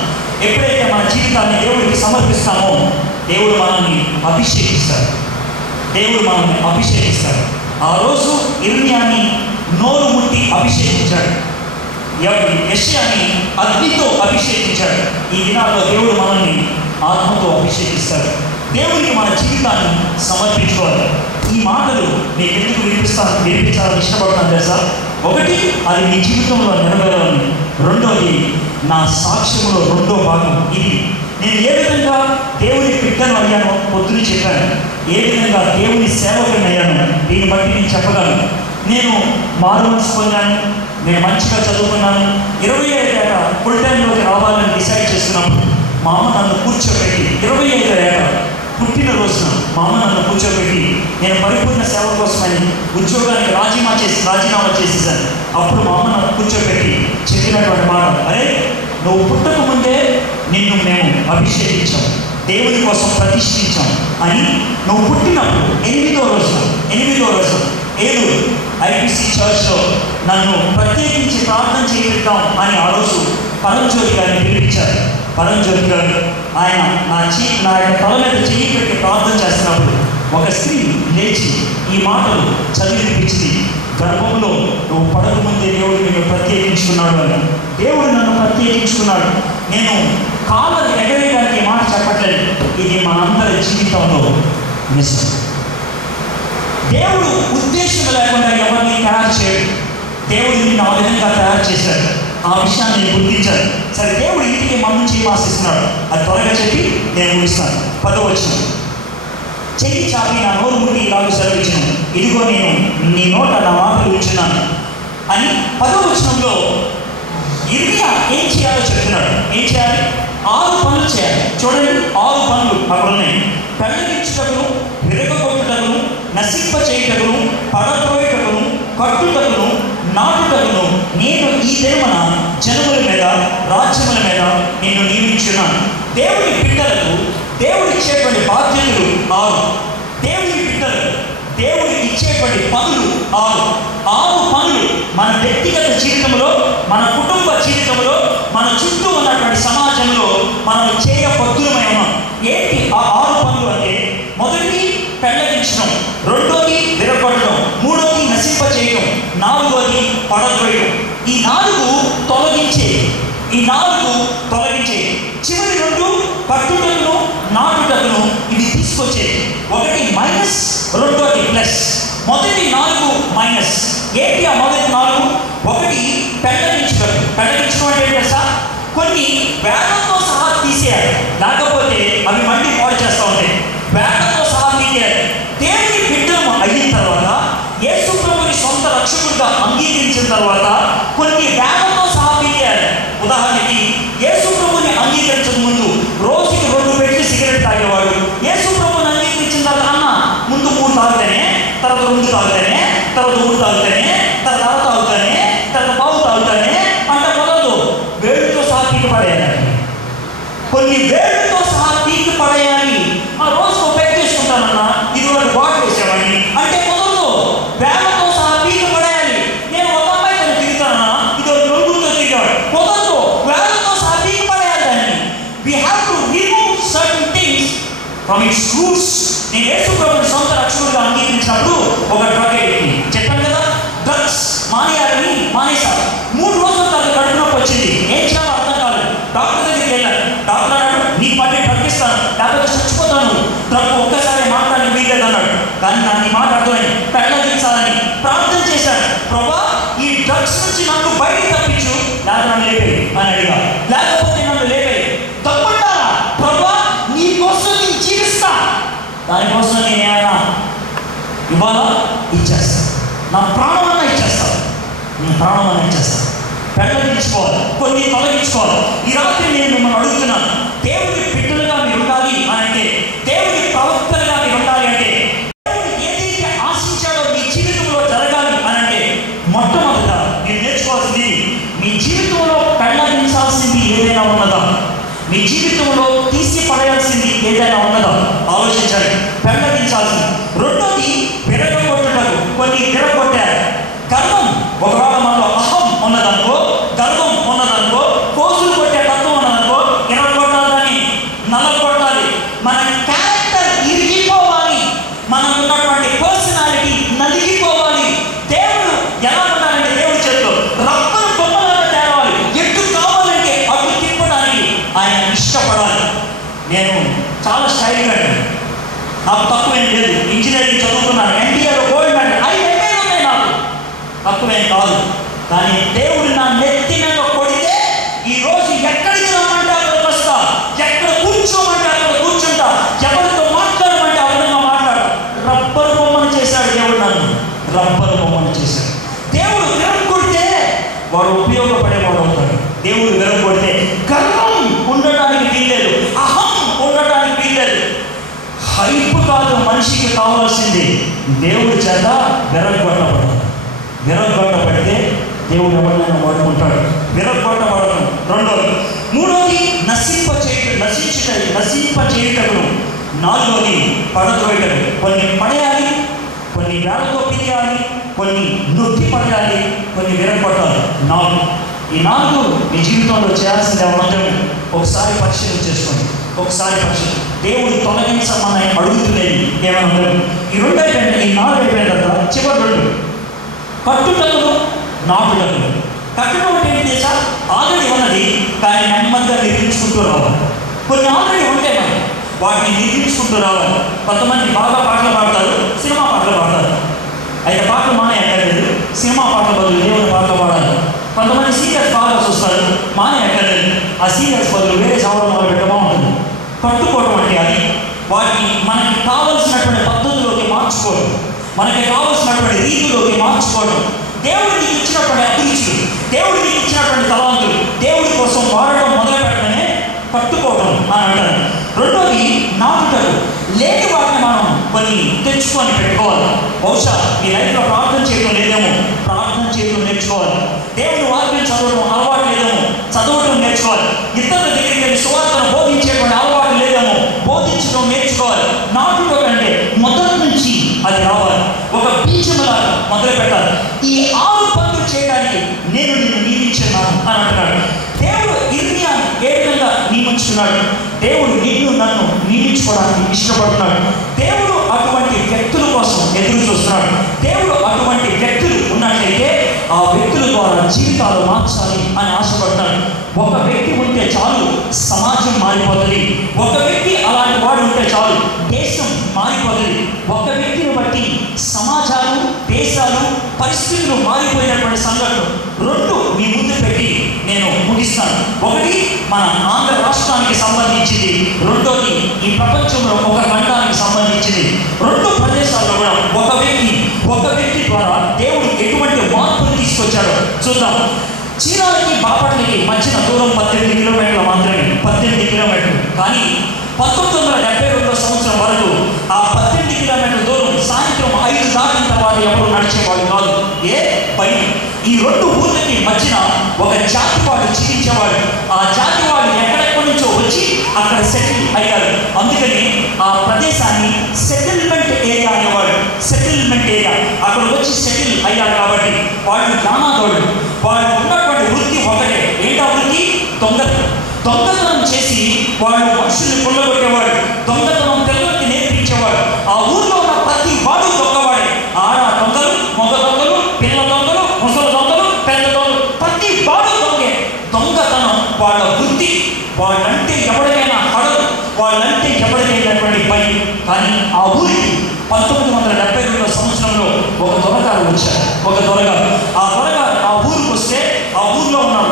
ఎప్పుడైతే మన జీవితాన్ని దేవుడికి సమర్పిస్తామో దేవుడు మనల్ని అభిషేకిస్తాడు. ఆ రోజు ఇర్మియాని నోరు ముట్టి అభిషేకించాడు, యెషయాని అగ్నితో అభిషేకించాడు. ఈ దినాల్లో దేవుడు మనల్ని ఆత్మతో అభిషేకిస్తాడు. దేవుడికి మన జీవితాన్ని సమర్పించుకోవాలి. ఈ మాటలు మీకు ఎందుకు వినిపించాలని ఇష్టపడుతున్నాను తెలుసా? ఒకటి, అది మీ జీవితంలో నెరవేరాలని. రెండోది, నా సాక్ష్యంలో రెండో భాగం ఇది. నేను ఏ విధంగా దేవుని బిడ్డను అయ్యానో పొద్దున చెప్పాను, ఏ విధంగా దేవుని సేవకుని అయ్యాను దీన్ని బట్టి నేను చెప్పగలను. నేను మారు మనసు పొందాను, నేను మంచిగా చదువుకున్నాను. 25 ఏళ్ళ ఫుల్ టైంలోకి రావాలని డిసైడ్ చేస్తున్నప్పుడు మా అమ్మ నన్ను కూర్చోబెట్టి, 25 ఏళ్ళ పుట్టినరోజున మా అమ్మ నన్ను కూర్చోబెట్టి, నేను పరిపూర్ణ సేవ కోసమని ఉద్యోగానికి రాజీనామా చేసేసాను. అప్పుడు మా అమ్మ నన్ను కూర్చోబెట్టి చెప్పినటువంటి మాట, అరే నువ్వు పుట్టక ముందే నిన్ను మేము అభిషేకించాం, దేవుని కోసం ప్రతిష్ఠించాం అని. నువ్వు పుట్టినప్పుడు 8వ రోజు ఏలూరు ఐపీసీ చర్చ్లో నన్ను ప్రత్యేకించి ప్రార్థన చేయిద్దాం అని ఆ రోజు పరంజ్యోతి గారిని పిలిపించారు. పరంజ్యోతి గారు ఆయన నా యొక్క తల మీద చెయ్యి పెట్టి ప్రార్థన చేస్తున్నప్పుడు ఒక స్త్రీ లేచి ఈ మాటలు చదివినిపించింది, గర్భంలో నువ్వు పడక ముందే దేవుడు నిన్ను ప్రత్యేకించుకున్నాడు అని. దేవుడు నన్ను ప్రత్యేకించుకున్నాడు. నేను కాళ్ళను ఎగరేయడానికి మాట చెప్పట్లేదు, ఇది మనందరి జీవితంలో నిజం. దేవుడు ఉద్దేశం లేకుండా ఎవరిని తయారు చేయడు. దేవుడు నిన్ను ఆ విధంగా తయారు చేశాడు. ఆ విషయాన్ని నేను గుర్తించాను. సరే, దేవుడు ఇంటికి మనం చేయమాసిస్తున్నాడు. అది త్వరగా చెప్పి నేను ముగిస్తాను. 10వ వచనం, చెయ్యి చాపి నా నోరు ముట్టి ఇలాగ సెలవిచ్చాను, ఇదిగో నేను నీ నోట నా మాటలు ఇచ్చున్నాను అని. 10వ వచనంలో ఇర్మియా ఏం చేయాలో చెప్తున్నాడు. ఏం చేయాలి? 6 పనులు చేయాలి. చూడండి, 6 పనులు అక్కడ ఉన్నాయి. పెళ్ళగించుటకును, విరగొట్టుటకును, నశింప చేయుటకును, పడద్రోయుటకును, కట్టుటకును, నాటుటకును నేను ఈ దినమున జనముల మీద, రాజ్యముల మీద నిన్ను నియమించున్నాను. దేవుని బిడ్డలకు దేవుడు ఇచ్చేటువంటి బాధ్యతలు 6. దేవుని బిడ్డలకు దేవుడు ఇచ్చేటువంటి పనులు 6 పనులు మన వ్యక్తిగత జీవితంలో, మన కుటుంబ జీవితంలో, మన చుట్టూ ఉన్నటువంటి సమాజంలో మనం చేయబద్దులమై ఉన్నాం. ఏంటి ఆ 6 పనులు అంటే? మొదటిది పెళ్ళగించడం, రెండోది విరగొట్టడం, మూడోది నశింప చేయడం, 4వది పడద్రోయడం. ఈ 4 తొలగించే, చివరి 2 కట్టుటకును, నాటుటకును ఇవి తీసుకొచ్చే. ఒకటి మైనస్, రెండోది ప్లస్. మొదటి 4 మైనస్. ఏంటి ఆ మొదటి 4? ఒకటి పెళ్ళగించడం. పెళ్ళగించడం అంటే తెలుసా? కొన్ని వేగంతో సహా తీసేయాలి, లేకపోతే అవి మళ్ళీ పాడు చేస్తూ ఉంటాయి. వేగంతో సహా తీయాలి. దేవుని బిడ్డలు అయిన తర్వాత, యేసు ప్రభుని సొంత రక్షకుడిగా అంగీకరించిన తర్వాత కొన్ని వేగంతో సహా తీయాలి. ఉదాహరణకి, యేసు ప్రభుని అంగీకరించక ముందు రోజుకి 2 పెట్టి సిగరెట్ తాగేవాడు. యేసు ప్రభుని అంగీకరించిన తర్వాత అన్న ముందు 3 తాగుతానే, తర్వాత 2 తాగుతానే, తర్వాత 3 తాగుతానే, తర్వాత 6 తాగుతానే, తర్వాత పావు తాగుతానే అంటే మొదలు వేడితో సహా పీకి పడేయాలి. కొన్ని వేడితో సహా పీకి పడేయాలి. ఆ రోజుకు పెట్టి చేసుకుంటానన్నా, ఇది వాడు వాటర్ వేసేవాడిని అంటే మొదలు వేగంతో సహా పీకి పడేయాలి. నేను ఒక అమ్మాయితో తిరుగుతానన్నా, ఇది ఒక నలుగురితో తిరిగాడు, మొదలు వేగంతో సహా పీకి పడేయాలి. దాన్ని we have to remove certain things from its roots. నేను యేసు ప్రభుని సొంత రక్షకుడిగా అంగీకరించినప్పుడు ఒక డ్రగ్ ఎడిక్ట్ చెప్పాను కదా, డ్రగ్స్ మానేశారు. 3 రోజుల తర్వాత కడుపు నొప్పి వచ్చింది. ఏం చేయాలో అర్థం కాలేదు. డాక్టర్ దగ్గరికి వెళ్ళాను. డాక్టర్ అన్నాడు, నీ పట్టి డ్రగ్ ఇస్తాను, లేకపోతే చచ్చిపోతాను, డ్రగ్ ఒక్కసారి మాట్లాడి వీలేదు అన్నాడు. కానీ నాకు ఈ మాట అర్థమైంది. పెళ్ళగించాలని ప్రార్థన చేశాను. ప్రభా, ఈ డ్రగ్స్ నుంచి నన్ను బయటికి తప్పించు, లేకపోతే నన్ను లేపేయి అని అడిగా. లేకపోతే నన్ను లేపేయి. తప్పకుండా ప్రభా, నీ కోసం నేను జీవిస్తా, దానికోసం నేను ఏమైనా ఇవాళ ఇచ్చేస్తాను, నా ప్రాణమన్నా ఇచ్చేస్తాను, పెళ్ళగించుకోవాలి, కొన్ని తొలగించుకోవాలి. ఈ రాత్రి నేను మిమ్మల్ని అడుగుతున్నాను, దేవుడి బిడ్డలుగా మీరు ఉండాలి అని అంటే, దేవుడి ప్రవక్తలుగా మీరు ఉండాలి అంటే, దేవుడు ఏదైతే ఆశించాడో మీ జీవితంలో జరగాలి అని అంటే, మొట్టమొదట మీరు నేర్చుకోవాల్సింది, మీ జీవితంలో పెళ్ళగించాల్సింది ఏదైనా ఉన్నదా? మీ జీవితంలో తీసి పడేయాల్సింది ఏదైనా ఉన్నదా? ఆలోచించాలి. పెళ్ళగించాల్సింది. రెండోది విరగొట్టుటకు. కొన్ని విరగొట్టారు. గర్వం, ఒకవేళ మనలో అహం ఉన్నదనుకో, గర్వం ఉన్నదనుకో, కోసులు కొట్టే తత్వం ఉన్నదనుకో, విరగొట్టాలని తక్కువేం కాదు. కానీ దేవుడు నా నెత్తి మీద కొడితే ఈరోజు ఎక్కడికి రమ్మంటే అక్కడికి వస్తా, ఎక్కడ కూర్చోమంటే అక్కడ కూర్చుంటా, ఎవరితో మాట్లాడమంటే ఎవరితో మాట్లాడు. రబ్బరు బొమ్మను చేశాడు దేవుడు, నన్ను రబ్బరు బొమ్మను చేశాడు. దేవుడు విరం కొడితే వాడు ఉపయోగపడేవాడు అవుతాడు. దేవుడు విరం కొడితే గర్వం ఉండడానికి వీల్లేదు, అహం ఉండడానికి వీల్లేదు. హైపు కాదు మనిషికి కావాల్సింది, దేవుడి చేత విరగొట్టబడదు. విరగొట్టబడితే దేవుడు ఎవరినైనా వాడుకుంటాడు. విరగొట్టబడదు. రెండోది. మూడోది నశింపచేయుటకును. నాలుగోది పడద్రోయటం. కొన్ని పడేయాలి, కొన్ని వేళతో పిలియాలి, కొన్ని నొక్కి పడేయాలి, కొన్ని విరగొట్టాలి. నాలుగు. ఈ నాలుగు మీ జీవితంలో చేయాల్సింది అవసరం. ఒకసారి పరిశీలన చేసుకోండి, ఒకసారి పరిశీలన. దేవుడు తొలగించమని అడుగుతున్నది ఏమన్నా ఈ రెండు అయిపోయింది. ఈ నాలుగు అయిపోయిన తర్వాత చివరి రెండు కట్టుటకును నాటుటకును. కట్టడం అంటే ఏంటి తెలుసా? ఆల్రెడీ ఉన్నది కానీ నెమ్మదిగా నిర్మించుకుంటూ రావాలి. కొన్ని ఆల్రెడీ ఉంటే మనం వాటిని నిర్మించుకుంటూ రావాలి. కొంతమంది బాగా పాటలు పాడతారు, సినిమా పాటలు పాడతారు. అయితే పాటలు మానే ఎక్కర్లేదు, సినిమా పాటల బదులు దేవుని పాటలు పాడాలి. కొంతమంది సీరియస్ బాగా చూస్తారు, మానే ఎక్కర్లేదు, ఆ సీరియస్ బదులు వేరే చదవడం మొదలు పెట్టడం ఉంటుంది. కట్టుకోవడం అంటే అది వాటిని మనకి కావలసినటువంటి పద్ధతిలోకి మార్చుకోవడం, మనకి కావలసినటువంటి రీతిలోకి మార్చుకోవడం. దేవుడికి ఇచ్చినటువంటి అభిరుచులు, దేవుడికి ఇచ్చినటువంటి తలాంతులు దేవుడి కోసం వాడడం మొదలు పెట్టడమే కట్టుకోవడం అని అంటారు. రెండోది నాటుటలు. లేని వాటిని మనం కొన్ని తెచ్చుకొని పెట్టుకోవాలి. బహుశా మీ లైఫ్లో ప్రార్థన చేయడం లేదేమో, ప్రార్థన చేయడం నేర్చుకోవాలి. దేవుని వాక్యం చదవడం అలవాటు లేదేమో, చదవడం నేర్చుకోవాలి. ఇతరుల దగ్గరికి వెళ్ళి సువార్తను బోధించేటువంటి అలవాటు లేదేమో, బోధించడం నేర్చుకోవాలి. నాటుటలు అంటే మొదటి నుంచి అది రావాలి, ఒక బీజంలాగా మొదలు పెట్టాలి. ఈ 6 పనులు చేయడానికి నేను నిన్ను నియమించున్నాను అని అంటున్నాడు దేవుడు. ఇర్మియాను ఏ విధంగా నియమించుకున్నాడు? దేవుడు నిన్ను నన్ను నియమించుకోవడానికి ఇష్టపడుతున్నాడు. దేవుడు అటువంటి వ్యక్తుల కోసం ఎదురు చూస్తున్నాడు. దేవుడు అటువంటి వ్యక్తులు ఉన్నట్లయితే ఆ వ్యక్తుల ద్వారా జీవితాలు మార్చాలి అని ఆశపడతాడు. ఒక వ్యక్తి ఉంటే చాలు సమాజం మారిపోతుంది. ఒక వ్యక్తి అలాంటి వాడు ఉంటే చాలు దేశం మారిపోతుంది. ఒక వ్యక్తిని బట్టి సమాజాలు, దేశాలు, పరిస్థితులు మారిపోయినటువంటి సంఘటనలు రెండు మీ ముందు పెట్టి నేను ముగిస్తాను. ఒకటి మన ఆంధ్ర రాష్ట్రానికి సంబంధించింది, రెండోది ఈ ప్రపంచంలో ఒక ఖండానికి సంబంధించింది. రెండు ప్రదేశాల్లో కూడా ఒక వ్యక్తి ద్వారా దేవుడు ఎటువంటి మార్పులు తీసుకొచ్చాడో చూద్దాం. చీరాలకి బాపట్లకి మధ్యన దూరం 18 కిలోమీటర్లు మాత్రమే, 18 కిలోమీటర్లు. కానీ 1972 సంవత్సరం వరకు ఆ 18 కిలోమీటర్ల దూరం సాయంత్రం 5 దాటిన తర్వాత ఎవరు నడిచేవాడు కాదు. పైన ఈ రెండు ఊర్లకి మధ్యన ఒక జాతివాడు జీవించేవాడు. ఆ జాతివాడు ఎక్కడెక్కడి నుంచో వచ్చి అక్కడ సెటిల్ అయ్యారు. అందుకని ఆ ప్రదేశాన్ని సెటిల్మెంట్ ఏరియా అనేవాడు. సెటిల్మెంట్ ఏరియా, అక్కడ వచ్చి సెటిల్ అయ్యారు కాబట్టి వాళ్ళు జ్ఞానాదోడు. వాళ్ళు ఉన్నటువంటి వృత్తి ఒకటే. ఏంటా వృత్తి? దొంగతనం చేసి వాళ్ళు మనుషుల్ని కొల్లగొట్టేవాడు. దొంగతనం పిల్లలకి నేర్పించేవాడు. ఆ ఊర్లో ఉన్న ప్రతి వాడు దొంగవాడే. ఆడ దొంగలు, మగ దొంగలు, పిల్ల దొంగలు, ముసలి దొంగలు, పెద్ద దొంగలు, ప్రతి వాడు దొంగే. దొంగతనం వాళ్ళ వృత్తి. వాళ్ళంటే ఎవరికైనా హడలు, వాళ్ళంటే ఎవరికైనటువంటి భయం. కానీ ఆ ఊరికి 1972 సంవత్సరంలో ఒక దొరగారు వచ్చారు. ఒక దొరగారు ఆ ఊరికి వస్తే ఆ ఊర్లో ఉన్నారు.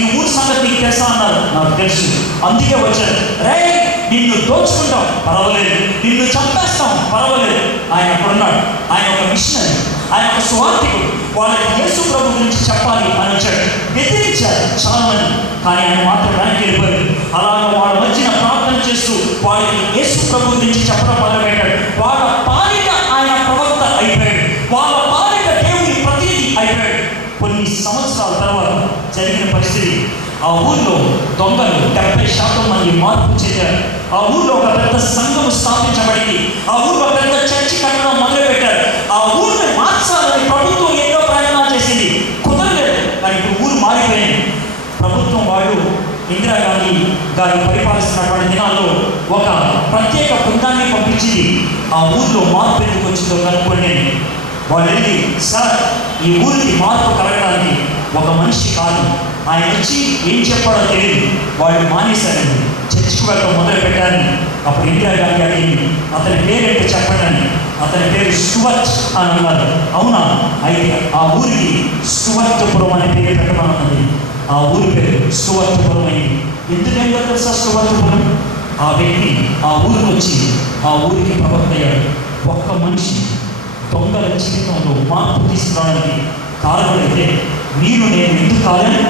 ఈ ఊరు సంగతి నీకు తెలుసా అన్నారు. నాకు తెలుసు, అందుకే వచ్చారు. నిన్ను దోచుకుంటాం పర్వాలేదు, నిన్ను చంపేస్తాం పర్వాలేదు. ఆయన అక్కడున్నాడు. ఆయన ఒక మిషనరీ, ఆయన ఒక స్వార్థికుడు. వాళ్ళకి యేసు ప్రభు గురించి చెప్పాలి అని వచ్చాడు. వ్యతిరేకించారు చాలా మంది, కానీ ఆయన మాత్రం వెనక్కి వెళ్ళిపోయారు. అలాగే వాళ్ళ మధ్యన ప్రార్థన చేస్తూ వాళ్ళకి యేసు ప్రభు గురించి చెప్పడం మొదలుపెట్టాడు. వాళ్ళ పాలిట ఆయన ప్రవక్త అయిపోయాడు. వాళ్ళ పాలిట దేవుని ప్రతినిధి అయిపోయాడు. కొన్ని సంవత్సరాల తర్వాత జరిగిన పరిస్థితి, ఆ ఊళ్ళో దొంగలు 70% మంది మార్పు చెందారు. ఆ ఊళ్ళో ఒక పెద్ద సంఘం స్థాపించబడింది. ఆ ఊళ్ళో పెద్ద చర్చి కట్టడం మొదలుపెట్టారు. ఆ ఊరిని మార్చాలని ప్రభుత్వం ఎన్నో ప్రయత్నాలు చేసింది, కుదరలేదు. కానీ ఇప్పుడు ఊరు మారిపోయింది. ప్రభుత్వం వాళ్ళు ఇందిరాగాంధీ గారు పరిపాలిస్తున్నటువంటి దినాల్లో ఒక ప్రత్యేక బృందాన్ని పంపించింది. ఆ ఊరిలో మార్పు ఎందుకు వచ్చిందో కనుక్కోండి. వాళ్ళు వెళ్ళి, సార్ ఈ ఊరికి మార్పు కలగడానికి ఒక మనిషి కాదు, ఆయన వచ్చి ఏం చెప్పాడో తెలియదు. వాళ్ళు మానేశారండి. చర్చికి వెళ్ళడం మొదలు పెట్టారని అప్పుడు ఇందిరాగాంధీ అడిగింది, అతని పేరేంటో చెప్పండి. అతని పేరు స్టువర్ట్ అని అన్నారు. అవునా, అయితే ఆ ఊరికి స్టువర్ట్పురం అనే పేరు పెట్టమన్నది. ఆ ఊరి పేరు స్టువర్ట్పురం అయింది. ఎందుకంటే తెలుసా స్టువర్ట్పురం? ఆ వ్యక్తి ఆ ఊరికి వచ్చి ఆ ఊరికి ప్రవక్త అయ్యాడు. ఒక్క మనిషి దొంగల జీవితంలో మార్పు తీసుకురావడానికి కారణమైతే నేను ఎందుకు కాలేను?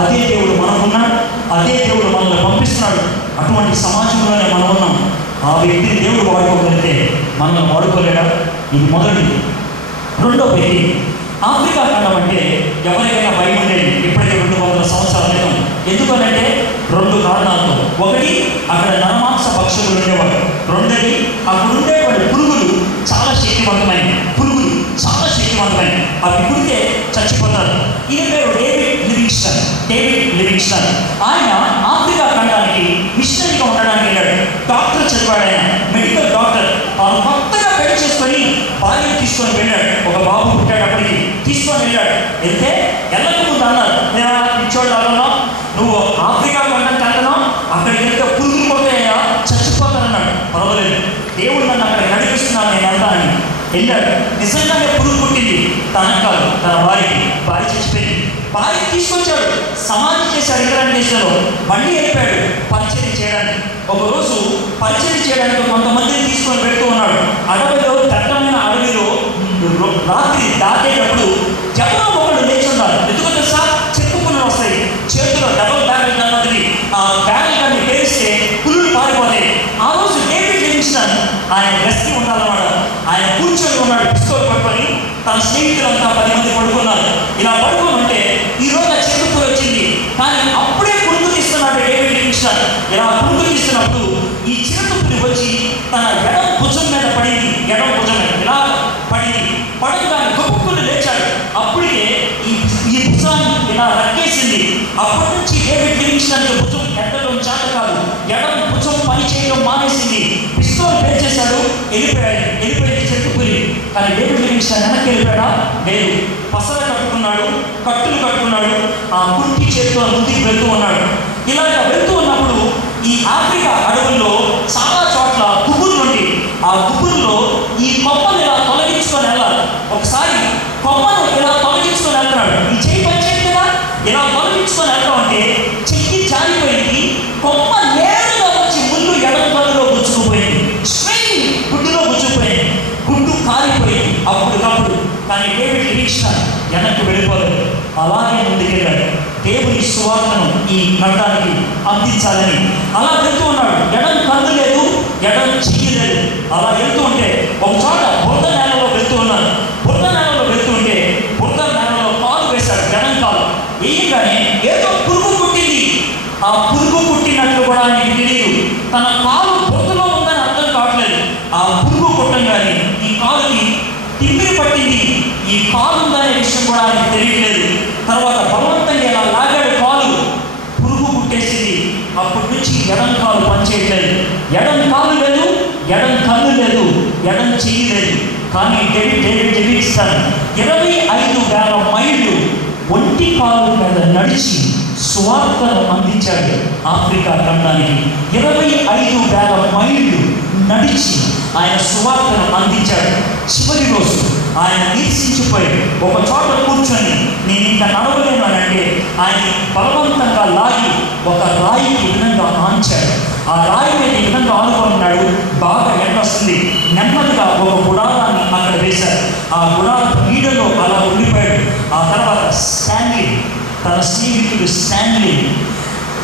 అదే దేవుడు మనకున్నాడు, అదే దేవుడు మనల్ని పంపిస్తున్నాడు. అటువంటి సమాజంలోనే మనం ఉన్నాం. ఆ వ్యక్తిని దేవుడు వాడుకోగలిగితే మనల్ని వాడుకోలేడా? ఇది మొదటిది. రెండో వ్యక్తి, ఆఫ్రికా ఖండం అంటే ఎవరికైనా భయం ఉండేది ఇప్పటికే 200 సంవత్సరాల క్రితం. ఎందుకనంటే 2 కారణాలతో. ఒకటి, అక్కడ నరమాంస భక్షకులు ఉండేవాడు. రెండోది, అక్కడ ఉండేవాడు పురుగులు చాలా శక్తివంతమైన పురుగులు, చాలా శక్తివంతమైన. అవి పుడితే చచ్చిపోతారు. ఈయన పేరు డేవిడ్ లివింగ్స్టన్. ఆయన ఆఫ్రికా ఖండానికి మిషనరీగా ఉండడానికి వెళ్ళాడు. డాక్టర్ చదివాడు. ఆయన మెడికల్ డాక్టర్. తాను కొత్తగా పెళ్లి చేసుకొని భార్యను తీసుకొని వెళ్ళాడు. ఒక బాబు పుట్టాడు. అప్పటికి తీసుకొని వెళ్ళాడు. వెళ్తే వెళ్ళక ముందు అన్నారు, నేను పిచ్చోడు అన్నా, నువ్వు ఆఫ్రికా ఖండానికి అంటున్నావు, అక్కడికి వెళ్తే పురుగులు కొట్టాయా, చచ్చిపోతానన్నాడు. పర్వాలేదు, దేవుడు నన్ను అక్కడ నడిపిస్తున్నాను, నేను వెళ్తానని వెళ్ళాడు. నిజంగానే పురుగు పుట్టింది. తనకాలు తన భార్య చచ్చిపోయింది. భార్య తీసుకొచ్చాడు, సమాధి చేశాడు. ఇతర దేశంలో మళ్ళీ వెళ్ళిపోయాడు పరిచయం చేయడానికి. ఒకరోజు పరిచయం చేయడానికి కొంతమందిని తీసుకొని వెళ్తూ ఉన్నాడు. అడవిలో, దట్టమైన అడవిలో రాత్రి దాటేటప్పుడు ఎవరో ఒకడు లేచి ఉన్నారు. ఎందుకంటే తెలుసా, చెట్టు పుల్లులు వస్తాయి. చేతిలో డబల్ బ్యారెల్ అన్నది ఆ బ్యారెల్ కానీ పేరిస్తే పుల్లులు పారిపోతాయి. ఆ రోజు డేవిడ్ లివింగ్స్టన్ ఆయన రెస్కి ఉండాలన్నమాట. ఆయన కూర్చొని ఉన్నాడు, పిస్తోల్ పట్టుకొని. తన స్నేహితులంతా 10 మంది పడుకున్నారు. ఇలా పడుకొని ఉంటే ఈరోజు ఆ చెట్టు పుల్లు వచ్చింది. కానీ అప్పుడే పురుగు తీస్తున్నాడు డేవిడ్ లివింగ్స్టన్. ఇలా పురుగు తీస్తున్నప్పుడు ఈ చెట్టు పుల్లు వచ్చి తన ఎడం భుజం మీద పడింది. ఎడం భుజం మీద ఇలా పడింది. పడగానే గొప్పలు లేచాడు. అప్పటికే ఈ భుజాన్ని ఇలా రక్కేసింది. అప్పటి నుంచి డేవిడ్ లివింగ్స్టన్ భుజం ఎక్కడం చేత కాదు, ఎడం భుజం పని చేయడం మానేసింది. పిస్తోల్ పేర్చేశాడు, వెళ్ళిపోయింది చెట్టు పులి. కానీ డేవిడ్ లివింగ్స్టన్ వెనక్కి వెళ్ళిపోయాడా? లేదు. పసర కట్టుకున్నాడు, కట్టులు కట్టుకున్నాడు. ఆ కుంటి చేతితో ముందుకు వెళ్తూ ఉన్నాడు. ఇలాగ వెళ్తూ ఉన్నప్పుడు ఈ ఆఫ్రికా అడవుల్లో చాలా చోట్ల గుబుర్లు ఉండి, ఆ గుబుర్లో ఈ కొమ్మను ఇలా తొలగించుకొని వెళ్ళాలి. ఒకసారి కొమ్మను ఇలా తొలగించుకొని వెళ్తున్నాడు. ఈ చెయ్యి పనిచేయండి కదా, ఇలా తొలగించుకొని వెళ్తాం అంటే చెయ్యి జారిపోయింది. కొమ్మ నేరుగా వచ్చి ముళ్ళు ఎడం కన్నులో గుచ్చుకుపోయింది. స్ట్రెయిన్ గుడ్డులో గుచ్చుకుపోయింది. గుడ్డు కాలిపోయింది అప్పటికప్పుడు. కానీ డేవిడ్ లివింగ్స్టన్ వెనక్కి వెళ్ళిపోలేదు. అలాగే ముందుకెళ్ళాడు. దేవుని సువార్తను ఈ ఖండానికి అందించాలని అలా వెళ్తూ ఉన్నాడు. ఎడం కన్ను లేదు, ఎడం చెయ్యి లేదు. అలా వెళ్తూ ఉంటే ఒక చోట బురద నేలలో వెళ్తూ ఉన్నాడు. బురద నేలలో వెళ్తూ ఉంటే బురద నేలలో కాలు వేశాడు. ఎడం కాలు వేయగానే ఏదో పురుగు పుట్టింది. ఆ పురుగు పుట్టినట్లు కూడా ఆయనకి తెలియదు. తన కాలు బురదలో ఉందని అర్థం కావట్లేదు. ఆ పురుగు పుట్టంగానే ఈ కాలుకి తిమ్మిరి పట్టింది. ఈ కాలు ఉందనే విషయం కూడా ఆయనకు తెలియట్లేదు. తర్వాత బలవంతంగా ఇలా లాగాడు, కాలు పురుగు పుట్టేసింది. అప్పటి నుంచి ఎడం కాలు పనిచేయట్లేదు. ఎడం కాలు లేదు, ఎడం కన్ను లేదు, ఎడం చెయ్యి లేదు. కానీ డేవిడ్ లివింగ్స్టన్ 25,000 మైళ్ళు ఒంటి కాలు మీద నడిచి సువార్తను అందించాడు ఆఫ్రికా ఖండానికి. 25,000 మైళ్ళు నడిచి ఆయన సువార్తను అందించాడు. చివరి రోజు ఆయన నీరసించిపోయి ఒక చోట కూర్చొని నేను ఇంకా నడవలేను అని అంటే ఆయన బలవంతంగా లాగి ఒక రాయికి విధంగా ఆంచాడు. ఆ రాయి మీద ఈ విధంగా ఆనుకున్నాడు. బాగా ఎండ వస్తుంది. నెమ్మదిగా ఒక గుడారాన్ని అక్కడ వేశారు. ఆ గుడారపు నీడలో అలా ఉండిపోయాడు. ఆ తర్వాత స్టాన్లీ, తన స్నేహితుడు స్టాన్లీ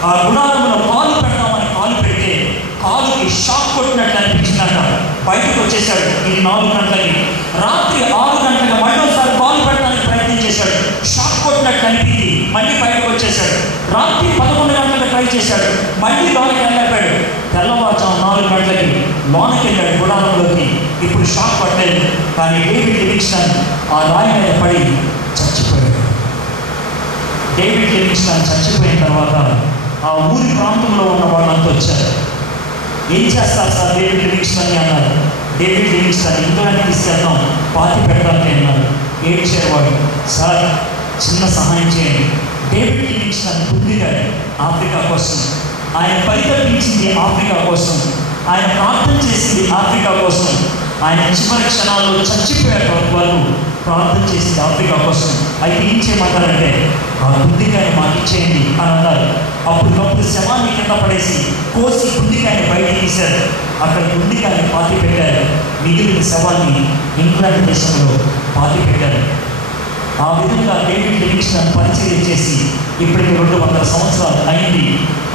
ఆ గుడారంలో కాలు పెడతామని కాలు పెడితే కాలుకి షాక్ కొట్టినట్లు అనిపించిందంట. బయటకు వచ్చేసాడు. ఇది 4 గంటలకి. రాత్రి 6 గంటలకు మళ్ళీ ఒకసారి కాలు పెట్టడానికి ప్రయత్నం చేశాడు. షాక్ కొట్టినట్టు అనిపించి మళ్ళీ బయటకు వచ్చేసాడు. రాత్రి 11 గంటలకు ట్రై చేశాడు. మళ్ళీ లోనకి వెళ్ళిపోయాడు. తెల్లవారుజాము 4 గంటలకి లోనకి వెళ్ళాడు గుడారంలోకి. ఇప్పుడు షాక్ పట్టలేదు. కానీ డేవిడ్ లివింగ్స్టన్ ఆ రాయి మీద పడి చచ్చిపోయాడు. డేవిడ్ లివింగ్స్టన్ చచ్చిపోయిన తర్వాత ఆ ఊరి ప్రాంతంలో ఉన్న వాళ్ళంతా వచ్చారు. ఏం చేస్తారు సార్ డేవిడ్ లివింగ్స్టన్ అన్నారు. డేవిడ్ లివింగ్స్టన్ ఇంగ్లాండ్ తీసుకెళ్తాం, పాతి పెట్టడానికి అన్నారు. ఏడ్చేవాడు. సార్ చిన్న సహాయం చేయండి. డేవిడ్ లివింగ్స్టన్ బుద్ధిగాడు ఆఫ్రికా కోసం. ఆయన పరితపించింది ఆఫ్రికా కోసం, ఆయన ప్రార్థన చేసింది ఆఫ్రికా కోసం, ఆయన చివరి క్షణాల్లో చచ్చిపోయారు వాళ్ళు ప్రార్థన చేసింది ఆఫ్రికా కోసం. అయితే ఏం చేయమంటారంటే ఆ గుండెకాయని మాకు ఇచ్చేయండి అని అన్నారు. అప్పటికప్పుడు శవాన్ని కింద పడేసి కోసి గుండెకాయని బయట తీశారు. అక్కడ గుండెకాయని పాతి పెట్టారు. మిగిలిన శవాన్ని ఇంగ్లాండ్ దేశంలో పాతి పెట్టారు. ఆ విధంగా డేవిడ్ లివింగ్స్టన్ పరిచయం చేసి ఇప్పటికి 200 సంవత్సరాలు అయింది.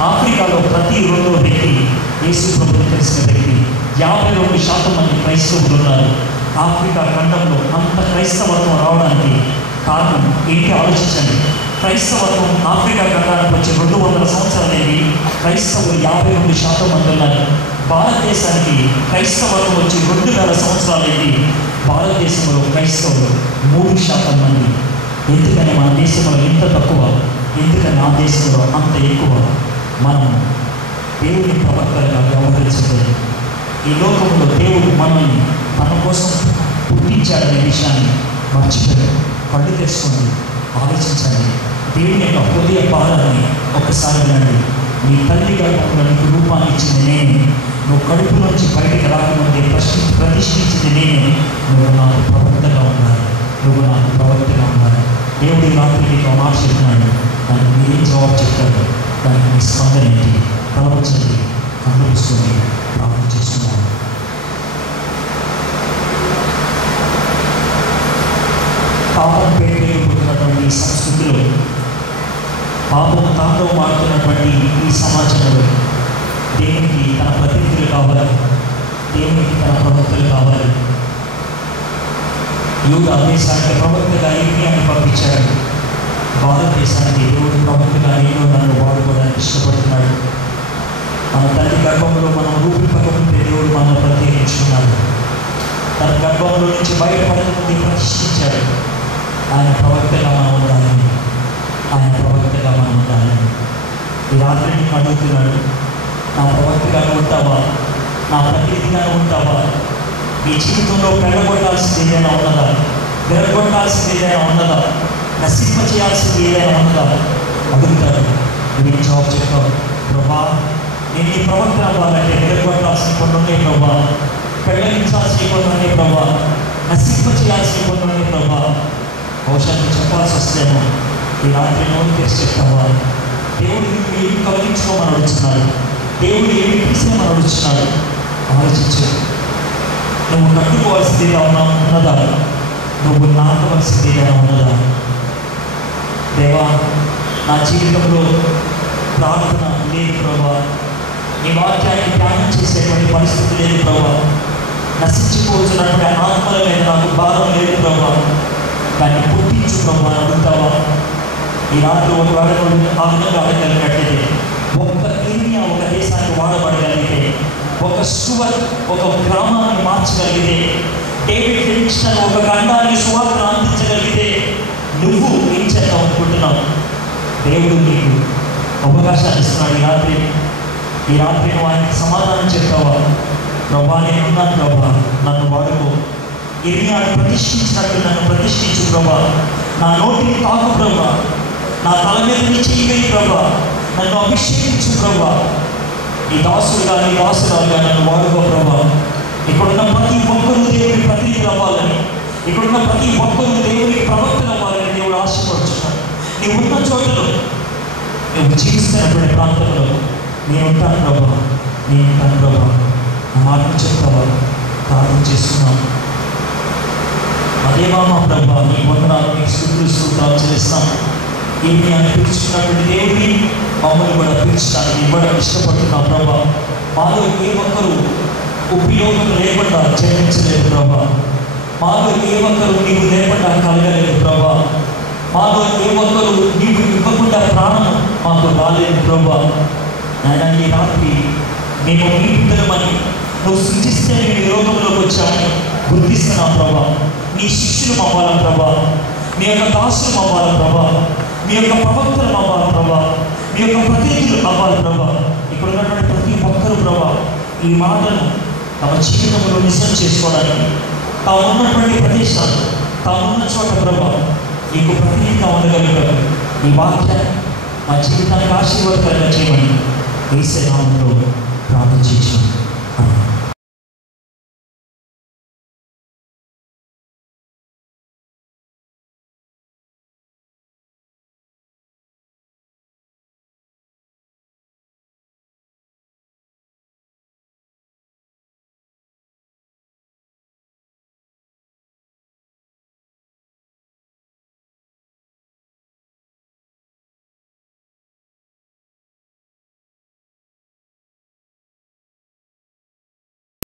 ఆఫ్రికాలో ప్రతి 2వ వ్యక్తి యేసు ప్రభువును తెలిసిన వ్యక్తి. 52% మంది క్రైస్తవులు ఉన్నారు. ఆఫ్రికా ఖండంలో అంత క్రైస్తవత్వం రావడానికి కారణం ఏంటి ఆలోచించండి. క్రైస్తవత్వం ఆఫ్రికా ఖండానికి వచ్చి 200 సంవత్సరాలైంది. క్రైస్తవులు 52% మంది ఉన్నారు. భారతదేశానికి క్రైస్తవత్వం వచ్చి 2000 సంవత్సరాలైంది. భారతదేశంలో క్రైస్తవులు 3% మంది. ఎందుకని మన దేశంలో ఇంత తక్కువ? ఎందుకని ఆ దేశంలో అంత ఎక్కువ? మనం దేవుని ప్రవక్తలుగా వ్యవహరించలేదు. ఈ లోకంలో దేవుడు మనల్ని తన కోసం పుట్టించాడనే విషయాన్ని మర్చిపోయాడు. కళ్ళు తెచ్చుకోండి, ఆలోచించండి. దేవుని యొక్క హృదయ భారాన్ని ఒక్కసారి వినండి. నీ తల్లి గర్భంలో నీకు రూపాన్ని ఇచ్చింది నేనే. నువ్వు కడుపులోంచి బయటకు రాకముందే ప్రతిష్ఠించింది నేనే. నువ్వు నాకు ప్రవక్తగా ఉండాలి, నువ్వు నాకు ప్రవక్తగా ఉండాలి. దేవుడి రాత్రి నీకు మాట చెప్తున్నాడు. దానికి మీరేం జవాబు చెప్తారు? దానికి మీ స్పందన ఏంటి? ప్రవచించి కళ్ళు మూసుకొని ప్రార్థన చేస్తున్నాను. పాపం పేరుపోతున్నటువంటి సంస్కృతిలో, పాపం తాండవం ఆడుతున్నటువంటి ఈ సమాజంలో దేవునికి తన ప్రతినిధులు కావాలి, దేవునికి తన ప్రవక్తలు కావాలి. యూదా దేశానికి ప్రవక్తగా ఇర్మియాను పంపించాడు. భారతదేశానికి దేవుడు ప్రవక్తగా నేను నన్ను వాడుకోవడానికి ఇష్టపడుతున్నాడు. మన తల్లి గర్భంలో మనం రూపుపక్కముందే దేవుడు మనల్ని ప్రత్యేకించుకున్నాడు. తన గర్భంలో నుంచి బయటపడకముందే ప్రతిష్ఠించాడు. ఆయన ప్రవక్తగా మనం ఉండాలని, ఆయన ప్రవక్తగా మనం ఉండాలని. ఈ రాత్రి నేను అడుగుతున్నాడు, నా ప్రవక్తగానే ఉంటావా? నా ప్రతినిధిగానే ఉంటావా? నీ జీవితంలో వెళ్ళగొట్టాల్సింది ఏదైనా ఉన్నదా? విరగొట్టాల్సింది ఏదైనా ఉన్నదా? నశింప చేయాల్సింది ఏదైనా ఉన్నదా? అడుగుతాడు. నేను జవాబు చెప్తావు, ప్రభా నేను ఈ ప్రవక్త అవ్వాలంటే విరగొట్టాల్సిన కొన్ని ఉన్నాయి ప్రభా, పెళ్ళగించాల్సిన కొన్ని ఉన్నాయి ప్రభా, నశింప చేయాల్సిన కొన్ని ఉన్నాయి ప్రభా. బహుశా చెప్పాల్సి వస్తేమో ఈ రాత్రి నోరు తెరిచి చెప్తావా? దేవుడు ఏమి కలిగించుకోమని అడుగుతున్నాడు, దేవుడు ఏమి తీసేమని అడుగుతున్నాడు. ఆలోచించు. నువ్వు కట్టుకోవాల్సిందిగా ఉన్నదా? నువ్వు నాటవలసిందిగా ఉన్నదా? దేవా, నా జీవితంలో ప్రార్థన లేదు ప్రభా, నీ వాక్యాన్ని ధ్యానం చేసేటువంటి పరిస్థితి లేదు ప్రభా, నశించిపోతున్నటువంటి ఆత్మల మీద నాకు భారం లేదు ప్రభా, దాన్ని పుట్టించు ప్రభా అని అడుగుతావా? ఈ రాత్రి ఒక ఆ విధంగా అడగలిగినట్లయితే, ఒక్క ఇర్మియా ఒక దేశానికి వాడబడగలిగితే, ఒక స్టువర్ట్ ఒక గ్రామాన్ని మార్చగలిగితే, డేవిడ్ లివింగ్స్టన్ ఒక ఖండాన్ని సువార్తను అందించగలిగితే, నువ్వు ఏం చేద్దాం అనుకుంటున్నావు? దేవుడు నీకు అవకాశాన్ని ఇస్తున్నాడు. ఈ రాత్రి నువ్వు ఆయనకి సమాధానం చెప్తావా? ప్రభా నేను ఉన్నాను ప్రభా, నన్ను వాడుకో. ఇర్మియాను ప్రతిష్ఠించినట్టు నన్ను ప్రతిష్ఠించు ప్రభా. నా నోటిని తాకు ప్రభా, నా తల మీద నీ చెయ్యి ప్రభా, నన్ను అభిషేకించు ప్రభా. ఈ దాసుడుగా నీ దాసురాలుగా నన్ను వాడుకో ప్రభా. ఇక్కడున్న ప్రతి ఒక్కరూ దేవుని ప్రతినిధులు అవ్వాలని, ఇక్కడున్న ప్రతి ఒక్కరూ దేవునికి ప్రవక్తలు అవ్వాలని దేవుడు ఆశపడుతున్నాడు. నీవు ఉన్న చోటలో, నువ్వు జీవిస్తున్నటువంటి ప్రాంతంలో నేను ఉంటాను ప్రభా, నేను ఉంటాను ప్రభా. నా మాటను చెప్తావా? ప్రార్థన చేస్తున్నాను. అదేవా మా ప్రభా, నీ వందనాలు, నీకు స్తుతులు స్తోత్రాలు చెల్లిస్తాను. ఏమి అని పిలుచుకున్నటువంటి దేవుడిని మమ్మల్ని కూడా పిలుచడానికి ఇవ్వడం ఇష్టపడుతున్నాం ప్రభా. మాలో ఏ ఒక్కరు ఉపయోగం లేకుండా జన్మించలేదు ప్రభా. మాలో ఏ ఒక్కరు నీవు లేకుండా కలగలేదు ప్రభా. మాలో ఏ ఒక్కరు నీవు ఇవ్వకుండా ప్రాణం మాకు రాలేదు ప్రభా. నాయన, ఈ రాత్రి మేము నీ బిడ్డలమని, నువ్వు సృష్టిస్తే నేను ఈ లోకంలోకి వచ్చామని గుర్తిస్తున్నాం ప్రభా. నీ శిష్యులు అవ్వాలి ప్రభా, నీ యొక్క దాసులు అవ్వాలి ప్రభా, నీ యొక్క ప్రవక్తలు అవ్వాలి ప్రభా, నీ యొక్క ప్రతినిధులు అవ్వాలి ప్రభా. ఇక్కడ ఉన్నటువంటి ప్రతి ఒక్కరు ప్రభా ఈ మాటను తమ జీవితంలో నిజం చేసుకోవడానికి, తాము ఉన్నటువంటి ప్రదేశాలు, తాము ఉన్న చోట ప్రభా నీకు ప్రతినిధిగా ఉండగలిగారు. ఈ వాక్యాన్ని మా జీవితానికి ఆశీర్వాదకరంగా చేయమని యేసు నామములో ప్రార్థన చేస్తున్నాం.